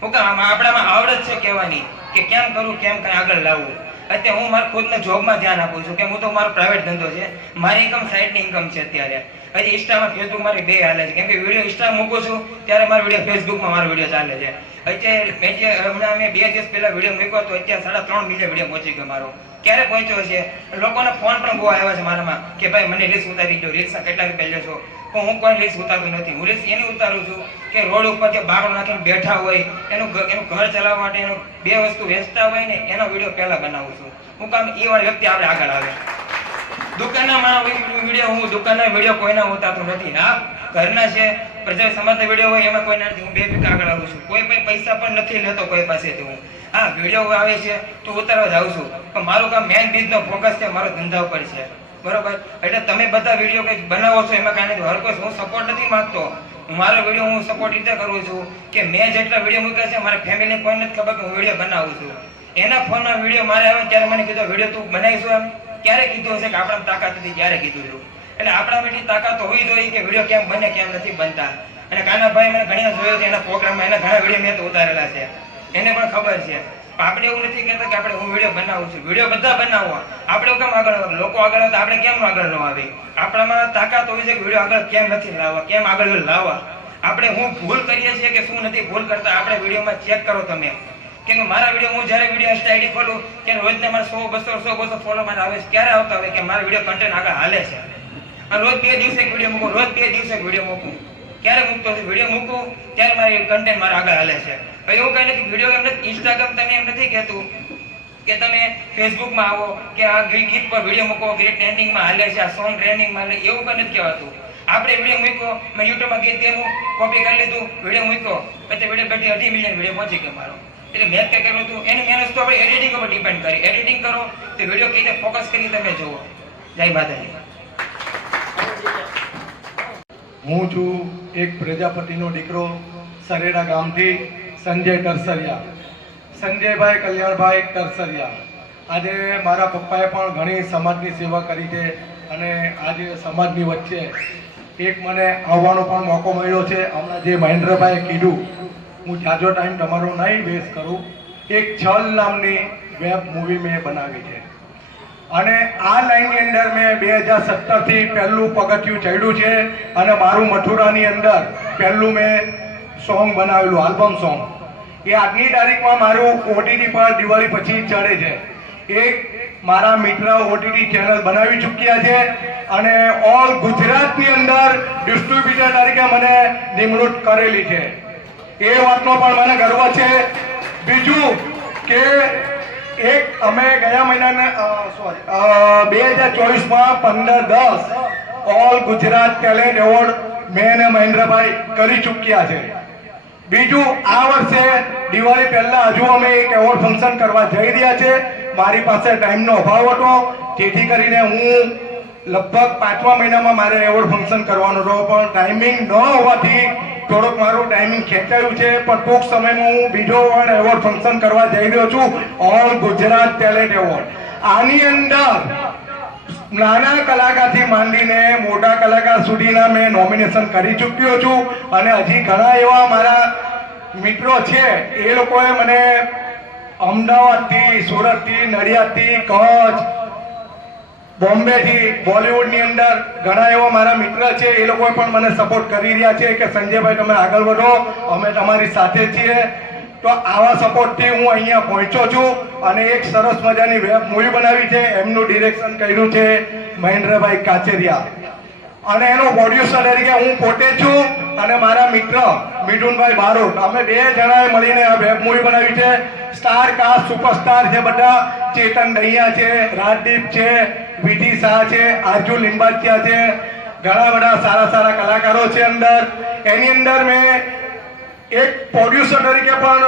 હું કામ આપણામાં આવડત છે કહેવાની કે કેમ કરું, કેમ કઈ આગળ લાવવું. અત્યારે હું મારા ખુદના જોબમાં ધ્યાન આપું છું કે હું તો મારો પ્રાઇવેટ ધંધો છે. મારી ઇન્કમ સાઈડની ઇન્કમ છે. અત્યારે હજી ઇન્સ્ટામાં ફેસબુક મારી 2 હાલે છે. કેમ કે વિડીયો ઇન્સ્ટા મૂકું છું ત્યારે મારો વિડીયો ફેસબુકમાં મારો વિડીયો ચાલે છે. અત્યારે હમણાં મેં 2 દિવસ પહેલા વિડીયો મૂક્યો તો અત્યારે 3.5 મિલિયન વિડીયો પહોંચી ગયો મારો. ક્યારે પહોંચ્યો છે? લોકોને ફોન પણ બહુ આવ્યા છે મારામાં કે ભાઈ મને રીલ્સ ઉતારી દો, રીલ્સના કેટલા રૂપિયા લેશો. પણ હું કોઈ રીલ્સ ઉતારતો નથી. હું રીલ્સ એની ઉતારું છું કે રોડ ઉપર જે બાકડો નાખીને બેઠા હોય એનું ઘર ચલાવવા માટે એનું 2 વસ્તુ વેચતા હોય ને એનો વિડીયો પહેલા બનાવું છું. હું કામ એ વાળી વ્યક્તિ આપણે આગળ આવે. દુકાનના મારા વિડીયો હું દુકાનના વિડીયો કોઈના ઉતારતો નથી. હા, ઘરના છે પ્રજા સમાજના વિડીયો હોય એમાં કોઈ નથી. હું 2 પીક આગળ આવું છું. કોઈ પૈસા પણ નથી લેતો કોઈ પાસેથી હું. હા, વિડીયો આવે છે તો ઉતારવા જાઉં છું, પણ મારું કામ મેઇન બિઝનેસ ફોકસ છે મારો ધંધા ઉપર છે. બરોબર? એટલે તમે બધા વિડીયો કંઈક બનાવો છો એમાં કાંઈ નથી. હર કોઈ હું સપોર્ટ નથી માંગતો. મારો વિડીયો હું સપોર્ટ રીતે કરું છું કે મેં જેટલા વિડીયો મૂક્યા છે મારા ફેમિલીને કોઈ નથી ખબર કે હું વિડીયો બનાવું છું. એના ફોનમાં વિડીયો મારે આવે ત્યારે મને કીધું વિડીયો તું બનાવીશું એમ ક્યારે કીધું હશે કે આપણા તાકાત નથી ત્યારે કીધું હતું. એટલે આપણામાં એટલી તાકાત હોવી જોઈએ કે વિડીયો કેમ બને કેમ નથી બનતા. અને કાનાભાઈ મને ઘણી જોયો છે એના પ્રોગ્રામમાં, એના ઘણા વિડીયો મેં તો ઉતારેલા છે, એને પણ ખબર છે. આપણે એવું નથી કહેતા કે આપણે હું વિડીયો બનાવું છું. વિડીયો બધા બનાવવા, આપણે કેમ આગળ આવે? લોકો આગળ આવે તો આપણે કેમ આગળ ન આવી? આપણામાં તાકાત હોવી છે કે વિડીયો આગળ કેમ નથી લાવવા, કેમ આગળ લાવવા. આપણે હું ભૂલ કરીએ છીએ કે શું નથી ભૂલ કરતા આપણે વિડીયોમાં ચેક કરો તમે. કેમ કે મારા વિડીયો હું જ્યારે વિડીયો ઇન્સ્ટા આઈડી ખોલું કે રોજને મારા 100-200 ફોલો મને આવે છે. ક્યારે આવતા હોય કે મારા વિડીયો કન્ટેન્ટ આગળ હાલે છે. અને રોજ 2 દિવસે એક વિડીયો મૂકું, રોજ 2 દિવસે એક વિડીયો મૂકું. ક્યારે મૂકતો છું? વિડીયો મૂકું ત્યારે મારી કન્ટેન્ટ મારા આગળ હાલે છે. એવું કઈ નથી. વિડીયો એમ નથી, ઇન્સ્ટાગ્રામ તમે એમ નથી કહેતું કે તમે ફેસબુકમાં આવો કે આ ગીત પર વિડીયો મૂકો, ગીત ટ્રેન્ડિંગમાં હાલે છે, આ સોંગ ટ્રેન્ડિંગમાં હાલે, એવું કઈ નથી કહેવાતું. આપણે વિડીયો મૂક્યો, મેં યુટ્યુબમાં ગીત ગેમું કોપી કરી લીધું, વિડીયો મૂક્યો, પછી વિડીયો બેઠી 2.5 મિલિયન વિડીયો પહોંચી ગયો મારો. એટલે મેં કંઈ કર્યું હતું એની મહેનત તો આપણે એડિટિંગ ઉપર ડિપેન્ડ કરી. એડિટિંગ કરો તો વિડીયો કઈ રીતે ફોકસ કરી તમે જુઓ. જય માતાજી. હું છું એક પ્રજાપતિનો દીકરો, સરેડા ગામથી સંજય ટરસરિયા, સંજયભાઈ કલ્યાણભાઈ ટરસરિયા. આજે મારા પપ્પાએ પણ ઘણી સમાજની સેવા કરી છે અને આજે સમાજની વચ્ચે એક મને આવવાનો પણ મોકો મળ્યો છે. હમણાં જે મહેન્દ્રભાઈએ કીધું, હું જાજો ટાઈમ તમારો નહીં વેસ્ટ કરું. એક છલ નામની વેબ મૂવી મેં બનાવી છે અને આ લાઈનની અંદર મેં 2017થી પહેલું પગથિયું ચડ્યું છે અને મારું મથુરાની અંદર પહેલું મેં સોંગ બનાવેલું, આલ્બમ સોંગ. એ આજની તારીખમાં મારું ઓટીટી પર દિવાળી પછી ચડે છે. એક મારા મિત્ર ઓટીટી ચેનલ બનાવી ચૂક્યા છે અને ઓલ ગુજરાતની અંદર ડિસ્ટ્રીબ્યુટર તરીકે મને નિમણૂક કરેલી છે. એ વાતનો પણ મને ગર્વ છે. બીજું કે એક અમે ગયા મહિનાના 2024માં 15/10 ઓલ ગુજરાત ટેલેન્ટ એવોર્ડ મેં અને મહેન્દ્રભાઈ કરી ચૂક્યા છે. બીજું આ વર્ષે દિવાળી પહેલા હજુ અમે એક એવોર્ડ ફંક્શન કરવા જઈ રહ્યા છે. મારી પાસે ટાઈમનો અભાવ હતો, જેથી કરીને હું લગભગ 5મા મહિનામાં મારે એવોર્ડ ફંક્શન કરવાનું હતો, પણ ટાઈમિંગ ન હોવાથી થોડુંક મારું ટાઈમિંગ ખેંચાયું છે. પણ ટૂંક સમયમાં હું બીજો પણ એવોર્ડ ફંક્શન કરવા જઈ રહ્યો છું, ઓલ ગુજરાત ટેલેન્ટ એવોર્ડ. આની અંદર નાના કલાકારથી માંડીને મોટા કલાકાર સુધીના મેં નોમિનેશન કરી ચૂક્યો છું અને હજી ઘણા એવા મારા મિત્રો છે એ લોકોએ મને અમદાવાદથી, સુરતથી, નડિયાદથી, કચ્છ, બોમ્બેથી, બોલિવૂડની અંદર ઘણા એવા મારા મિત્ર છે, એ લોકોએ પણ મને સપોર્ટ કરી રહ્યા છે કે સંજયભાઈ તમે આગળ વધો, અમે તમારી સાથે છીએ. તો આવા સપોર્ટથી હું અહીંયા પહોંચ્યો છું અને એક સરસ મજાની વેબ મૂવી બનાવી છે. એમનું ડિરેક્શન કર્યું છે મહેન્દ્રભાઈ કાચેરિયા અને એનો પ્રોડ્યુસર તરીકે હું પોતે છું અને મારા મિત્ર મિઠુનભાઈ બારોટ. અમે 2 જણાએ મળીને આ વેબ મૂવી બનાવી છે. સ્ટાર કાસ્ટ સુપરસ્ટાર છે બધા. ચેતન દહિયા છે, રાજદીપ છે, વિધિ શાહ છે, આજુ લિંબાચિયા છે, ઘણા બધા સારા સારા કલાકારો છે અંદર. એની અંદર મેં એક પ્રોડ્યુસર તરીકે પણ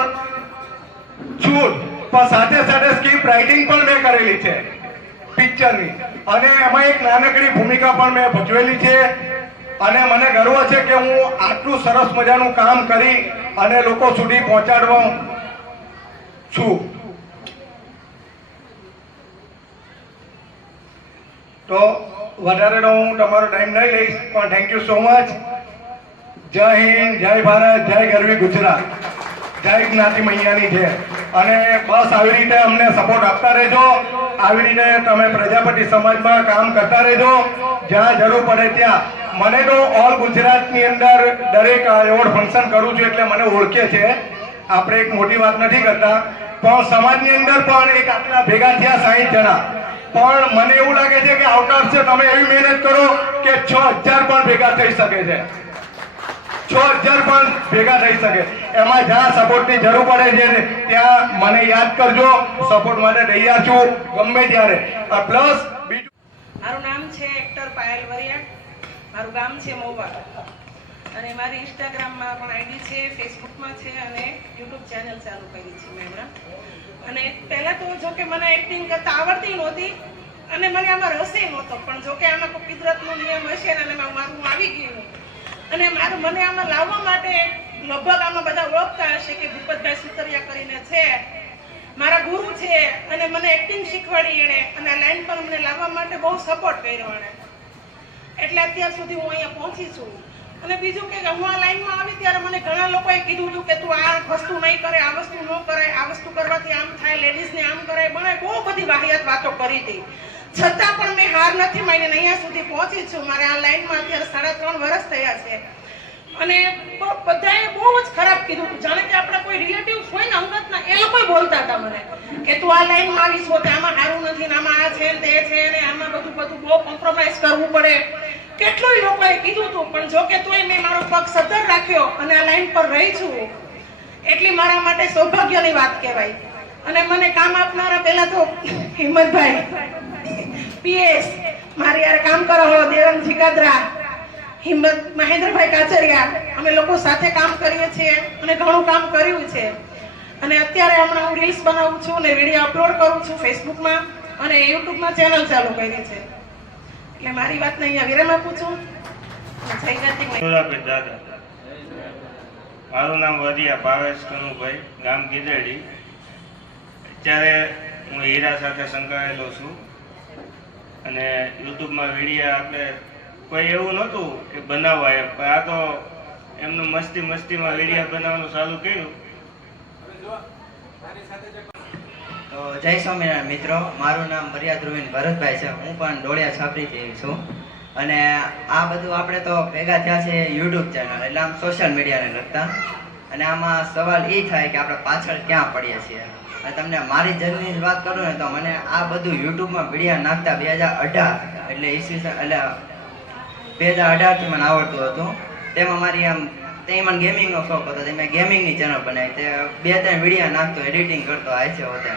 છું, પણ સાથે સાથે સ્ક્રિપ્ટ રાઇટિંગ પણ મેં કરેલી છે પિક્ચરની અને એમાં એક નાનકડી ભૂમિકા પણ મેં ભજવેલી છે અને મને ગર્વ છે કે હું આટલું સરસ મજાનું કામ કરી અને લોકો સુધી પહોંચાડવા છું. તો વધારે હું તમારો ટાઈમ નહીં લઈશ, પણ થેન્ક યુ સો મચ. જય હિન્દ, જય ભારત, જય ગરવી ગુજરાત, જય જ્ઞાતિ મૈયાની છે. અને બસ આવી રીતે અમને સપોર્ટ આપતા રહેજો. આવી રીતે તમે પ્રજાપતિ સમાજમાં કામ કરતા રહેજો. જ્યાં જરૂર પડે ત્યાં. મને તો ઓલ ગુજરાતની અંદર દરેક એવોર્ડ ફંક્શન કરું છું એટલે મને ઓળખે છે આપણે એક મોટી વાત નથી કરતા, પણ સમાજની અંદર પણ એક આટલા ભેગા થયા 60 જણા, પણ મને એવું લાગે છે કે આવતા વર્ષે તમે એવી મહેનત કરો કે 6000 પણ ભેગા થઈ શકે છે, 6000 પણ ભેગા થઈ શકે. એમાં જ્યાં સપોર્ટની જરૂર પડે છે ત્યાં મને યાદ કરજો, સપોર્ટ માટે તૈયાર છું ગમે ત્યારે. પ્લસ બીજું, મારું નામ છે એક્ટર પાયલ વરિયા, મારું ગામ છે મોવા, અને મારી ઇન્સ્ટાગ્રામમાં પણ આઈડી છે, ફેસબુકમાં છે, અને યુટ્યુબ ચેનલ ચાલુ કરી છે મેં હમણાં. અને પહેલાં તો જો કે મને એક્ટિંગ કરતાં આવડતી નહોતી અને મને આમાં રસે નહોતો, પણ જો કે આમાં કોઈ કુદરતનો નિયમ હશે ને અને મારું આવી ગયું. અને મને આમાં લાવવા માટે લગભગ આમાં બધા ઓળખતા હશે કે ભૂપતભાઈ સુતરિયા કરીને છે, મારા ગુરુ છે, અને મને એક્ટિંગ શીખવાડી એણે, અને આ લાઈન પર મને લાવવા માટે બહુ સપોર્ટ કર્યો એણે. એટલે અત્યાર સુધી હું અહીંયા પહોંચી છું. અને બીજું કે હું આ લાઈનમાં આવી ત્યારે મને ઘણા લોકોએ કીધું હતું કે તું આ વસ્તુ નહીં કરે, આ વસ્તુ ન કરાય, આ વસ્તુ કરવાથી આમ થાય, લેડીઝને આમ કરાય, મને બહુ બધી વાહિયાત વાતો કરી હતી. છતાં પણ મેં હાર નથી માનીને અહીંયા સુધી પહોંચી છું. મારે આ લાઈનમાં અત્યારે 3.5 વર્ષ થયા છે. અને બધાએ બહુ જ ખરાબ કીધું હતું, જાણે કે આપણા કોઈ રિલેટિવ્સ હોય ને અંગતના, એ લોકો બોલતા હતા મને કે તું આ લાઈનમાં આવીશ હોતે આમાં સારું નથી ને આમાં આ છે ને તે છે ને આમાં બધું બહુ કોમ્પ્રોમાઇઝ કરવું પડે. કેટલોય લોકોએ કીધું હતું, પણ જો કે તોય મેં મારો પગ સદ્ધર રાખ્યો અને આ લાઈન પર રહી છું, એટલી મારા માટે સૌભાગ્યની વાત કહેવાય. અને મને કામ આપનારા પહેલા તો હિંમતભાઈ પીએસ, મારી યાર કામ કરો દેવનજી કાદરા, હિંમત મહેન્દ્રભાઈ કાચરિયા, અમે લોકો સાથે કામ કરીએ છીએ અને ઘણું કામ કર્યું છે. અને અત્યારે હમણાં હું રીલ્સ બનાવું છું અને વિડીયો અપલોડ કરું છું ફેસબુકમાં અને યુટ્યુબમાં ચેનલ ચાલુ કરી છે. એટલે મારી વાતને અહીંયા વિરામ આપું છું. મારું નામ વરિયા ભાવેશ કનુભાઈ, ગામ ગીદડી. અત્યારે હું હીરા સાથે સંકળાયેલો છું અને યુટ્યુબમાં વિડીયો આપણે કોઈ એવું નહોતું કે બનાવવા એમ, પણ આ તો એમનું મસ્તીમાં વિડીયો બનાવવાનું ચાલુ કર્યું. તો જય સ્વામિનારાયણ મિત્રો, મારું નામ બરિયા ધ્રુવીન ભરતભાઈ છે, હું પણ ડોળિયા છાપરીથી છું. અને આ બધું આપણે તો ભેગા થયા છે યુટ્યુબ ચેનલ, એટલે આમ સોશિયલ મીડિયાને લગતા. અને આમાં સવાલ એ થાય કે આપણે પાછળ ક્યાં પડીએ છીએ. અને તમને મારી જર્નીની જ વાત કરું ને તો મને આ બધું યુટ્યુબમાં વિડીયો નાખતા 2018 એટલે ઈસવીસન એટલે 2018થી મને આવડતું હતું. તેમાં મારી આમ તે મને ગેમિંગનો શોખ હતો, તે મેં ગેમિંગની ચેનલ બનાવી, તે 2-3 વિડીયો નાખતો, એડિટિંગ કરતો આ છે હોતે.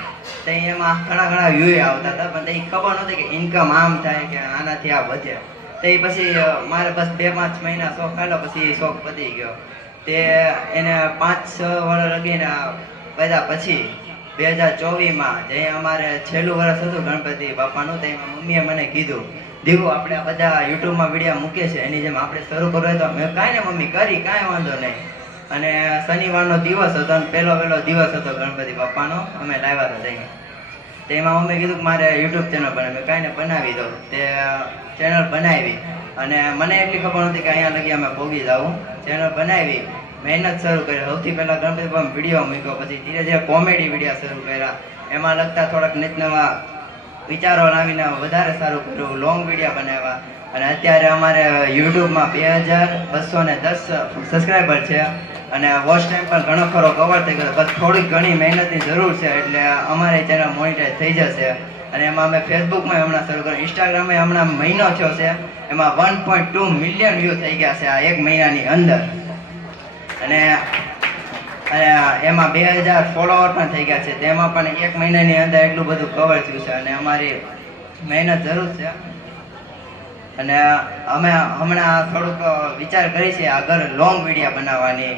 તો એમાં ઘણા વ્યૂ આવતા હતા, પણ તે ખબર નહોતી કે ઇન્કમ આમ થાય કે આનાથી આ વધે. તો એ પછી મારે બસ 2-5 મહિના શોખ ખાલો, પછી એ શોખ પતી ગયો. તે એને 5-6 વર્ષ લગીને બધા પછી 2024માં જે અમારે છેલ્લું વર્ષ હતું ગણપતિ બાપાનું, તેમાં મમ્મીએ મને કીધું, દીકુ આપણે આ બધા યુટ્યુબમાં વિડીયો મૂકે છે, એની જેમ આપણે શરૂ કરવું તો મેં કાંઈ ને મમ્મી કરી, કાંઈ વાંધો નહીં. અને શનિવારનો દિવસ હતો અને પહેલો દિવસ હતો ગણપતિ બાપાનો, અમે લાવ્યા હતા ત્યાં. તેમાં મમ્મી કીધું કે મારે યુટ્યુબ ચેનલ બનાવી, મેં કાંઈ ને બનાવી દઉં. તે ચેનલ બનાવી અને મને એટલી ખબર નહોતી કે અહીંયા લગી અમે ભોગી જાઉં. ચેનલ બનાવી, મહેનત શરૂ કરી. સૌથી પહેલાં ગણપતિ બાપા વિડીયો મૂક્યો, પછી ધીરે ધીરે કોમેડી વિડીયો શરૂ કર્યા, એમાં લગતા થોડાક નવા વિચારો લાવીને વધારે સારું કર્યું, લોંગ વિડીયો બનાવ્યા. અને અત્યારે અમારે યુટ્યુબમાં 2210 સબસ્ક્રાઈબર છે અને વોચ ટાઈમ પણ ઘણો ખરો કવર થઈ ગયો. બસ થોડીક ઘણી મહેનતની જરૂર છે, એટલે અમારી ચેનલ મોનિટાઈઝ થઈ જશે. અને એમાં અમે ફેસબુકમાં હમણાં શરૂ કર્યું, ઇન્સ્ટાગ્રામે હમણાં મહિનો થયો છે, એમાં 1.2 મિલિયન વ્યૂ થઈ ગયા છે આ 1 મહિનાની અંદર. અને એમાં 2000 ફોલોવર પણ થઈ ગયા છે, તેમાં પણ 1 મહિનાની અંદર એટલું બધું કવર થયું છે. અને અમારી મહેનત જરૂર છે. અને અમે હમણાં થોડુંક વિચાર કરી છે આગળ લોંગ વિડીયો બનાવવાની.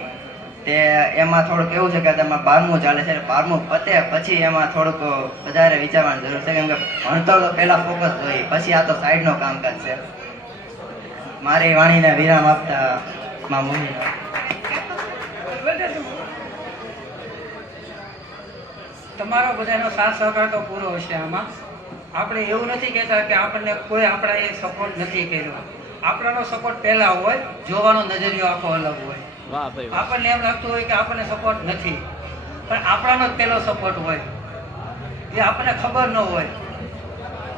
તે એમાં થોડુંક એવું છે કે તમારે 12મું ચાલે છે, 12મું પતે પછી એમાં થોડુંક વધારે વિચારવાની જરૂર છે, કેમ કે ભણતર તો પહેલાં ફોકસ જોઈએ, પછી આ તો સાઈડનો કામકાજ છે. મારી વાણીને વિરામ આપતા માં મમ્મી. તમારો બધાનો સાથ સહકાર તો પૂરો હશે આમાં. આપણે એવું નથી કહેતા કે આપણને કોઈ આપણા એ સપોર્ટ નથી કર્યો. આપણાનો સપોર્ટ પહેલા હોય, જોવાનો નજરિયો આખો અલગ હોય. આપણને એમ લાગતું હોય કે આપણને સપોર્ટ નથી, પણ આપણાનો જ પહેલો સપોર્ટ હોય, એ આપણને ખબર ન હોય.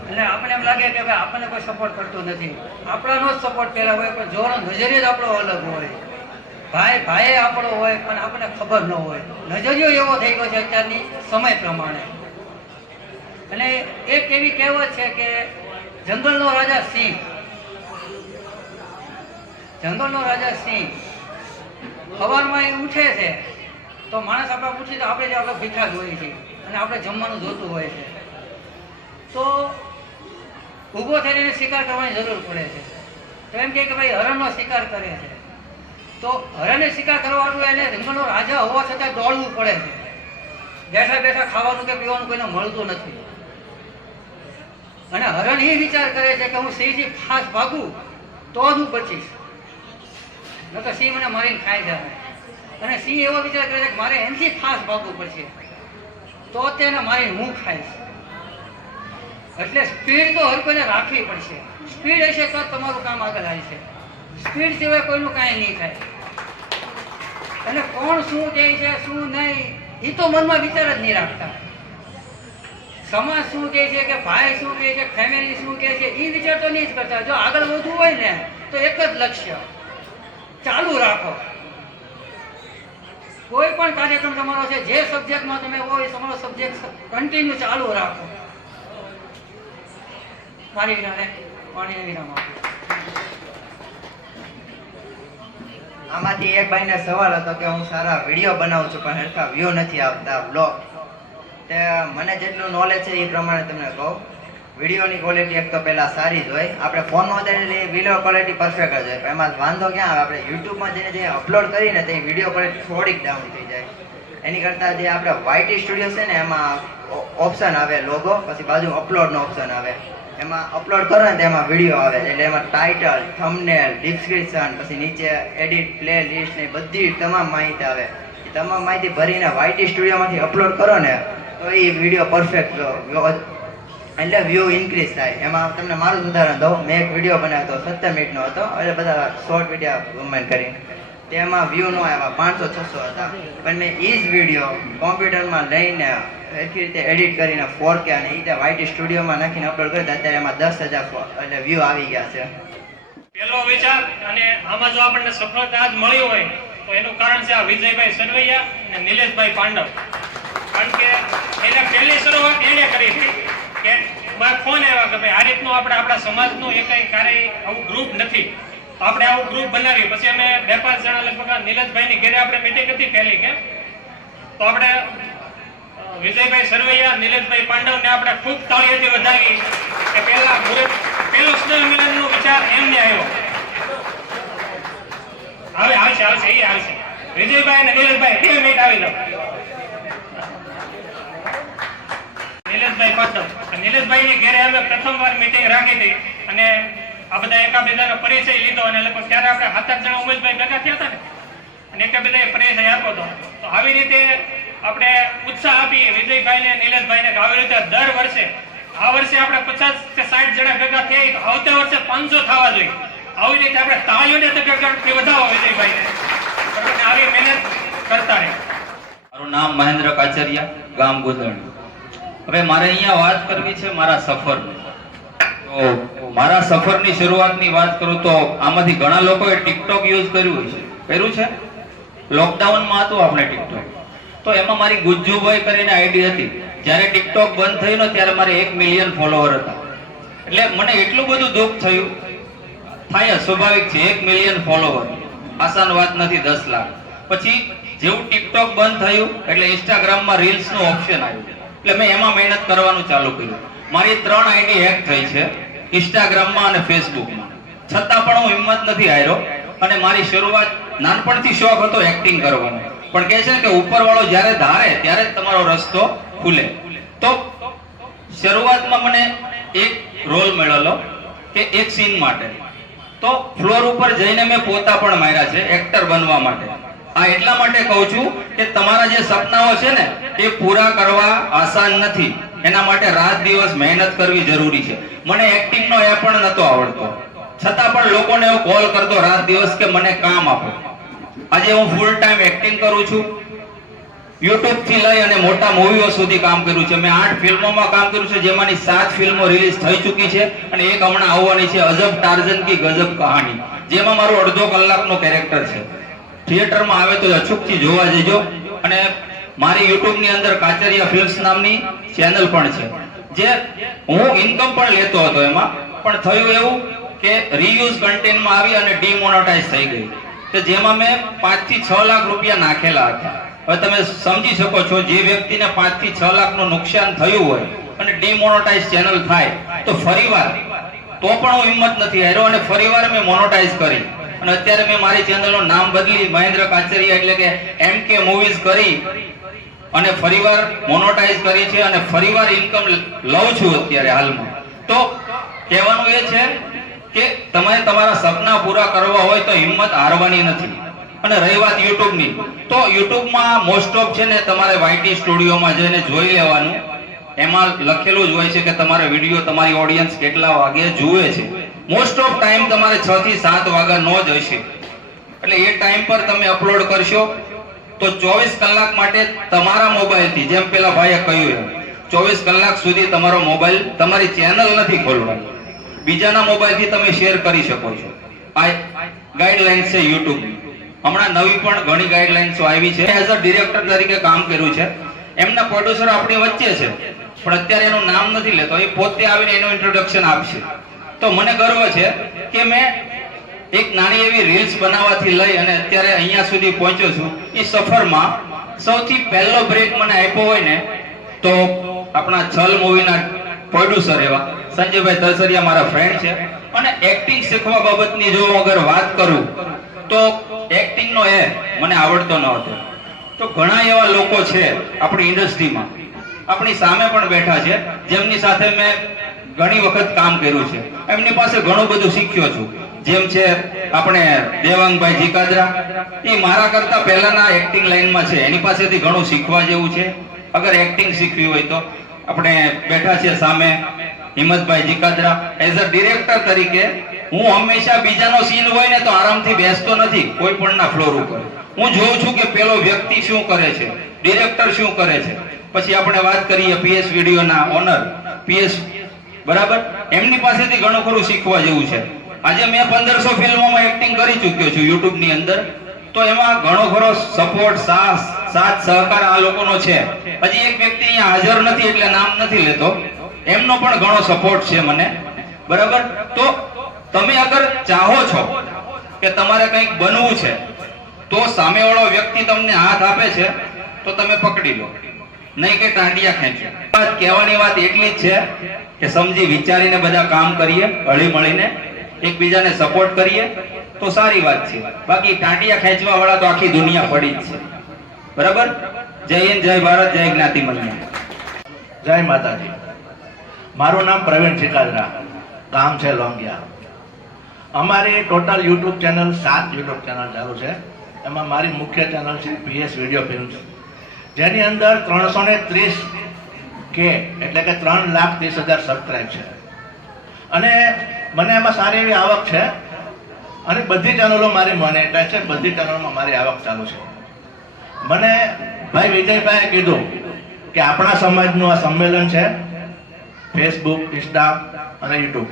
એટલે આપણને એમ લાગે કે ભાઈ આપણને કોઈ સપોર્ટ કરતું નથી. આપણાનો જ સપોર્ટ પહેલા હોય, પણ જોવાનો નજરિયો જ આપણો અલગ હોય. ભાઈ આપણો હોય પણ આપણને ખબર ન હોય. નજરિયો એવો થઈ ગયો છે અત્યારની સમય પ્રમાણે. અને એક એવી કહેવત છે કે જંગલનો રાજા સિંહ, જંગલનો રાજા સિંહ સવારમાં એ ઉઠે છે તો માણસ આપણે પૂછીએ તો આપણે ભીખા જ હોઈએ છીએ અને આપણે જમવાનું જોતું હોય છે. તો ઊભો થઈને એને શિકાર કરવાની જરૂર પડે છે. તો એમ કે ભાઈ હરણનો શિકાર કરે છે તો હરણને શિકાર કરવાનું એને જંગલનો રાજા હોવા છતાં દોડવું પડે છે. બેઠા બેઠા ખાવાનું કે પીવાનું કોઈને મળતું નથી. અને હરણ એ વિચાર કરે છે કે હું સિંહથી ફાસ્ટ ભાગું તો જ હું બચીશ, નકર સિંહ મને મારીને ખાઈ જાય. અને સિંહ એવો વિચાર કરે છે કે મારે એનાથી ફાસ્ટ ભાગવું પડશે તો તેને મારીને હું ખાઈશ. એટલે સ્પીડ તો હર કોઈને રાખવી પડશે. સ્પીડ હશે તો તમારું કામ આગળ આવશે. સ્પીડ સિવાય કોઈનું કાંઈ નહીં થાય. અને કોણ શું કહે છે શું નહીં એ તો મનમાં વિચાર જ નહીં રાખતા. સમાજ શું કહે છે કે ભાઈ શું કહે છે, ફેમિલી શું કહે છે એ વિચાર તો નહીં જ કરતા. જો આગળ વધવું હોય ને તો એક જ લક્ષ્ય ચાલુ રાખો. કોઈ પણ કાર્યક્રમ તમારો છે, જે સબ્જેક્ટમાં તમે હોય તમારો સબ્જેક્ટ કન્ટિન્યુ ચાલુ રાખો. મારી વિનાને પાણી વિરામ આપો. આમાંથી એક ભાઈને સવાલ હતો કે હું સારા વિડીયો બનાવું છું પણ હરખા વ્યૂ નથી આવતા બ્લોગ. તે મને જેટલું નોલેજ છે એ પ્રમાણે તમને કહું. વિડીયોની ક્વોલિટી એક તો પહેલાં સારી જ હોય. આપણે ફોનમાં ઉતારેલી વિડીયો ક્વોલિટી પરફેક્ટ જ હોય. એમાં વાંધો ક્યાં આવે? આપણે યુટ્યુબમાં જે અપલોડ કરીને તે વિડીયો ક્વોલિટી થોડીક ડાઉન થઈ જાય. એની કરતાં જે આપણે YT સ્ટુડિયો છે ને એમાં ઓપ્શન આવે લોગો, પછી બાજુ અપલોડનો ઓપ્શન આવે. એમાં અપલોડ કરો ને તેમાં વિડીયો આવે એટલે એમાં ટાઇટલ, થંબનેલ, ડિસ્ક્રિપ્શન, પછી નીચે એડિટ, પ્લે લિસ્ટ ને બધી તમામ માહિતી આવે. એ તમામ માહિતી ભરીને YT સ્ટુડિયોમાંથી અપલોડ કરો ને તો એ વિડીયો પરફેક્ટ એટલે વ્યૂ ઇન્ક્રીઝ થાય. એમાં તમને મારું ઉદાહરણ દઉં. મેં એક વિડીયો બનાવ્યો હતો 17 મિનિટનો હતો, એટલે બધા શોર્ટ વિડીયો કમેન્ટ કરીને તેમાં વ્યૂ ન આવ્યા, 500-600 હતા. પણ મેં એ જ વિડીયો કોમ્પ્યુટરમાં લઈને સરખી રીતે એડિટ કરીને 4K અને એ રીતે YT સ્ટુડિયોમાં નાખીને અપલોડ કર્યો અત્યારે એમાં 10,000 એટલે વ્યૂ આવી ગયા છે. પહેલો વિચાર અને આમાં જો આપણને સફળતા જ મળી હોય તો એનું કારણ છે આ વિજયભાઈ સરવૈયા અને નિલેશભાઈ પાંડવ. કારણ કે એને પહેલી શરૂઆત એને કરી હતી કે ફોન આવ્યા કે ભાઈ આ રીતનું આપણે આપણા સમાજનું એકાઈ કાર્ય આવું ગ્રુપ નથી, તો આપણે આવું ગ્રુપ બનાવ્યું. પછી અમે 2-5 જણા લગભગ નિલેશભાઈની ઘરે આપણે મીટિંગ હતી પહેલી કે તો આપણે વિજયભાઈ સરવૈયા, નિલેશભાઈ પાંડવને આપણે ખૂબ તાળીઓથી વધાવી કે પહેલા ગ્રુપ પહેલો સ્નેહ મિલનનો વિચાર એમને આવ્યો. આવશે એ આવશે. વિજયભાઈ અને નિલેશભાઈ 2 મિનિટ આવી લો. નિલેશભાઈ પાંડવ, નિલેશભાઈની ઘરે અમે પ્રથમવાર મીટિંગ રાખી હતી અને આ બધા એકાબીજાનો પરિચય લીધો અને લગભગ ત્યારે આપણે 7-8 જણા ઉમેશભાઈ ભેગા થયા હતા ને અને એકાબીજાએ પરિચય આપ્યો હતો. તો આવી રીતે આપણે ઉત્સાહ આપી વિજયભાઈને, નિલેશભાઈને કે આવી રીતે દર વર્ષે આ વર્ષે આપણે 50 કે 60 જણા ભેગા થઈ તો આવતા વર્ષે 500 થવા જોઈએ. આવી રીતે આપણે તાળીઓને તકડથી વધાવો વિજયભાઈને. આવી મહેનત કરતા રહે. મારું નામ મહેન્દ્ર કાચરિયા, ગામ ગોદરણી. હવે મારે અહીંયા વાત કરવી છે મારા સફરની. તો મારા સફરની શરૂઆતની વાત કરું તો આમાંથી ઘણા લોકોએ ટિકટોક યુઝ કર્યું છે. લોકડાઉનમાં હતું આપણે ટિકટોક, તો એમાં મારી ગુજ્જુભાઈ કરીને આઈડી હતી. જ્યારે ટિકટોક બંધ થયું ને ત્યારે મારે 1 મિલિયન ફોલોવર હતા. એટલે મને એટલું બધું દુઃખ થયું. થાય સ્વાભાવિક છે, 1 મિલિયન ફોલોવર આસાન વાત નથી, 10 લાખ. પછી જેવું ટિકટોક બંધ થયું એટલે ઇન્સ્ટાગ્રામમાં રીલ્સનું ઓપ્શન આવ્યું. એટલે મેં એમાં મહેનત કરવાનું ચાલુ કર્યું. મારી 3 આઈડી હેક થઈ છે, ઇન્સ્ટાગ્રામમાં અને ફેસબુકમાં. છતાં પણ હું હિંમત નથી હાર્યો અને મારી શરૂઆત નાનપણથી શોખ હતો એક્ટિંગ કરવાનો. પણ કહે છે કે ઉપરવાળો જ્યારે ધારે ત્યારે જ તમારો રસ્તો ખુલે. તો શરૂઆતમાં મને એક રોલ મળેલો કે એક સીન માટે, તો ફ્લોર ઉપર જઈને મેં પોતા પણ માર્યા છે એક્ટર બનવા માટે. આ એટલા માટે કહું છું કે તમારા જે સપનાઓ છે ને એ પૂરા કરવા આસાન નથી. એના માટે રાત દિવસ મહેનત કરવી જરૂરી છે. મને એક્ટિંગનો એ પણ નહોતો આવડતો, છતાં પણ લોકોને એવો કોલ કરતો રાત દિવસ કે મને કામ આપો. આજે હું ફૂલ ટાઈમ એક્ટિંગ કરું છું. યુટ્યુબ થી લઈ અને મોટા મૂવીઓ સુધી કામ કર્યું છે. મેં 8 ફિલ્મોમાં કામ કર્યું છે, જેમાંની 7 ફિલ્મો રિલીઝ થઈ ચૂકી છે અને એક હમણાં આવવાની છે, અજબ ટાર્ઝન કી ગજબ કહાની, જેમાં મારું અડધો કલાકનો કેરેક્ટર છે. થિયેટરમાં આવે તો અચૂકથી જોવા જજો. અને મારી યુટ્યુબની અંદર કાચરિયા ફિલ્મ્સ નામની ચેનલ પણ છે, જે હું ઇન્કમ પણ લેતો હતો એમાં, પણ થયું એવું કે રીયુઝ કન્ટેન્ટમાં આવી અને ડીમોનેટાઇઝ થઈ ગઈ, કે જેમાં મેં 5 થી 6 લાખ રૂપિયા નાખેલા હતા. હવે તમે સમજી શકો છો, જે વ્યક્તિને 5 થી 6 લાખનું નુકસાન થયું હોય અને ડીમોનેટાઇઝ ચેનલ થાય તો ફરીવાર, તો પણ હું હિંમત નથી હાર્યો અને ફરીવાર મેં મોનેટાઇઝ કરી. અને અત્યારે મેં મારી ચેનલનું નામ બદલી મહેન્દ્ર કાચરિયા એટલે કે MK મૂવીઝ કરી અને ફરીવાર મોનેટાઇઝ કરી છે અને ફરીવાર ઇન્કમ લઉં છું અત્યારે હાલમાં. તો કહેવાનું એ છે કે તમારે તમારા સપના પૂરા કરવા હોય તો હિંમત હારવાની નથી. અને રહી વાત યુટ્યુબની, તો યુટ્યુબમાં મોસ્ટ ઓફ છે ને તમારે YT સ્ટુડિયોમાં જઈને જોઈ લેવાનું. એમાં લખેલું જ હોય છે કે તમારો વિડીયો તમારી ઓડિયન્સ કેટલા વાગે જુએ છે. મોસ્ટ ઓફ ટાઈમ તમારે 6 થી 7 વાગ્યાનો જ હશે. એટલે એ ટાઈમ પર તમે અપલોડ કરશો તો 24 કલાક માટે તમારા મોબાઈલથી, જેમ પેલા ભાઈએ કહ્યું એમ, 24 કલાક સુધી તમારો મોબાઈલ, તમારી ચેનલ નથી ખોલવાની, બીજાના મોબાઈલથી તમે શેર કરી શકો છો. આ ગાઈડલાઇન્સ છે યુટ્યુબની. હમણાં નવી પણ ઘણી ગાઈડલાઇન્સો આવી છે. એઝ અ ડિરેક્ટર તરીકે કામ કર્યું છે. એમના પ્રોડ્યુસર આપણી વચ્ચે છે, પણ અત્યારે એનું નામ નથી લેતો. એ પોતે આવીને એનું ઇન્ટ્રોડક્શન આપશે. તો મને ગર્વ છે કે મેં એક નાની એવી રીલ્સ બનાવવાથી લઈ અને અત્યારે અહીંયા સુધી પહોંચ્યો છું. એ સફરમાં સૌથી પહેલો બ્રેક મને આપ્યો હોય ને તો આપણા છલ મૂવીના પ્રોડ્યુસર એવા સંજયભાઈ તરસરિયા મારા ફ્રેન્ડ છે. અને એક્ટિંગ શીખવા બાબતની જો અગર વાત કરું તો એક્ટિંગનો મને આવડતો ન હતો. તો ઘણા એવા લોકો છે આપણી ઇન્ડસ્ટ્રીમાં, આપણી સામે પણ બેઠા છે, જેમની સાથે મેં ઘણી વખત કામ કર્યું છે. એમની પાસે ઘણું બધું શીખ્યો છું. જેમ છે આપણે દેવાંગભાઈ જીકાદરા, એ મારા કરતા પહેલાના એક્ટિંગ લાઈનમાં છે, એની પાસેથી ઘણું શીખવા જેવું છે. અગર એક્ટિંગ શીખવી હોય તો આપણે બેઠા છે સામે હિંમતભાઈ જીકાદરા. એઝ અ ડિરેક્ટર તરીકે હું હંમેશા બીજાનો સીન હોય ને તો આરામથી બેસતો નથી કોઈ પણના ફ્લોર ઉપર. હું જોઉં છું કે પેલો વ્યક્તિ શું કરે છે, ડિરેક્ટર શું કરે છે. પછી આપણે વાત કરીએ PS વિડીયોના ઓનર PS, બરાબર, એમની પાસેથી ઘણું ખરું શીખવા જેવું છે. આજે મેં 1500 ફિલ્મોમાં એક્ટિંગ કરી ચૂક્યો છું યુટ્યુબની અંદર. તો એમાં ઘણો ખરો સપોર્ટ, સાથ સહકાર આ લોકોનો છે. હજી એક વ્યક્તિ અહીંયા હાજર નથી એટલે નામ નથી લેતો, એમનો પણ ઘણો સપોર્ટ છે મને, બરાબર. તો તમે અગર ચાહો છો કે તમારે કંઈક બનવું છે તો સામેવાળો વ્યક્તિ તમને હાથ આપે છે તો તમે પકડી લો, નહીં કે ટાંટિયા ખેંચો. કહેવાની વાત એટલી જ છે કે સમજી વિચારીને બધા કામ કરીએ, હળી મળીને એકબીજાને સપોર્ટ કરીએ તો સારી વાત છે. બાકી ટાંટિયા ખેંચવા વાળા તો આખી દુનિયા પડી જ છે, બરાબર. જય હિન્દ, જય ભારત, જય જ્ઞાતિ મલ્યા. જય માતાજી. મારું નામ પ્રવીણ ચિકાદરા, ગામ છે લોંગિયા. અમારી total YouTube channel 7 YouTube channel ચાલુ છે. એમાં મારી મુખ્ય ચેનલ છે PS વિડીયો ફિલ્મ્સ, જેની અંદર 330K એટલે કે 3,30,000 સબસ્ક્રાઇબ છે. અને મને એમાં સારી એવી આવક છે. અને બધી ચેનલો મારી મોનેટાઇઝ છે, બધી ચેનલોમાં મારી આવક ચાલુ છે. મને ભાઈ વિજયભાઈએ કીધું કે આપણા સમાજનું આ સંમેલન છે, ફેસબુક, ઇન્સ્ટા અને યુટ્યુબ.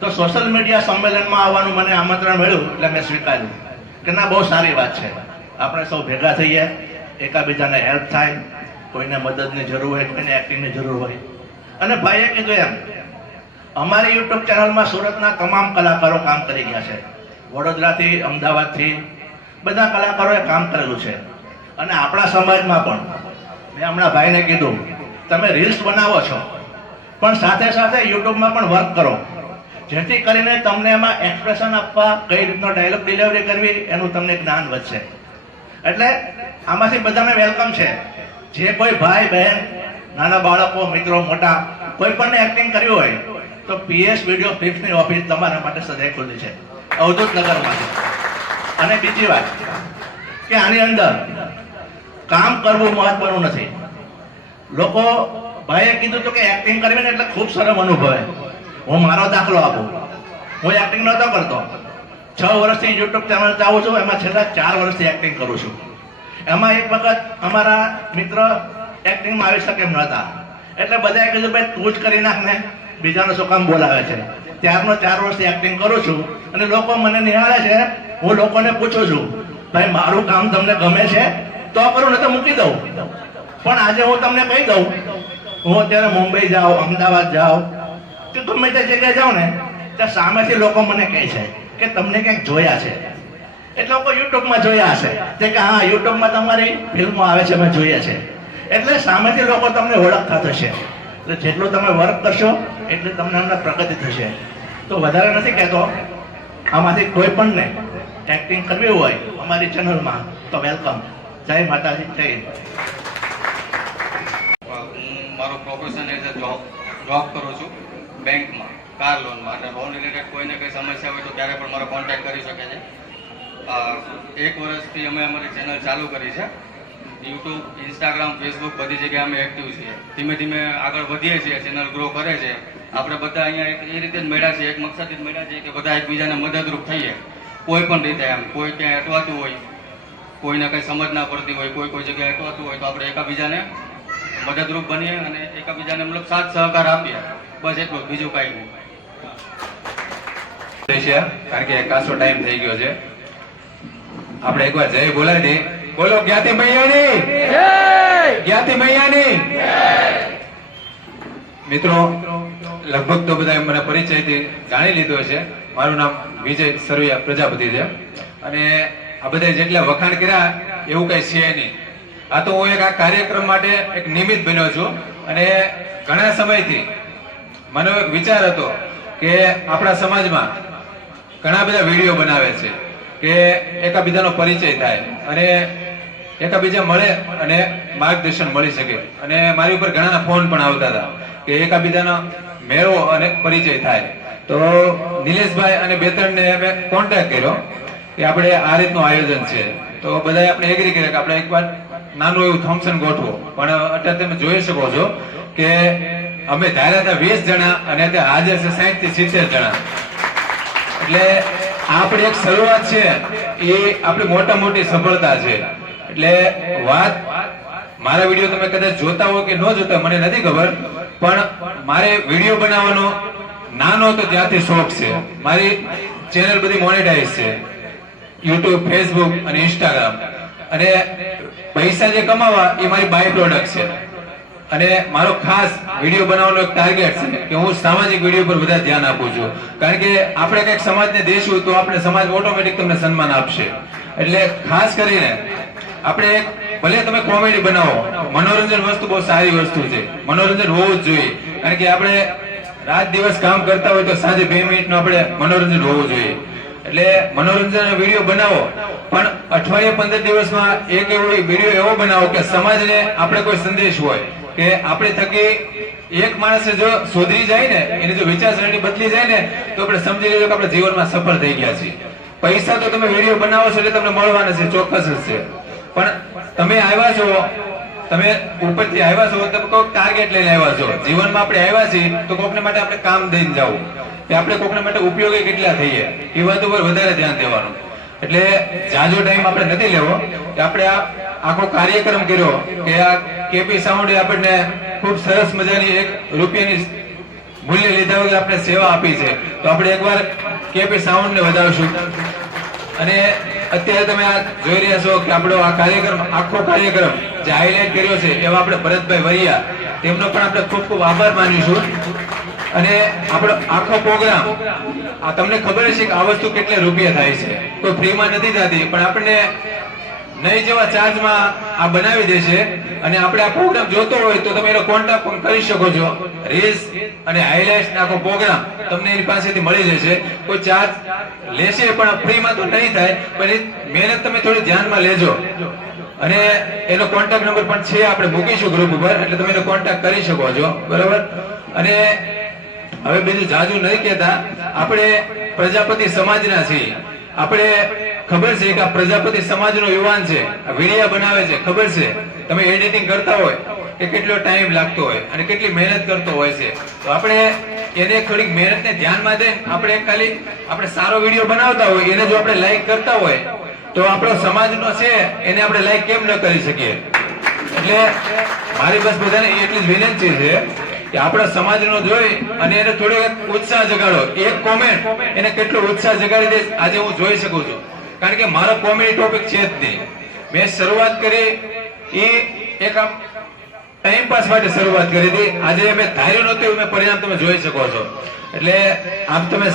તો સોશિયલ મીડિયા સંમેલનમાં આવવાનું મને આમંત્રણ મળ્યું એટલે મેં સ્વીકાર્યું કે ના, બહુ સારી વાત છે. આપણે સૌ ભેગા થઈએ, એકાબીજાને હેલ્પ થાય, કોઈને મદદની જરૂર હોય, કોઈને એક્ટિંગની જરૂર હોય. અને ભાઈએ કીધું એમ, અમારી યુટ્યુબ ચેનલમાં સુરતના તમામ કલાકારો કામ કરી ગયા છે. વડોદરાથી, અમદાવાદથી બધા કલાકારોએ કામ કરેલું છે. અને આપણા સમાજમાં પણ મેં હમણાં ભાઈને કીધું, તમે રીલ્સ બનાવો છો પણ સાથે સાથે યુટ્યુબમાં પણ વર્ક કરો, જેથી કરીને તમને એમાં એક્સપ્રેશન આપવા, કઈ રીતનો ડાયલોગ ડિલિવરી કરવી એનું તમને જ્ઞાન વધશે. એટલે આમાંથી બધાને વેલકમ છે. જે કોઈ ભાઈ બહેન, નાના બાળકો, મિત્રો, મોટા, કોઈ પણ એક્ટિંગ કર્યું હોય તો PS વિડીયો ફિલ્મ્સની ઓફિસ તમારા માટે સદાય ખુલ્લી છે, અવધૂત નગરમાં. અને બીજી વાત કે આની અંદર કામ કરવું મહત્વનું નથી. લોકો, ભાઈએ કીધું હતું કે એક્ટિંગ કરવી ને એટલે ખૂબ સરસ અનુભવે. હું મારો દાખલો આપું. હું એક્ટિંગ નહોતો કરતો, 6 વર્ષથી યુટ્યુબ ચેનલ ચાલું છું, એમાં છેલ્લા 4 વર્ષથી એક્ટિંગ કરું છું. એમાં એક વખત અમારા મિત્ર એક્ટિંગમાં આવી શકે એમ નહોતા, એટલે બધાએ કીધું ભાઈ તું જ કરી નાખ ને, બીજાનો શું કામ બોલાવે છે. ત્યારનો 4 વર્ષથી એક્ટિંગ કરું છું અને લોકો મને નિહાળે છે. હું લોકોને પૂછું છું ભાઈ મારું કામ તમને ગમે છે તો કરું, ને તો મૂકી દઉં. પણ આજે હું તમને કહી દઉં, હું અત્યારે મુંબઈ જાઉં, અમદાવાદ જાઉં, તો ગમે તે જગ્યાએ જાઉં ને ત્યાં સામેથી લોકો મને કહે છે કે તમને ક્યાંક જોયા છે. એટલે લોકો યુટ્યુબમાં જોયા હશે તે કે હા યુટ્યુબમાં તમારી ફિલ્મો આવે છે, અમે જોઈએ છે. એટલે સામેથી લોકો તમને ઓળખતા થશે. એટલે જેટલું તમે વર્ક કરશો એટલી તમને અંદર પ્રગતિ થશે. તો વધારે નથી કહેતો, આમાંથી કોઈ પણ ને એક્ટિંગ કરવી હોય અમારી ચેનલમાં તો વેલકમ. જય માતાજી, જય હિન્દ. હું મારું પ્રોફેશન એઝ અ જોબ કરું છું બેંકમાં, કાર લોનમાં. અને લોન રિલેટેડ કોઈને કંઈ સમસ્યા હોય તો ત્યારે પણ મારો કોન્ટેક્ટ કરી શકે છે. 1 વર્ષથી અમે અમારી ચેનલ ચાલુ કરી છે. યુટ્યુબ, ઇન્સ્ટાગ્રામ, ફેસબુક બધી જગ્યાએ અમે એક્ટિવ છીએ. ધીમે ધીમે આગળ વધીએ છીએ, ચેનલ ગ્રો કરે છે. આપણે બધા અહીંયા એ રીતે જ મળ્યા છીએ, એક મકસદથી જ મળ્યા છીએ કે બધા એકબીજાને મદદરૂપ થઈએ કોઈ પણ રીતે. એમ કોઈ ક્યાંય અટવાતું હોય, કોઈને કંઈ સમજ ના પડતી હોય, કોઈ જગ્યાએ અટવાતું હોય તો આપણે એકબીજાને મદદરૂપ બનીએ અને એકબીજાને મતલબ સાથ સહકાર આપીએ. બસ એટલું, બીજું કાંઈ નહીં. કારણ કે કાસો ટાઈમ થઈ ગયો છે. આપણે એકવાર જય બોલાવી દઈએ. બોલો જ્ઞાતિ મૈયાની જય, જ્ઞાતિ મૈયાની જય. મિત્રો, લગભગ તો બધા મને પરિચયથી જાણી લીધો છે. મારું નામ વિજય સરવૈયા પ્રજાપતિ છે અને આ બધા જેટલા વખાણ કર્યા એવું કઈ છે નહીં. આ તો હું આ કાર્યક્રમ માટે એક નિમિત્ત બન્યો છું. અને ઘણા સમયથી મને એક વિચાર હતો કે આપણા સમાજમાં ઘણા બધા વિડીયો બનાવે છે કે એકાબીજાનો પરિચય થાય અને એકાબીજા મળે અને માર્ગદર્શન મળી શકે. અને મારી ઉપર ઘણાના ફોન પણ આવતા હતા કે એકાબીજાનો મેળવો અને પરિચય થાય. તો નિલેશભાઈ અને બે ત્રણને અમે કોન્ટેક્ટ કર્યો કે આપણે આ રીતનું આયોજન છે. તો બધાએ આપણે એગ્રી કર્યા કે આપણે એકવાર નાનું એવું ફંક્શન ગોઠવો. પણ અત્યારે તમે જોઈ શકો છો કે અમે ધાર્યા હતા 20 જણા અને અત્યારે હાજર છે 60 થી 70 જણા. એટલે આપણી એક શરૂઆત છે, એ આપણી મોટા મોટી સફળતા છે. એટલે વાત, મારા વિડીયો તમે કદાચ જોતા હો કે ન જોતા મને નથી ખબર, પણ મારે વિડીયો બનાવવાનો નાનો તો ત્યાંથી શોખ છે. મારી ચેનલ બધી મોનેટાઈઝ છે, યુટ્યુબ, ફેસબુક અને ઇન્સ્ટાગ્રામ. અને પૈસા જે કમાવા એ મારી બાય પ્રોડક્ટ છે. અને મારો ખાસ વિડીયો બનાવવાનો એક ટાર્ગેટ છે કે હું સામાજિક વિડીયો પર વધારે ધ્યાન આપું છું. કારણ કે આપણે કંઈક સમાજને દેશું તો આપણે સમાજ ઓટોમેટિક તમને સન્માન આપશે. એટલે ખાસ કરીને આપણે ભલે તમે કોમેડી બનાવો, મનોરંજન વસ્તુ બહુ સારી વસ્તુ છે, મનોરંજન હોવું જ જોઈએ. કારણ કે આપણે રાત દિવસ કામ કરતા હોય તો સાંજે 2 મિનિટનું આપણે મનોરંજન હોવું જોઈએ. એટલે મનોરંજન વિડીયો બનાવો, પણ અઠવાડિયે 15 દિવસમાં એક એવો વિડીયો એવો બનાવો કે સમાજને આપણે કોઈ સંદેશ હોય કે આપણે થકી એક માણસે જો સુધરી જાય ને, એની જો વિચારસરણી બદલી જાય ને તો આપણે સમજી લેજો કે આપણે જીવનમાં સફળ થઈ ગયા છીએ. પૈસા તો તમે વિડીયો બનાવો છો એટલે તમને મળવાના છે, ચોક્કસ જ છે. પણ તમે આવ્યા છો, તમે ઉપરથી આવ્યા છો તો કોઈ ટાર્ગેટ લઈને આવ્યા છો. જીવનમાં આપણે આવ્યા છીએ તો કોકને માટે આપણે કામ દઈને જવું, કે આપણે કોકને માટે ઉપયોગી કેટલા થઈએ એ વાત ઉપર વધારે ધ્યાન દેવાનું. એટલે જાજો ટાઈમ આપણે નથી લેવો કે આપણે આ આખો કાર્યક્રમ કર્યો કે આ કેપી સાઉન્ડે આપણને ખૂબ સરસ મજાની ₹1 મૂલ્ય લીધા વગર આપણે સેવા આપી છે. તો આપણે એકવાર કેપી સાઉન્ડને વધારશું. અને અત્યારે તમે આ જોઈ રહ્યા છો કે આપણો આ કાર્યક્રમ, આખો કાર્યક્રમ જે હાઇલાઇટ કર્યો છે એવા આપણે ભરતભાઈ વરિયા, તેમનો પણ આપણે ખૂબ ખૂબ આભાર માનીશું. અને આપણો આખો પ્રોગ્રામ, આ તમને ખબર છે કે આ વસ્તુ કેટલા રૂપિયા થાય છે, કોઈ ફ્રીમાં નથી થતી, પણ આપણને નહીં જેવા ચાર્જમાં આ બનાવી દેશે. અને આપણે આ પ્રોગ્રામ જોતો હોય તો તમે એનો કોન્ટેક્ટ પણ કરી શકો છો. રીલ્સ અને હાઇલાઇટ્સ આખો પ્રોગ્રામ તમને એની પાસેથી મળી જશે. કોઈ ચાર્જ લેશે પણ ફ્રીમાં તો નહીં થાય, પણ એ મહેનત તમે થોડી ધ્યાનમાં લેજો. અને એનો કોન્ટેક્ટ નંબર પણ છે, આપણે મૂકીશું ગ્રુપ ઉપર, એટલે તમે એનો કોન્ટેક્ટ કરી શકો છો. બરાબર. અને હવે બીજું જાજુ નહીં કહેતા, આપણે પ્રજાપતિ સમાજના છીએ. આપણે ખબર છે કે આ પ્રજાપતિ સમાજનો યુવાન છે, વિડીયો બનાવે છે, ખબર છે તમે એડિટિંગ કરતા હોય કે કેટલો ટાઈમ લાગતો હોય અને કેટલી મહેનત કરતો હોય છે. તો આપણે એને થોડીક મહેનતને ધ્યાનમાં દઈને આપણે ખાલી આપણે સારો વિડીયો બનાવતા હોય એને જો આપણે લાઈક કરતા હોય તો આપણો સમાજનો છે એને આપણે લાઈક કેમ ન કરી શકીએ. એટલે મારી બસ બધાને એટલી જ વિનંતી છે કે આપણા સમાજનો જોઈ અને એને થોડો ઉત્સાહ જગાડો. એક કોમેન્ટ એને કેટલો ઉત્સાહ જગાડી દે આજે હું જોઈ શકું છું. કારણ કે મારો કોમેડી ટોપિક છે જ નહીં. મેં શરૂઆત કરી એ એક આમ ટાઈમ પાસ માટે શરૂઆત કરી હતી. આજે મેં ધાર્યું નહોતું એવું મેં પરિણામ તમે જોઈ શકો છો. એટલે આપ તમે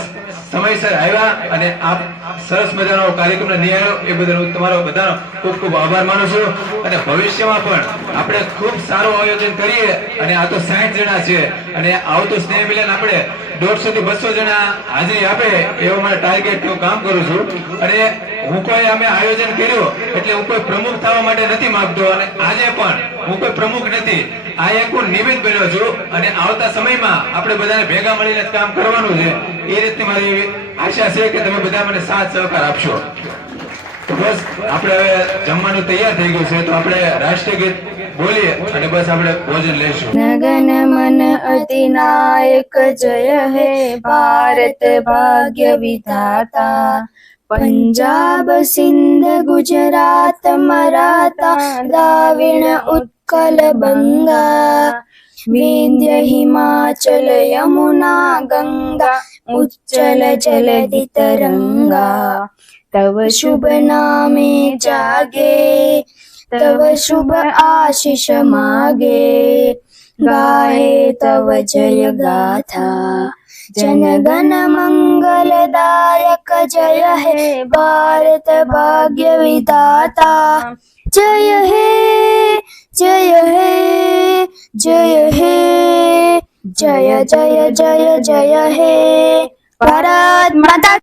સમયસર આવ્યા અને આપ સરસ મજાનો કાર્યક્રમ નિહાળ્યો એ બદલ હું તમારો બધાનો ખૂબ ખૂબ આભાર માનું છું. અને ભવિષ્યમાં પણ આપણે ખૂબ સારું આયોજન કરીએ. અને આ તો 60 જણા છે અને આવતું સ્નેહ મિલન આપણે 150 થી 200 જણા હાજરી આપે એવો મારા ટાર્ગેટ હું કામ કરું છું. અને હું કોઈ અમે આયોજન કર્યું એટલે હું કોઈ પ્રમુખ થવા માટે નથી માંગતો અને આજે પણ હું કોઈ પ્રમુખ નથી. આ એક હું નિમિત્ત બન્યો છું અને આવતા સમયમાં આપણે બધાને ભેગા મળીને કામ કરવાનું છે. એ રીતની મારી એવી આશા છે કે તમે બધા મને સાથ સહકાર આપશો. તો બસ આપણે હવે જમવાનું તૈયાર થઈ ગયું છે તો આપણે રાષ્ટ્રીય ગીત બોલીએ અને બસ આપણે ભોજન લેશું. નગન મન અધિનાયક જય હે ભારત ભાગ્ય વિધાતા પંજાબ સિંધ ગુજરાત મરાઠા દ્રાવિડ ઉત્કલ બંગા વિંધ્ય હિમાચલ યમુના ગંગા ઉચ્ચલ જલધિ તરંગા तव शुभ नामे जागे तव शुभ आशीष मागे गाए तव जय गाथा जन गण मंगलदायक जय हे भारत भाग्य विधाता जय हे जय हे जय हे जय जय जय जय हे भारत माता